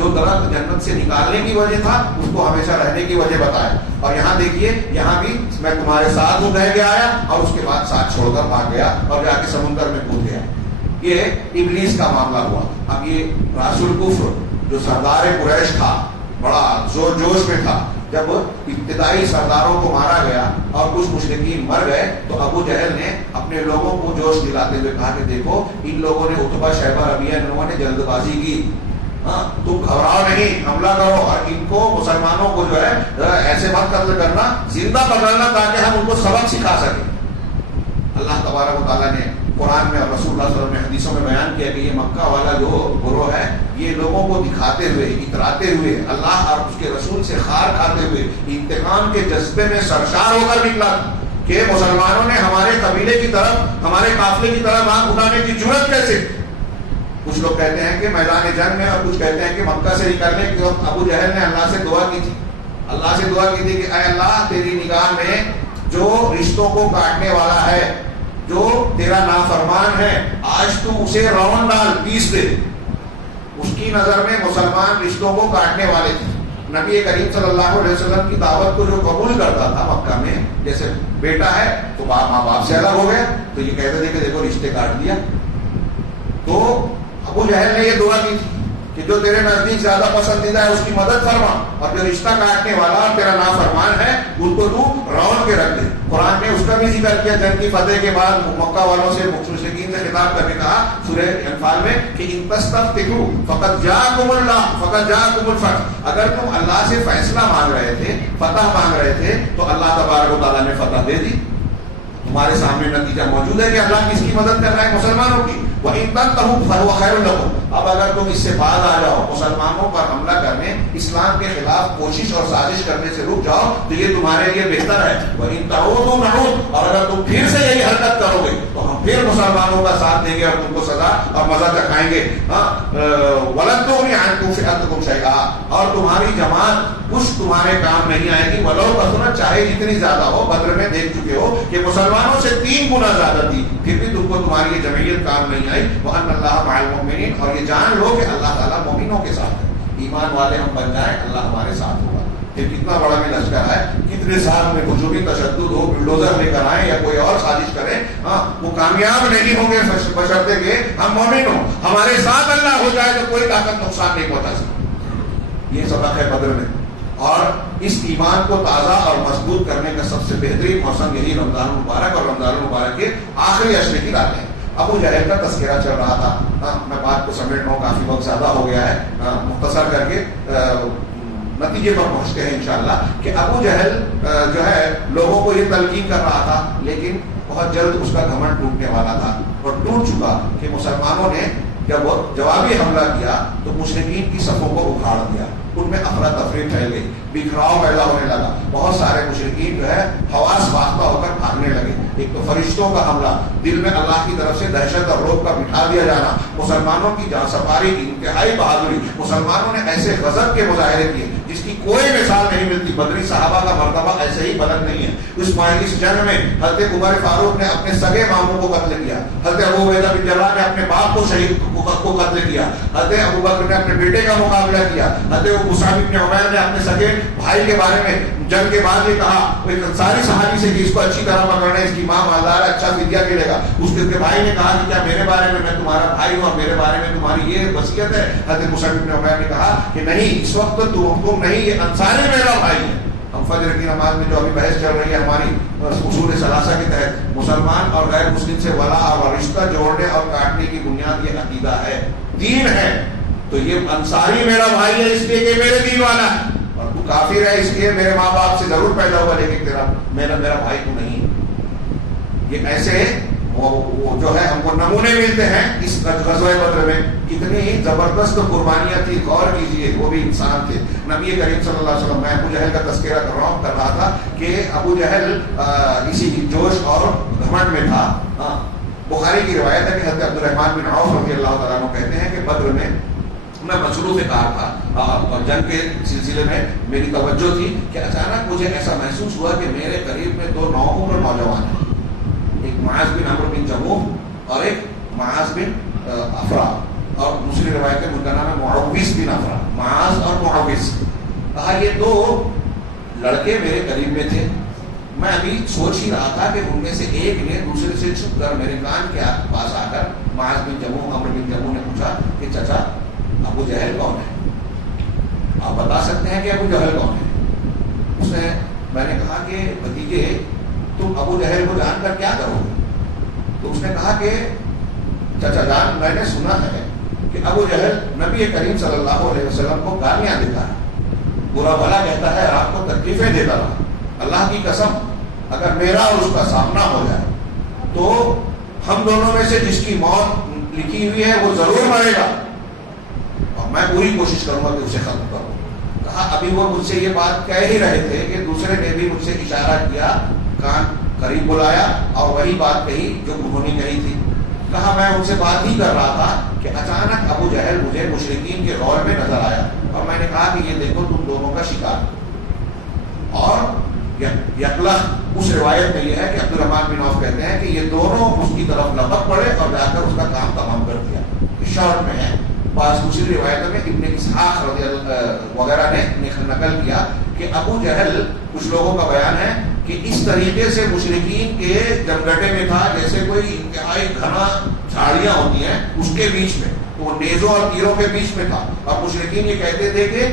جو درخت جنت سے نکالنے کی وجہ تھا اس کو ہمیشہ رہنے کی وجہ بتایا. اور یہاں دیکھیے یہاں بھی میں تمہارے ساتھ ہوں کہہ کے آیا اور اس کے بعد ساتھ چھوڑ کر بھاگ گیا اور جا کے سمندر میں کود گیا. یہ ابلیس کا معاملہ ہوا. اب یہ راس الکفر جو سردار قریش تھا بڑا زور جوش میں تھا, جب ابتدائی سرداروں کو مارا گیا اور کچھ مشرکین مر گئے تو ابو جہل نے اپنے لوگوں کو جوش دلاتے ہوئے کہا کہ دیکھو ان لوگوں نے عتبہ شیبہ ربیعہ ان لوگوں نے جلد بازی کی, ہاں تم گھبراؤ نہیں, حملہ کرو اور ان کو مسلمانوں کو جو ہے ایسے مت قتل کرنا, زندہ پکڑنا تاکہ ہم ان کو سبق سکھا سکیں. اللہ تبارک و تعالیٰ نے قرآن میں اور رسول اللہ صلی اللہ علیہ وسلم نے حدیثوں میں بیان کیا کہ یہ مکہ والا جو گروہ ہے یہ لوگوں کو دکھاتے ہوئے اتراتے ہوئے اللہ اور اس کے رسول سے خار کھاتے ہوئے انتقام کے جذبے میں سرشار ہو کر نکلا کہ مسلمانوں نے ہمارے قبیلے کی طرف ہمارے قافلے کی طرف آنکھ اٹھانے کی جرأت کیسے. کچھ لوگ کہتے ہیں کہ میدان جنگ میں اور کچھ کہتے ہیں کہ مکہ سے نکلنے کے وقت ابو جہل نے اللہ سے دعا کی تھی. اللہ سے دعا کی تھی کہ اے اللہ تیری نگاہ میں جو رشتوں کو کاٹنے والا ہے, جو تیرا نافرمان ہے, آج تو اسے رون ڈال, پیس دے. اس کی نظر میں مسلمان رشتوں کو کاٹنے والے تھے. نبی کریم صلی اللہ علیہ وسلم کی دعوت کو جو قبول کرتا تھا مکہ میں, جیسے بیٹا ہے تو ماں باپ سے الگ ہو گیا تو یہ کہتے تھے کہ دیکھو رشتے کاٹ دیا. تو ابو جہل نے یہ دعا کی تھی کہ جو تیرے نزدیک زیادہ پسندیدہ ہے اس کی مدد فرما, اور جو رشتہ کاٹنے والا اور تیرا نافرمان ہے ان کو تو رون کے رکھ دے. قرآن نے اس کا بھی ذکر کیا جنگ کی فتح کے بعد مکہ والوں سے مشرکین سے خطاب کر کے کہا سورہ انفال میں کہ ان تستفتحوا فقد جاءکم اللہ فقد جاءکم الفتح, اگر تم اللہ سے فیصلہ مانگ رہے تھے, فتح مانگ رہے تھے تو اللہ تبارک و تعالیٰ نے فتح دے دی. تمہارے سامنے نتیجہ موجود ہے کہ اللہ کس کی مدد کر رہا ہے, مسلمانوں کی. وَإِن تَنْتَهُوا فَهُوَ خَيْرٌ لَكُمْ, اب اگر تم اس سے باز آ جاؤ, مسلمانوں پر حملہ کرنے, اسلام کے خلاف کوشش اور سازش کرنے سے رک جاؤ تو یہ تمہارے لیے بہتر ہے. وَإِن تَعُودُوا نَعُودْ, اور اگر تم پھر سے یہی حرکت کرو گے تو ہم پھر مسلمانوں کا ساتھ دیں گے اور تم کو سزا اور مزہ چکھائیں گے. وَلَن تُغْنِيَ عَنكُمْ فِئَتُكُمْ شَيْئًا, اور تمہاری جماعت کچھ تمہارے کام نہیں آئے گی. وَلَوْ كَثُرَتْ, چاہے جتنی زیادہ ہو. بدر میں دیکھ چکے ہو کہ مسلمانوں سے 3 گنا زیادہ تھی, پھر بھی تم کو تمہاری یہ جمعیت کام نہیں آئی. وَأَنَّ اللَّهَ مَعَ الْمُؤْمِنِينَ, اور یہ جان لو کہ اللہ تعالیٰ مومنوں کے ساتھ ہے. ایمان والے ہم بن جائیں, اللہ ہمارے ساتھ ہوگا. پھر کتنا بڑا بھی لشکر ہے, کتنے سال میں ہجومی تشدد ہو, بلڈوزر لے کر آئیں یا کوئی اور سازش کریں, وہ کامیاب نہیں ہوں گے بشرطے کہ ہم مومن ہوں. ہمارے ساتھ اللہ ہو جائے تو کوئی طاقت نقصان نہیں پہنچا سکتی. یہ سبق ہے بدر میں. اور اس ایمان کو تازہ اور مضبوط کرنے کا سب سے بہترین موسم یہی رمضان المبارک اور رمضان المبارک کے آخری عشرے کی راتیں ہیں. ابو جہل کا تذکرہ چل رہا تھا, میں بات کو سمیٹ رہا ہوں, کافی وقت زیادہ ہو گیا ہے, مختصر کر کے نتیجے پر پہنچتے ہیں انشاءاللہ کہ ابو جہل جو ہے لوگوں کو یہ تلقین کر رہا تھا, لیکن بہت جلد اس کا گھمنڈ ٹوٹنے والا تھا اور ٹوٹ چکا کہ مسلمانوں نے جب جوابی حملہ کیا تو مشرکین کی صفوں کو اکھاڑ دیا, ان میں افراتفری پھیل گئی, بکھراؤ پیدا ہونے لگا. بہت سارے مشرکین جو ہے حواس باختہ ہو کر بھاگنے لگے. ایک تو فرشتوں کا حملہ, دل میں اللہ کی طرف سے دہشت اور رعب کا بٹھا دیا جانا, مسلمانوں کی جان سپاری کی انتہائی بہادری, مسلمانوں نے ایسے غضب کے مظاہرے کیے جس کی کوئی مثال نہیں ملتی. بدری صحابہ کا مرتبہ ایسے ہی بلند نہیں ہے. اس جنگ میں حضرت عمر فاروق نے اپنے سگے ماموں کو قتل کیا, حضرت ابو عبیدہ بن جراح نے اپنے باپ کو شہید کو قتل کیا, حضرت ابو بکر نے اپنے بیٹے کا مقابلہ کیا, حضرت مصعب بن عمیر نے اپنے سگے بھائی کے بارے میں جنگ کے بعد یہ کہا ایک انصاری صحابی سے کہ اس کو اچھی طرح پکڑنا ہے, اس کی ماں مالدار ہے, اچھا فدیہ ملے گا. اس کے بھائی نے کہا کہ کیا میرے بارے میں تمہارا بھائی ہوں اور میرے بارے میں تمہاری یہ وصیت ہے. حضرت مصعب بن عمیر نے کہا کہ نہیں, اس وقت تم نہیں, یہ انصاری میرا بھائی ہے. ہم فجر کی نماز میں جو ابھی بحث چل رہی ہے ہماری اصول ثلاثہ کے تحت, مسلمان اور غیر مسلم سے ولا اور رشتہ جوڑنے اور کاٹنے کی بنیاد یہ عقیدہ ہے, دین ہے. تو یہ انصاری میرا بھائی ہے اس لیے کہ میرے دین والا ہے, اور تو کافر ہے اس لیے میرے ماں باپ سے ضرور پیدا ہوا لیکن میرا بھائی تو نہیں. یہ ایسے وہ جو ہے ہم کو نمونے ملتے ہیں اس غزوہ بدر میں. کتنی زبردست قربانیاں تھی, غور کیجیے, وہ بھی انسان تھے. نبی کریم صلی اللہ علیہ وسلم, میں ابو جہل کا تذکرہ کر رہا تھا کہ ابو جہل اسی جوش اور گھمنڈ میں تھا. بخاری کی روایت ہے کہ حضرت عبد الرحمن بن عوف رضی اللہ تعالیٰ عنہ کہتے ہیں کہ بدر میں میں مصروف کار تھا اور جنگ کے سلسلے میں میری توجہ تھی کہ اچانک مجھے ایسا محسوس ہوا کہ میرے قریب میں 2 نوعمر نوجوان ہیں, ایک معاذ بن عمرو بن جموح اور ایک معاذ بن افرا, اور دوسری روایت میں ان کا نام ہے معوذ بن افرا، معاذ اور معوذ. کہا یہ دو لڑکے میرے قریب میں تھے، میں ابھی سوچ ہی رہا تھا کہ ان میں سے ایک نے دوسرے سے چھپ کر میرے کان کے پاس آ کر معاذ بن جموع، عمرو بن جموع نے پوچھا کہ چچا ابو جہل کون ہے؟ آپ بتا سکتے ہیں کہ ابو جہل کون ہے؟ میں نے کہا کہ بھتیجے تم ابو جہل کو جان کر کیا کرو گے؟ تو اس نے کہا کہ چچا جان میں نے سنا ہے کہ ابو جہل نبی کریم صلی اللہ علیہ وسلم کو گالیاں دیتا ہے، برا بھلا کہتا ہے، آپ کو تکلیفیں دیتا رہا. اللہ کی قسم اگر میرا اور اس کا سامنا ہو جائے تو ہم دونوں میں سے جس کی موت لکھی ہوئی ہے وہ ضرور مرے گا، اور میں پوری کوشش کروں گا کہ اسے ختم کروں. کہا ابھی وہ مجھ سے یہ بات کہہ ہی رہے تھے کہ دوسرے نے بھی مجھ سے اشارہ کیا، کان قریب بلایا اور وہی بات کہی جو انہوں نے کہی تھی. کہا میں ان سے بات ہی کر رہا تھا کہ اچانک ابو جہل مجھے مشرکین کے غور میں نظر آیا، اور میں نے کہا کہ یہ دیکھو تم دونوں کا شکار. اور یقلق اس روایت میں یہ ہے کہ عبد الرحمن بن عوف کہتے ہیں کہ یہ دونوں اس کی طرف لپک پڑے اور جا کر اس کا کام تمام کر دیا. شارٹ میں ہے. بعض دوسری روایتوں میں ابن اسحاق رضی اللہ وغیرہ نے نقل کیا کہ ابو جہل کچھ لوگوں کا بیان ہے کہ اس طریقے سے مشرکین کے جمگٹے میں تھا جیسے کوئی انتہائی گھنا جھاڑیاں ہوتی ہیں اس کے بیچ میں، تو وہ نیزوں اور تیروں کے بیچ میں تھا. اور مشرکین یہ کہتے تھے کہ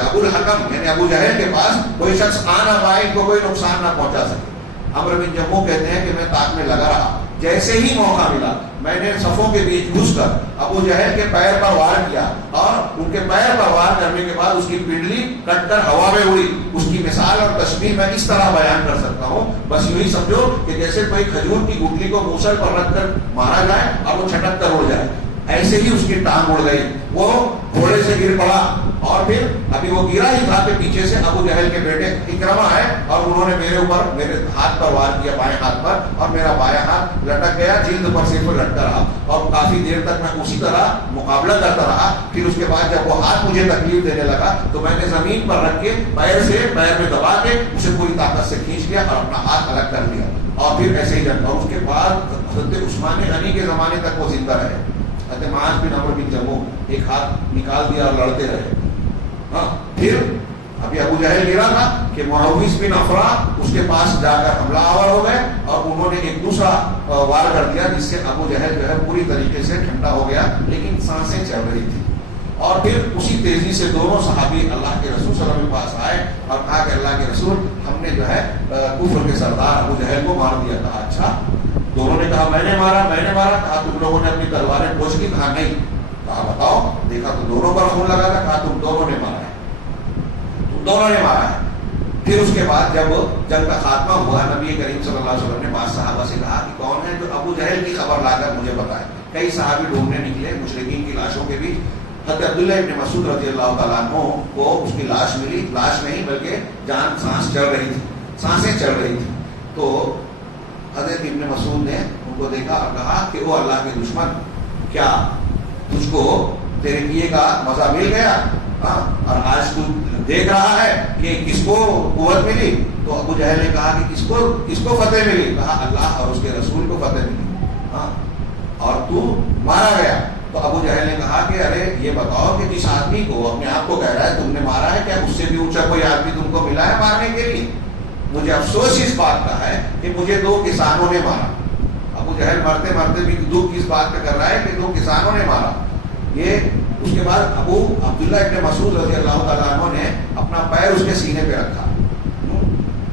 ابو الحکم یعنی ابو جہل کے پاس کوئی شخص آنا پائے، ان کو کوئی نقصان نہ پہنچا سکے. عمرو بن جموع کہتے ہیں کہ میں تاک میں لگا رہا، جیسے ہی موقع ملا میں نے صفوں کے بیچ گھس کر ابو جہل کے پیر پر وار کیا، اور ان کے پیر پر وار کرنے کے بعد اس کی پنڈلی کٹ کر ہوا میں اڑی. اس کی مثال اور تشبیہ میں اس طرح بیان کر سکتا ہوں، بس یوں ہی سمجھو کہ جیسے کوئی کھجور کی گٹلی کو موسل پر رکھ کر مارا جائے اور وہ چھٹک کر اڑ جائے، ایسے ہی اس کی ٹانگ اڑ گئی، وہ گھوڑے سے گر پڑا. اور پھر ابھی وہ گرا ہی تھا کہ پیچھے سے ابو جہل کے بیٹے اکرمہ ہے اور انہوں نے میرے اوپر میرے ہاتھ پر وار کیا، بائیں ہاتھ پر، اور میرا بایاں ہاتھ لٹک گیا، جلد پر صرف لٹکا رہا. اور کافی دیر تک میں اسی طرح مقابلہ کرتا رہا. پھر اس کے بعد جب وہ ہاتھ مجھے تکلیف دینے لگا تو میں نے زمین پر رکھ کے پیر میں دبا کے اسے پوری طاقت سے کھینچ لیا اور اپنا ہاتھ الگ کر لیا. اور پھر ایسے ہی جنگ. اور اس کے بعد حضرت عثمان غنی کے زمانے تک وہ زندہ رہے. حضرت معاذ بن عمرو بن جموع ایک ہاتھ نکال دیا اور لڑتے رہے. پھر ابھی ابو جہل گرا تھا کہ معوذ بن افرا اس کے پاس جا کر حملہ آور ہو گئے اور انہوں نے ایک دوسرا وار کر دیا جس سے ابو جہل جو ہے پوری طریقے سے ٹھنڈا ہو گیا، لیکن سانسیں چل رہی تھی. اور پھر اسی تیزی سے دونوں صحابی اللہ کے رسول صلی اللہ علیہ وسلم کے پاس آئے اور کہا کہ اللہ کے رسول ہم نے جو ہے کفر کے سردار ابو جہل کو مار دیا. کہا اچھا؟ دونوں نے کہا میں نے مارا. کہا تم لوگوں نے اپنی تلواریں کھوج کی؟ کہا نہیں. کہا بتاؤ. دیکھا تو دونوں پر خون لگا تھا. کہا تم دونوں نے مارا ہے، دونوں نے مارا ہے. پھر اس کے بعد جب جنگ کا خاتمہ ہوا نبی کریم صلی اللہ علیہ وسلم نے بعض صحابہ سے کہا کہ کون ہے جو ابو جہل کی خبر لا کر مجھے بتائے. کئی صحابی ڈھونڈنے نکلے مشرکین کی لاشوں کے بیچ. حضرت عبداللہ ابن مسعود رضی اللہ تعالیٰ عنہ کو اس کی لاش ملی. لاش نہیں بلکہ سانس چل رہی تھی، سانسیں چل رہی تھی. تو حضرت ابن مسعود نے ان کو دیکھا اور کہا کہ وہ اللہ کے دشمن، کیا تجھ کو تیرے کیے کا مزہ مل گیا؟ اور آج تو دیکھ رہا ہے کہ کس کو قوت ملی؟ تو ابو جہل نے کہا کہ کس کو فتح ملی؟ کہا اللہ اور اس کے رسول کو فتح ملی، اور تو مارا گیا. تو ابو جہل نے کہا کہ ارے یہ بتاؤ کہ جس آدمی کو اپنے آپ کو کہہ رہا ہے تم نے مارا ہے، کیا اس سے بھی اونچا کوئی آدمی تم کو ملا ہے مارنے کے لیے؟ مجھے افسوس اس بات کا ہے کہ مجھے 2 کسانوں نے مارا. ابو جہل مرتے مرتے بھی دکھ کس بات کا کر رہا ہے کہ 2 کسانوں نے مارا. یہ اس کے بعد ابو عبداللہ ابن مسعود رضی اللہ تعالیٰ عنہ نے اپنا پیر اس کے سینے پہ رکھا.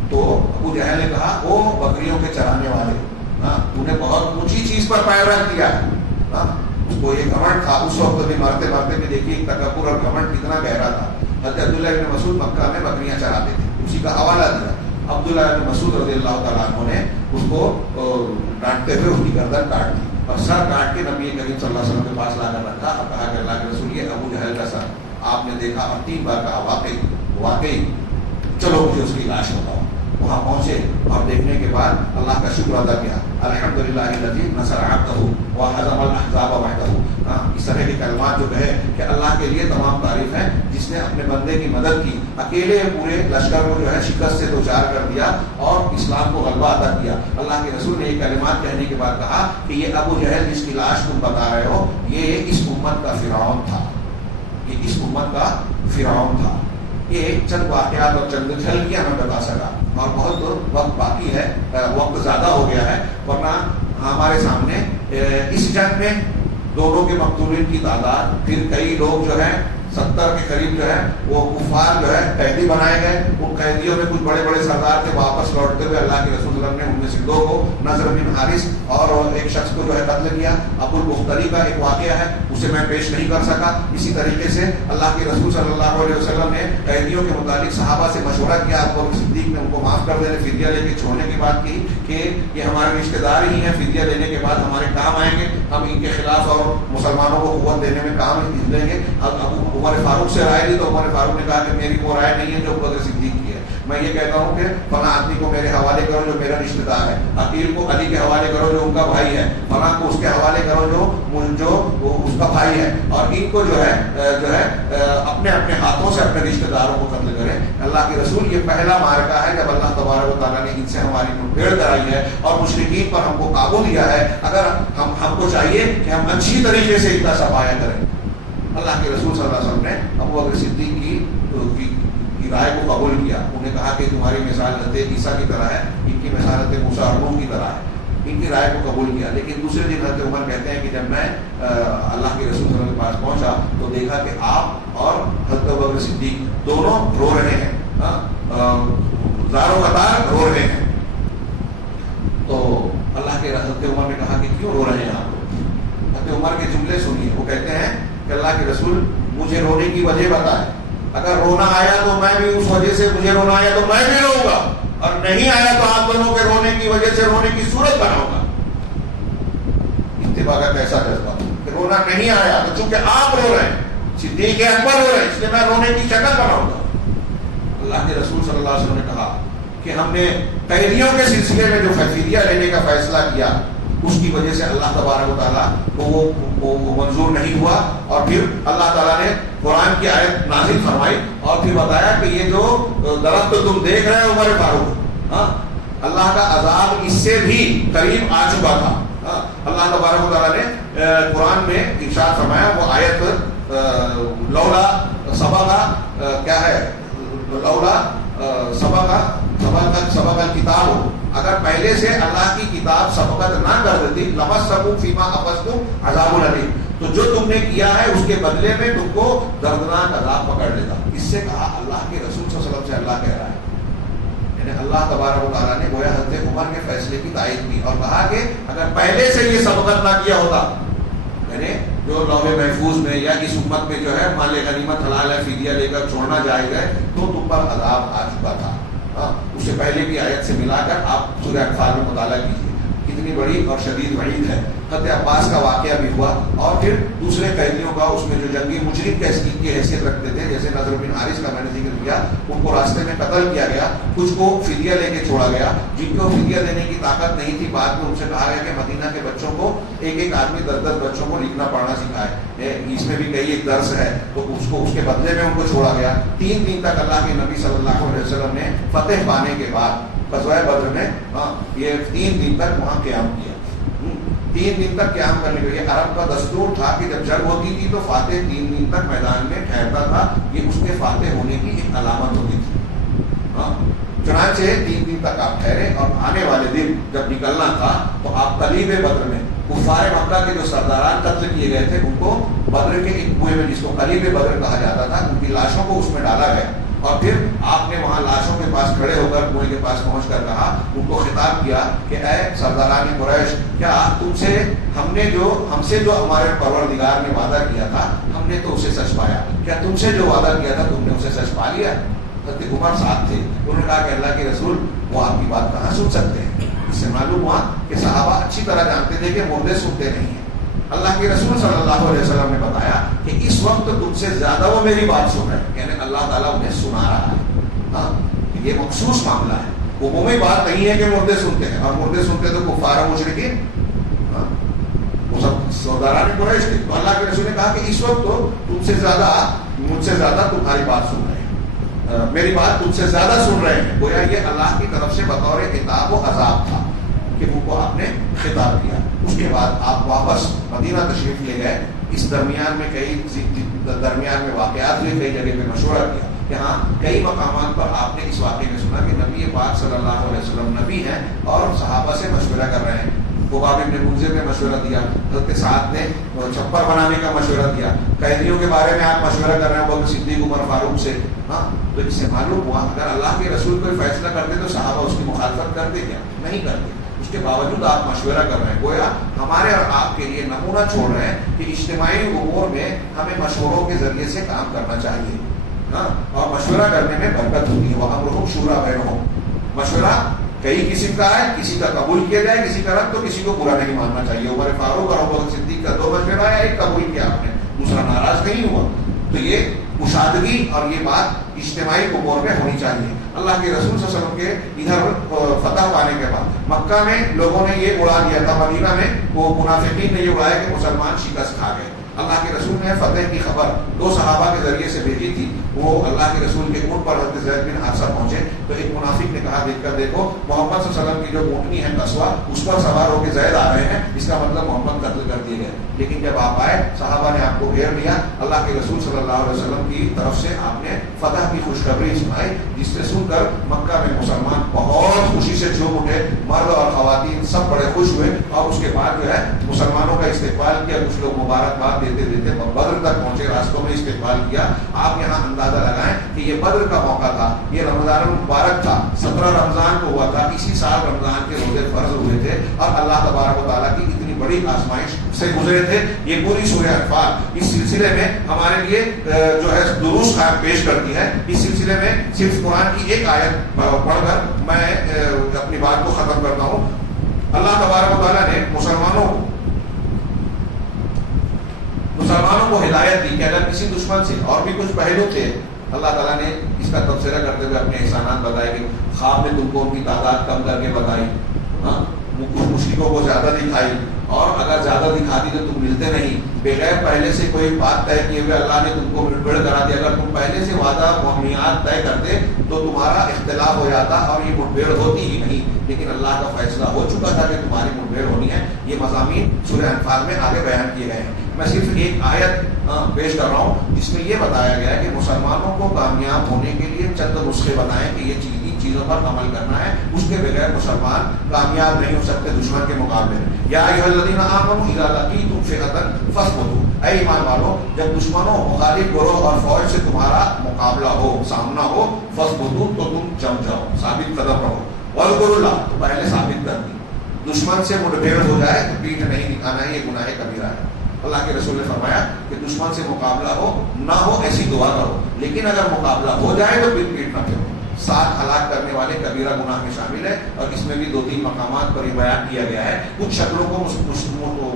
تو ابو جہل نے کہا وہ بکریوں کے چرانے والے، تو نے بہت اونچی چیز پر پیر رکھ دیا. اس کو یہ گھمنڈ تھا اس وقت بھی، مرتے مرتے بھی دیکھیے تکبر اور گھمنڈ کتنا گہرا تھا. حضرت عبداللہ ابن مسعود مکہ میں بکریاں چراتے تھے، اسی کا حوالہ دیا. عبداللہ ابن مسعود رضی اللہ تعالیٰ عنہ نے اس کو ڈانٹتے ہوئے اس کی گردن کاٹ دی اور سر کاٹ کے نبی کریم صلی اللہ علیہ وسلم کے پاس لا کر رکھا اور کہا کہ اللہ کے رسول یہ ابو جہل کا سر آپ نے دیکھا. اور 3 بار کہا واقعی چلو مجھے اس کی لاش بتاؤ. وہاں پہنچے اور دیکھنے کے بعد اللہ کا شکر ادا کیا. الحمدللہ الذی نصر عبدہ وہزم الاحزاب وحدہ. اس طرح کے کلمات جو کہے کہ اللہ کے لیے تمام تعریف ہے جس نے اپنے بندے کی مدد کی، اکیلے پورے لشکر کو جو ہے شکست سے دوچار کر دیا اور اسلام کو غلبہ عطا کیا۔ اللہ کے رسول نے یہ کلمات کہنے کے بعد کہا کہ یہ ابو جہل جس کی لاش تم بتا رہے ہو یہ اس امت کا فرعون تھا، یہ اس امت کا فرعون تھا۔ یہ چند واقعات اور چند جھلکیاں میں بتا سکا، اور بہت وقت باقی ہے، وقت زیادہ ہو گیا ہے، ورنہ ہمارے سامنے اس جنگ میں دونوں کے مقتولین کی تعداد، پھر کئی لوگ جو ہے 70 کے قریب جو ہے وہ کفار جو ہے قیدی بنائے گئے۔ ان قیدیوں میں کچھ بڑے بڑے سردار تھے، واپس لوٹتے ہوئے اللہ کے رسول صلی اللہ علیہ وسلم نے ان میں سے 2 کو، نضر بن حارث اور ایک شخص کو جو ہے قتل کیا۔ ابو البختری کا ایک واقعہ ہے، اسے میں پیش نہیں کر سکا۔ اسی طریقے سے اللہ کے رسول صلی اللہ علیہ وسلم نے قیدیوں کے متعلق صحابہ سے مشورہ کیا، ابو بکر صدیق نے ان کو معاف کر دینے، فدیہ لے کے چھوڑنے کی بات کی کہ یہ ہمارے رشتے دار ہی ہیں، فدیہ لینے کے بعد ہمارے کام آئیں گے، ہم ان کے خلاف اور مسلمانوں کو قوت دینے میں کام دیں گے۔ ابو عمر فاروق سے رائے لی تو عمر فاروق نے کہا کہ میری وہ رائے نہیں ہے جو ابو بکر صدیق کی ہے، میں یہ کہتا ہوں کہ فلاں آدمی کو میرے حوالے کرو جو میرا رشتے دار ہے، عقیل کو علی کے حوالے کرو جو ان کا بھائی ہے، فلاں کو اس کے حوالے کرو جو اس کا بھائی ہے، اور ان کو جو ہے اپنے اپنے ہاتھوں سے اپنے رشتے داروں کو قتل کریں۔ اللہ کے رسول یہ پہلا معرکہ ہے جب اللہ تبارک و تعالیٰ نے ان سے ہماری مٹبھیڑ کرائی ہے اور مشرکین پر ہم کو قابو دیا ہے۔ اگر ہم کو چاہیے کہ ہم اچھی طریقے سے ان کا صفایا کریں۔ اللہ کے رسول صلی اللہ علیہ وسلم نے ابو بکر صدیق کی رائے کو قبول کیا۔ انہوں نے کہا کہ تمہاری مثال حضرت عیسیٰ کی طرح ہے، ان کی مثال حضرت موسیٰ اور نوح کی طرح ہے، ان کی رائے کو قبول کیا۔ لیکن دوسرے دن حضرت عمر کہتے ہیں کہ جب میں اللہ کے رسول صلی اللہ علیہ وسلم کے پاس پہنچا تو دیکھا کہ آپ اور حضرت ابو بکر صدیق دونوں رو رہے ہیں، زاروں قطار رو رہے ہیں۔ تو اللہ کے حضرت عمر نے کہا کہ کیوں رو رہے ہیں آپ لوگ؟ حضرت عمر کے جملے سنیے، وہ کہتے ہیں کہ اللہ کے رسول مجھے رونے کی وجہ بتائے، اگر رونا آیا تو میں بھی اس وجہ سے، مجھے رونا آیا تو میں بھی روں گا، اور نہیں آیا تو آپ دونوں کے رونے کی وجہ سے رونے کی صورت بناؤں گا۔ اتباع کا کیسا جذبہ کہ رونا نہیں آیا تو چونکہ آپ رو رہے ہیں، صدیق اکبر رو رہے ہیں، اس لیے میں رونے کی شکل بناؤں گا۔ اللہ کے رسول صلی اللہ علیہ وسلم نے کہا کہ ہم نے قیدیوں کے سلسلے میں جو فدیہ لینے کا فیصلہ کیا اس کی وجہ سے اللہ تبارک و تعالیٰ کو وہ منظور نہیں ہوا، اور پھر اللہ تعالیٰ نے قرآن کی آیت نازل فرمائی اور پھر بتایا کہ یہ جو درخت تم دیکھ رہے ہو عمر فاروق، اللہ کا عذاب اس سے بھی قریب آ چکا تھا۔ اللہ تبارک و تعالیٰ نے قرآن میں ارشاد فرمایا، وہ آیت لولا سبق کیا ہے، لولا سبق الکتاب ہو، اگر پہلے سے اللہ کی کتاب سبقت نہ کر دیتی، لمسکم فیما اخذتم عذاب الیم، تو جو تم نے کیا ہے اس کے بدلے میں تم کو دردناک عذاب پکڑ لیتا۔ اس سے کہا اللہ کے رسول صلی اللہ علیہ وسلم سے اللہ کہہ رہا ہے، یعنی اللہ تبارک و تعالیٰ نے گویا حضرت عمر کے فیصلے کی تائید کی اور کہا کہ اگر پہلے سے یہ سبقت نہ کیا ہوتا، یعنی جو لوح محفوظ میں یا اس امت میں جو ہے مال غنیمت حلال ہے، فدیہ لے کر چھوڑنا جائز ہے، تو تم پر عذاب آ چکا تھا۔ اسے پہلے کی آیت سے ملا کر آپ سورہ انفال میں مطالعہ کیجیے، کتنی بڑی اور شدید وعید ہے۔ حضرت عباس کا واقعہ بھی ہوا، اور پھر دوسرے قیدیوں کا اس میں جو جنگی مجرم کی حیثیت رکھتے تھے، جیسے نضر بن حارث کا میں نے ذکر کیا، ان کو راستے میں قتل کیا گیا، کچھ کو فدیہ لے کے چھوڑا گیا، جن کو فدیہ دینے کی طاقت نہیں تھی بعد میں ان سے کہا گیا کہ مدینہ کے بچوں کو ایک آدمی 10 بچوں کو لکھنا پڑھنا سکھائے، اس میں بھی کئی ایک درس ہے، تو اس کے بدلے میں ان کو چھوڑا گیا۔ 3 دن تک اللہ کے نبی صلی اللہ علیہ وسلم نے فتح پانے کے بعد غزوہ بدر میں یہ 3 دن تک وہاں قیام کیا۔ 3 دن تک قیام کرنے کے لیے عرب کا دستور تھا کہ جب جنگ ہوتی تھی تو فاتح 3 دن تک میدان میں ٹھہرتا تھا، یہ اس کے فاتح ہونے کی ایک علامت ہوتی تھی۔ چنانچہ 3 دن تک آپ ٹھہرے، اور آنے والے دن جب نکلنا تھا تو آپ قلیب بدر میں کفار مکہ کے جو سرداران قتل کیے گئے تھے ان کو بدر کے ایک کنویں میں، جس کو قلیب بدر کہا جاتا تھا، ان کی لاشوں کو اس میں ڈالا گیا، اور پھر آپ نے وہاں لاشوں کے پاس کھڑے ہو کر کنویں کے پاس پہنچ کر کہا، ان کو خطاب کیا کہ اے سرداران قریش، کیا ہم سے جو ہمارے پروردگار نے وعدہ کیا تھا ہم نے تو اسے سچ پایا، کیا تم سے جو وعدہ کیا تھا تم نے اسے سچ پا لیا؟ حضرت عمر ساتھ تھے، انہوں نے کہا کہ اللہ کے رسول وہ آپ کی بات کہاں سن سکتے ہیں؟ اس سے معلوم ہوا کہ صحابہ اچھی طرح جانتے تھے کہ مردے سنتے نہیں ہیں۔ اللہ کے رسول صلی اللہ علیہ وسلم نے بتایا کہ اس وقت تم سے زیادہ وہ میری بات سن رہے ہیں، یعنی اللہ تعالیٰ انہیں سنا رہا ہے۔ یہ مخصوص معاملہ ہے، عمومی بات نہیں ہے کہ مردے سنتے ہیں، اور مردے سنتے تو کفار و مشرکین وہ سب سرداران قریش تھے. تو اللہ کے رسول نے کہا کہ اس وقت تو تم سے زیادہ مجھ سے زیادہ تمہاری بات سن رہے ہیں, میری بات تم سے زیادہ سن رہے ہیں. گویا یہ اللہ کی طرف سے بطور عتاب و عذاب تھا کہ ان کو آپ نے خطاب کیا. اس کے بعد آپ واپس مدینہ تشریف لے گئے. اس درمیان میں واقعات ہوئے, کئی جگہ پہ مشورہ کیا. یہاں کئی مقامات پر آپ نے اس واقعے میں سنا کہ نبی پاک صلی اللہ علیہ وسلم نبی ہیں اور صحابہ سے مشورہ کر رہے ہیں. خباب ابن منذر نے مشورہ دیا, حضرت سعد نے چھپر بنانے کا مشورہ دیا, قیدیوں کے بارے میں آپ مشورہ کر رہے ہیں بلکہ صدیق عمر فاروق سے. ہاں, تو اس سے معلوم ہوا اگر اللہ کے رسول کوئی فیصلہ کرتے تو صحابہ اس کی مخالفت کرتے کیا؟ نہیں کرتے. اس کے باوجود آپ مشورہ کر رہے ہیں. گویا ہمارے اور آپ کے لیے نمونہ چھوڑ رہے ہیں کہ اجتماعی امور میں ہمیں مشوروں کے ذریعے سے کام کرنا چاہیے. ہاں, اور مشورہ کرنے میں برکت ہوتی ہے. وَأَمْرُهُمْ شُورَىٰ بَيْنَهُمْ. مشورہ کئی قسم کا ہے, کسی کا قبول کیا جائے, کسی کا رد, تو کسی کو برا نہیں ماننا چاہیے. عمر فاروق اور ابوبکر صدیق کا 2 مشورہ ہے, ایک قبول کیا آپ نے, دوسرا ناراض نہیں ہوا. تو یہ کشادگی اور یہ بات اجتماعی امور میں ہونی چاہیے. اللہ کے رسول صلی اللہ علیہ وسلم کے ادھر فتح پانے کے بعد مکہ میں لوگوں نے یہ اڑا دیا تھا, مدینہ میں وہ منافقین نے یہ اڑایا کہ مسلمان شکست کھا گئے. اللہ کے رسول نے فتح کی خبر 2 صحابہ کے ذریعے سے بھیجی تھی. وہ اللہ کے رسول کے اونٹ پر حضرت زید بن حارثہ پہنچے تو ایک منافق نے کہا دیکھ کر دیکھو محمد صلی اللہ علیہ وسلم کی جو اونٹنی ہے قصوہ, اس پر سوار ہو کے زید آ رہے ہیں, اس کا مطلب محمد قتل کر دیے گئے. لیکن جب آپ آئے صحابہ نے آپ کو گھیر لیا. اللہ کے رسول صلی اللہ علیہ وسلم کی طرف سے آپ نے فتح کی خوشخبری سنائی, جس سے سن کر مکہ میں مسلمان بہت خوشی سے جھوم اٹھے. مرد اور خواتین سب بڑے خوش ہوئے اور اس کے بعد جو ہے مسلمانوں کا استقبال کیا. کچھ لوگ مبارکباد دیتے دیتے بدر تک پہنچے, راستوں میں استقبال کیا. آپ یہاں اندازہ لگائیں کہ یہ بدر کا موقع تھا, یہ رمضان المبارک تھا, 17 رمضان کو ہوا تھا. اسی سال رمضان کے روزے فرض ہوئے تھے اور اللہ تبارک و تعالیٰ کی اتنی بڑی آزمائش سے گزرے تھے. یہ پوری سورہ انفال اس سلسلے میں ہمارے لیے جو ہے دروس پیش کرتی ہے. اس سلسلے میں صرف قرآن کی ایک آیت پڑھ کر میں اپنی بات کو ختم کرتا ہوں. اللہ تبارک و تعالیٰ نے مسلمانوں کو ہدایت دی کہ اگر کسی دشمن سے, اور بھی کچھ پہلو تھے اللہ تعالیٰ نے اس کا تبصرہ کرتے ہوئے اپنے احسانات بتائے کہ خواب میں تم کو ان کی تعداد کم کر کے بتائی, ہاں, کچھ مشرکوں کو زیادہ دکھائی, اور اگر زیادہ دکھاتی تو تم ملتے نہیں. بغیر پہلے سے کوئی بات طے کیے ہوئے اللہ نے تم کو مٹبڑ کرا دیا. اگر تم پہلے سے وعدہ معاملات طے کرتے تو تمہارا اختلاف ہو جاتا اور یہ مٹبڑ ہوتی ہی نہیں. لیکن اللہ کا فیصلہ ہو چکا تھا کہ تمہاری مٹبڑ ہونی ہے. یہ مضامین سورہ انفال میں آگے بیان کیے گئے ہیں. میں صرف ایک آیت پیش کر رہا ہوں جس میں یہ بتایا گیا ہے کہ مسلمانوں کو کامیاب ہونے کے لیے چند نسخے بتائیں کہ یہ چیزوں پر عمل کرنا ہے. اس کے بغیر مسلمان کامیاب نہیں ہو سکتے دشمن کے مقابلے میں. یا ایھا الذین آمنوا اذا لقیتم فئۃ فاثبتوا, اے ایمان والو جب دشمنوں مخالف گروہ اور فوج سے تمہارا مقابلہ ہو, سامنا ہو, فاثبتوا تو تم جم جاؤ, ثابت قدم رہو. واذکروا اللہ تو پہلے ثابت کر دی. دشمن سے مٹبھیڑ ہو جائے تو پیٹھ نہیں دکھانا ہے, یہ گناہ کبیرہ ہے. اللہ کے رسول نے فرمایا کہ دشمن سے مقابلہ ہو نہ ہو ایسی دعا کرو, لیکن اگر مقابلہ ہو جائے تو پھر پیٹ نہ پھیرو. 7 ہلاک کرنے والے کبیرہ گناہ میں شامل ہے, اور اس میں بھی 2-3 مقامات پر یہ بیان کیا گیا ہے. کچھ شکلوں کو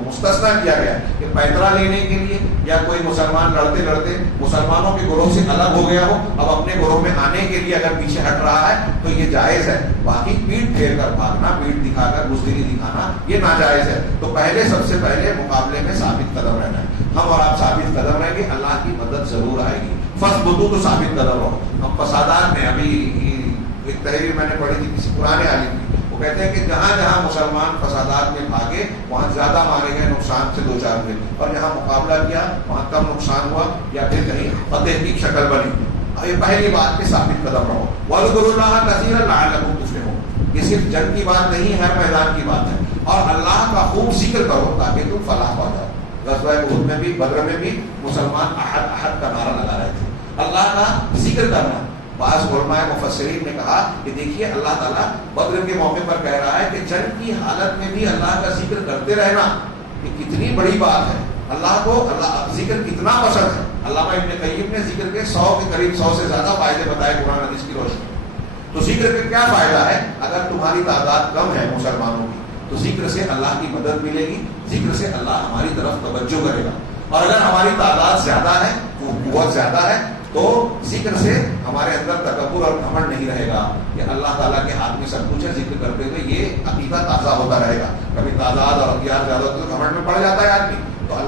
مستثنا کیا گیا ہے کہ پیترا لینے کے لیے یا کوئی مسلمان لڑتے لڑتے مسلمانوں کے گروہ سے الگ ہو گیا ہو, اب اپنے گروہ میں آنے کے لیے اگر پیچھے ہٹ رہا ہے تو یہ جائز ہے. باقی پیٹ پھیر کر بھاگنا, پیٹ دکھا کر بزدلی دکھانا یہ ناجائز ہے. تو پہلے سب سے پہلے مقابلے میں ثابت قدم رہنا ہے. ہم اور آپ ثابت قدم رہیں گے, اللہ کی مدد ضرور آئے گی. فاثبتوا تو ثابت قدم رہو. ہم فسادات میں ابھی ایک تحریر میں نے پڑھی تھی کسی پرانے عالم کی, وہ کہتے ہیں کہ جہاں جہاں مسلمان فسادات میں بھاگے وہاں زیادہ مارے گئے, نقصان سے 2-4 ہوئے, اور جہاں مقابلہ کیا وہاں کم نقصان ہوا یا پھر کہیں فتح کی شکل بنی. یہ پہلی بات کہ ثابت قدم رہو. واذکروا اللہ کثیرا لعلکم تفلحون, یہ صرف جنگ کی بات نہیں, ہر میدان کی بات ہے. اور اللہ کا خوب ذکر کرو تاکہ تم فلاح پا جاؤ. غزوہ احد میں بھی, بدر میں بھی مسلمان احد احد کا نعرہ لگا رہے تھے, اللہ کا ذکر کرنا. بعض علماء مفسرین نے کہا کہ دیکھیے اللہ تعالیٰ بدر کے موقع پر کہہ رہا ہے کہ جنگ کی حالت میں بھی اللہ کا ذکر کرتے رہنا یہ کتنی بڑی بات ہے. اللہ کو اللہ ذکر کتنا پسند ہے. علامہ ابن قیم نے ذکر کے 100 کے قریب 100 سے زیادہ فائدے بتائے قرآن حدیث کی روشنی میں. تو ذکر کا کیا فائدہ ہے؟ اگر تمہاری تعداد کم ہے مسلمانوں کی تو ذکر سے اللہ کی مدد ملے گی, ذکر سے اللہ ہماری طرف توجہ کرے گا. اور اگر ہماری تعداد زیادہ ہے, وہ بہت زیادہ ہے, تو ذکر سے ہمارے اندر تکبر اور گھمنڈ نہیں رہے گا کہ اللہ تعالیٰ کے ہاتھ میں سب کچھ ہے. ذکر کرتے ہوئے یہ عقیدہ تازہ ہوتا رہے گا. کبھی تعداد اور ہتھیار زیادہ ہوتے تو گھمنڈ میں پڑ جاتا ہے آدمی,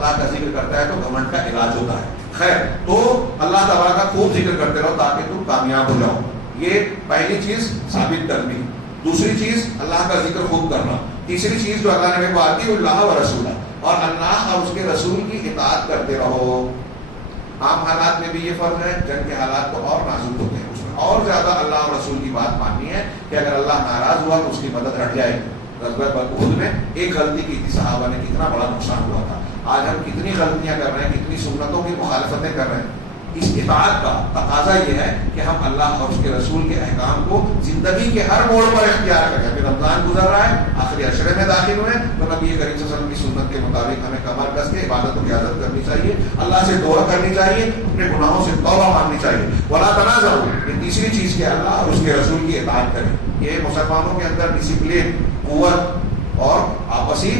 اللہ کا ذکر کرتا ہے تو گھمنڈ کا علاج ہوتا ہے. خیر, تو اللہ تعالیٰ کا خوب ذکر کرتے رہو تاکہ تم کامیاب ہو جاؤ. یہ پہلی چیز ثابت کرنی. دوسری چیز اللہ کا ذکر خوب کرنا. تیسری چیز جو اللہ نے کو آتی ہے اللہ و رسولہ, اور اللہ اور اس کے رسول کی اطاعت کرتے رہو. عام حالات میں بھی یہ فرض ہے, جنگ کے حالات تو اور نازک ہوتے ہیں, اس میں اور زیادہ اللہ اور رسول کی بات ماننی ہے کہ اگر اللہ ناراض ہوا تو اس کی مدد ہٹ جائے گی. غزوہ احد میں ایک غلطی کی تھی صحابہ نے, کتنا بڑا نقصان ہوا تھا. آج ہم کتنی غلطیاں کر رہے ہیں, کتنی سنتوں کی مخالفتیں کر رہے ہیں. اس اطاعت کا تقاضا یہ ہے کہ ہم اللہ اور اس کے رسول کے احکام کو زندگی کے ہر موڑ پر اختیار کریں. ابھی رمضان گزر رہا ہے, آخری عشرے میں داخل ہوئے, تو نبی کریم صلی اللہ علیہ وسلم کی سنت کے مطابق ہمیں کمر کس کے عبادت کی عادت کرنی چاہیے, اللہ سے دعا کرنی چاہیے, اپنے گناہوں سے توبہ مانگنی چاہیے. ولا تنازعوا, یہ تیسری چیز کہ اللہ اور اس کے رسول کی اطاعت کریں. یہ مسلمانوں کے اندر ڈسپلن, قوت اور آپسی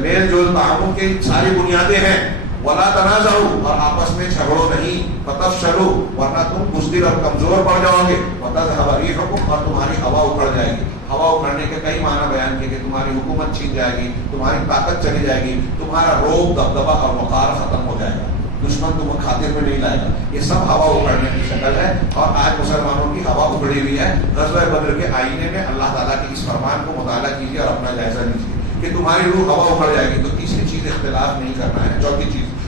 میل جول تعاون کی ساری بنیادیں ہیں. ولا تنازعوا, اور آپس میں جھگڑو نہیں. فتفشلوا, ورنہ تم بزدل اور کمزور پڑ جاؤ گے. وتذهب ريحكم, اور تمہاری ہوا اکھڑ جائے گی. ہوا اکھڑنے کے کئی معنی بیان کیے کہ تمہاری حکومت چھین جائے گی, تمہاری طاقت چلی جائے گی, تمہارا روب دبدبہ اور وقار ختم ہو جائے گا, دشمن تمہیں خاطر میں نہیں لائے گا. یہ سب ہوا اکھڑنے کی شکل ہے, اور آج مسلمانوں کی ہوا اکھڑی ہوئی ہے. غزوہ بدر کے آئینے میں اللہ تعالیٰ کے اس فرمان کو مطالعہ کیجیے اور اپنا جائزہ لیجیے کہ تمہاری روح ہوا اکھڑ جائے گی. تو تیسری چیز اختلاف نہیں کرنا ہے. چوتھی چیز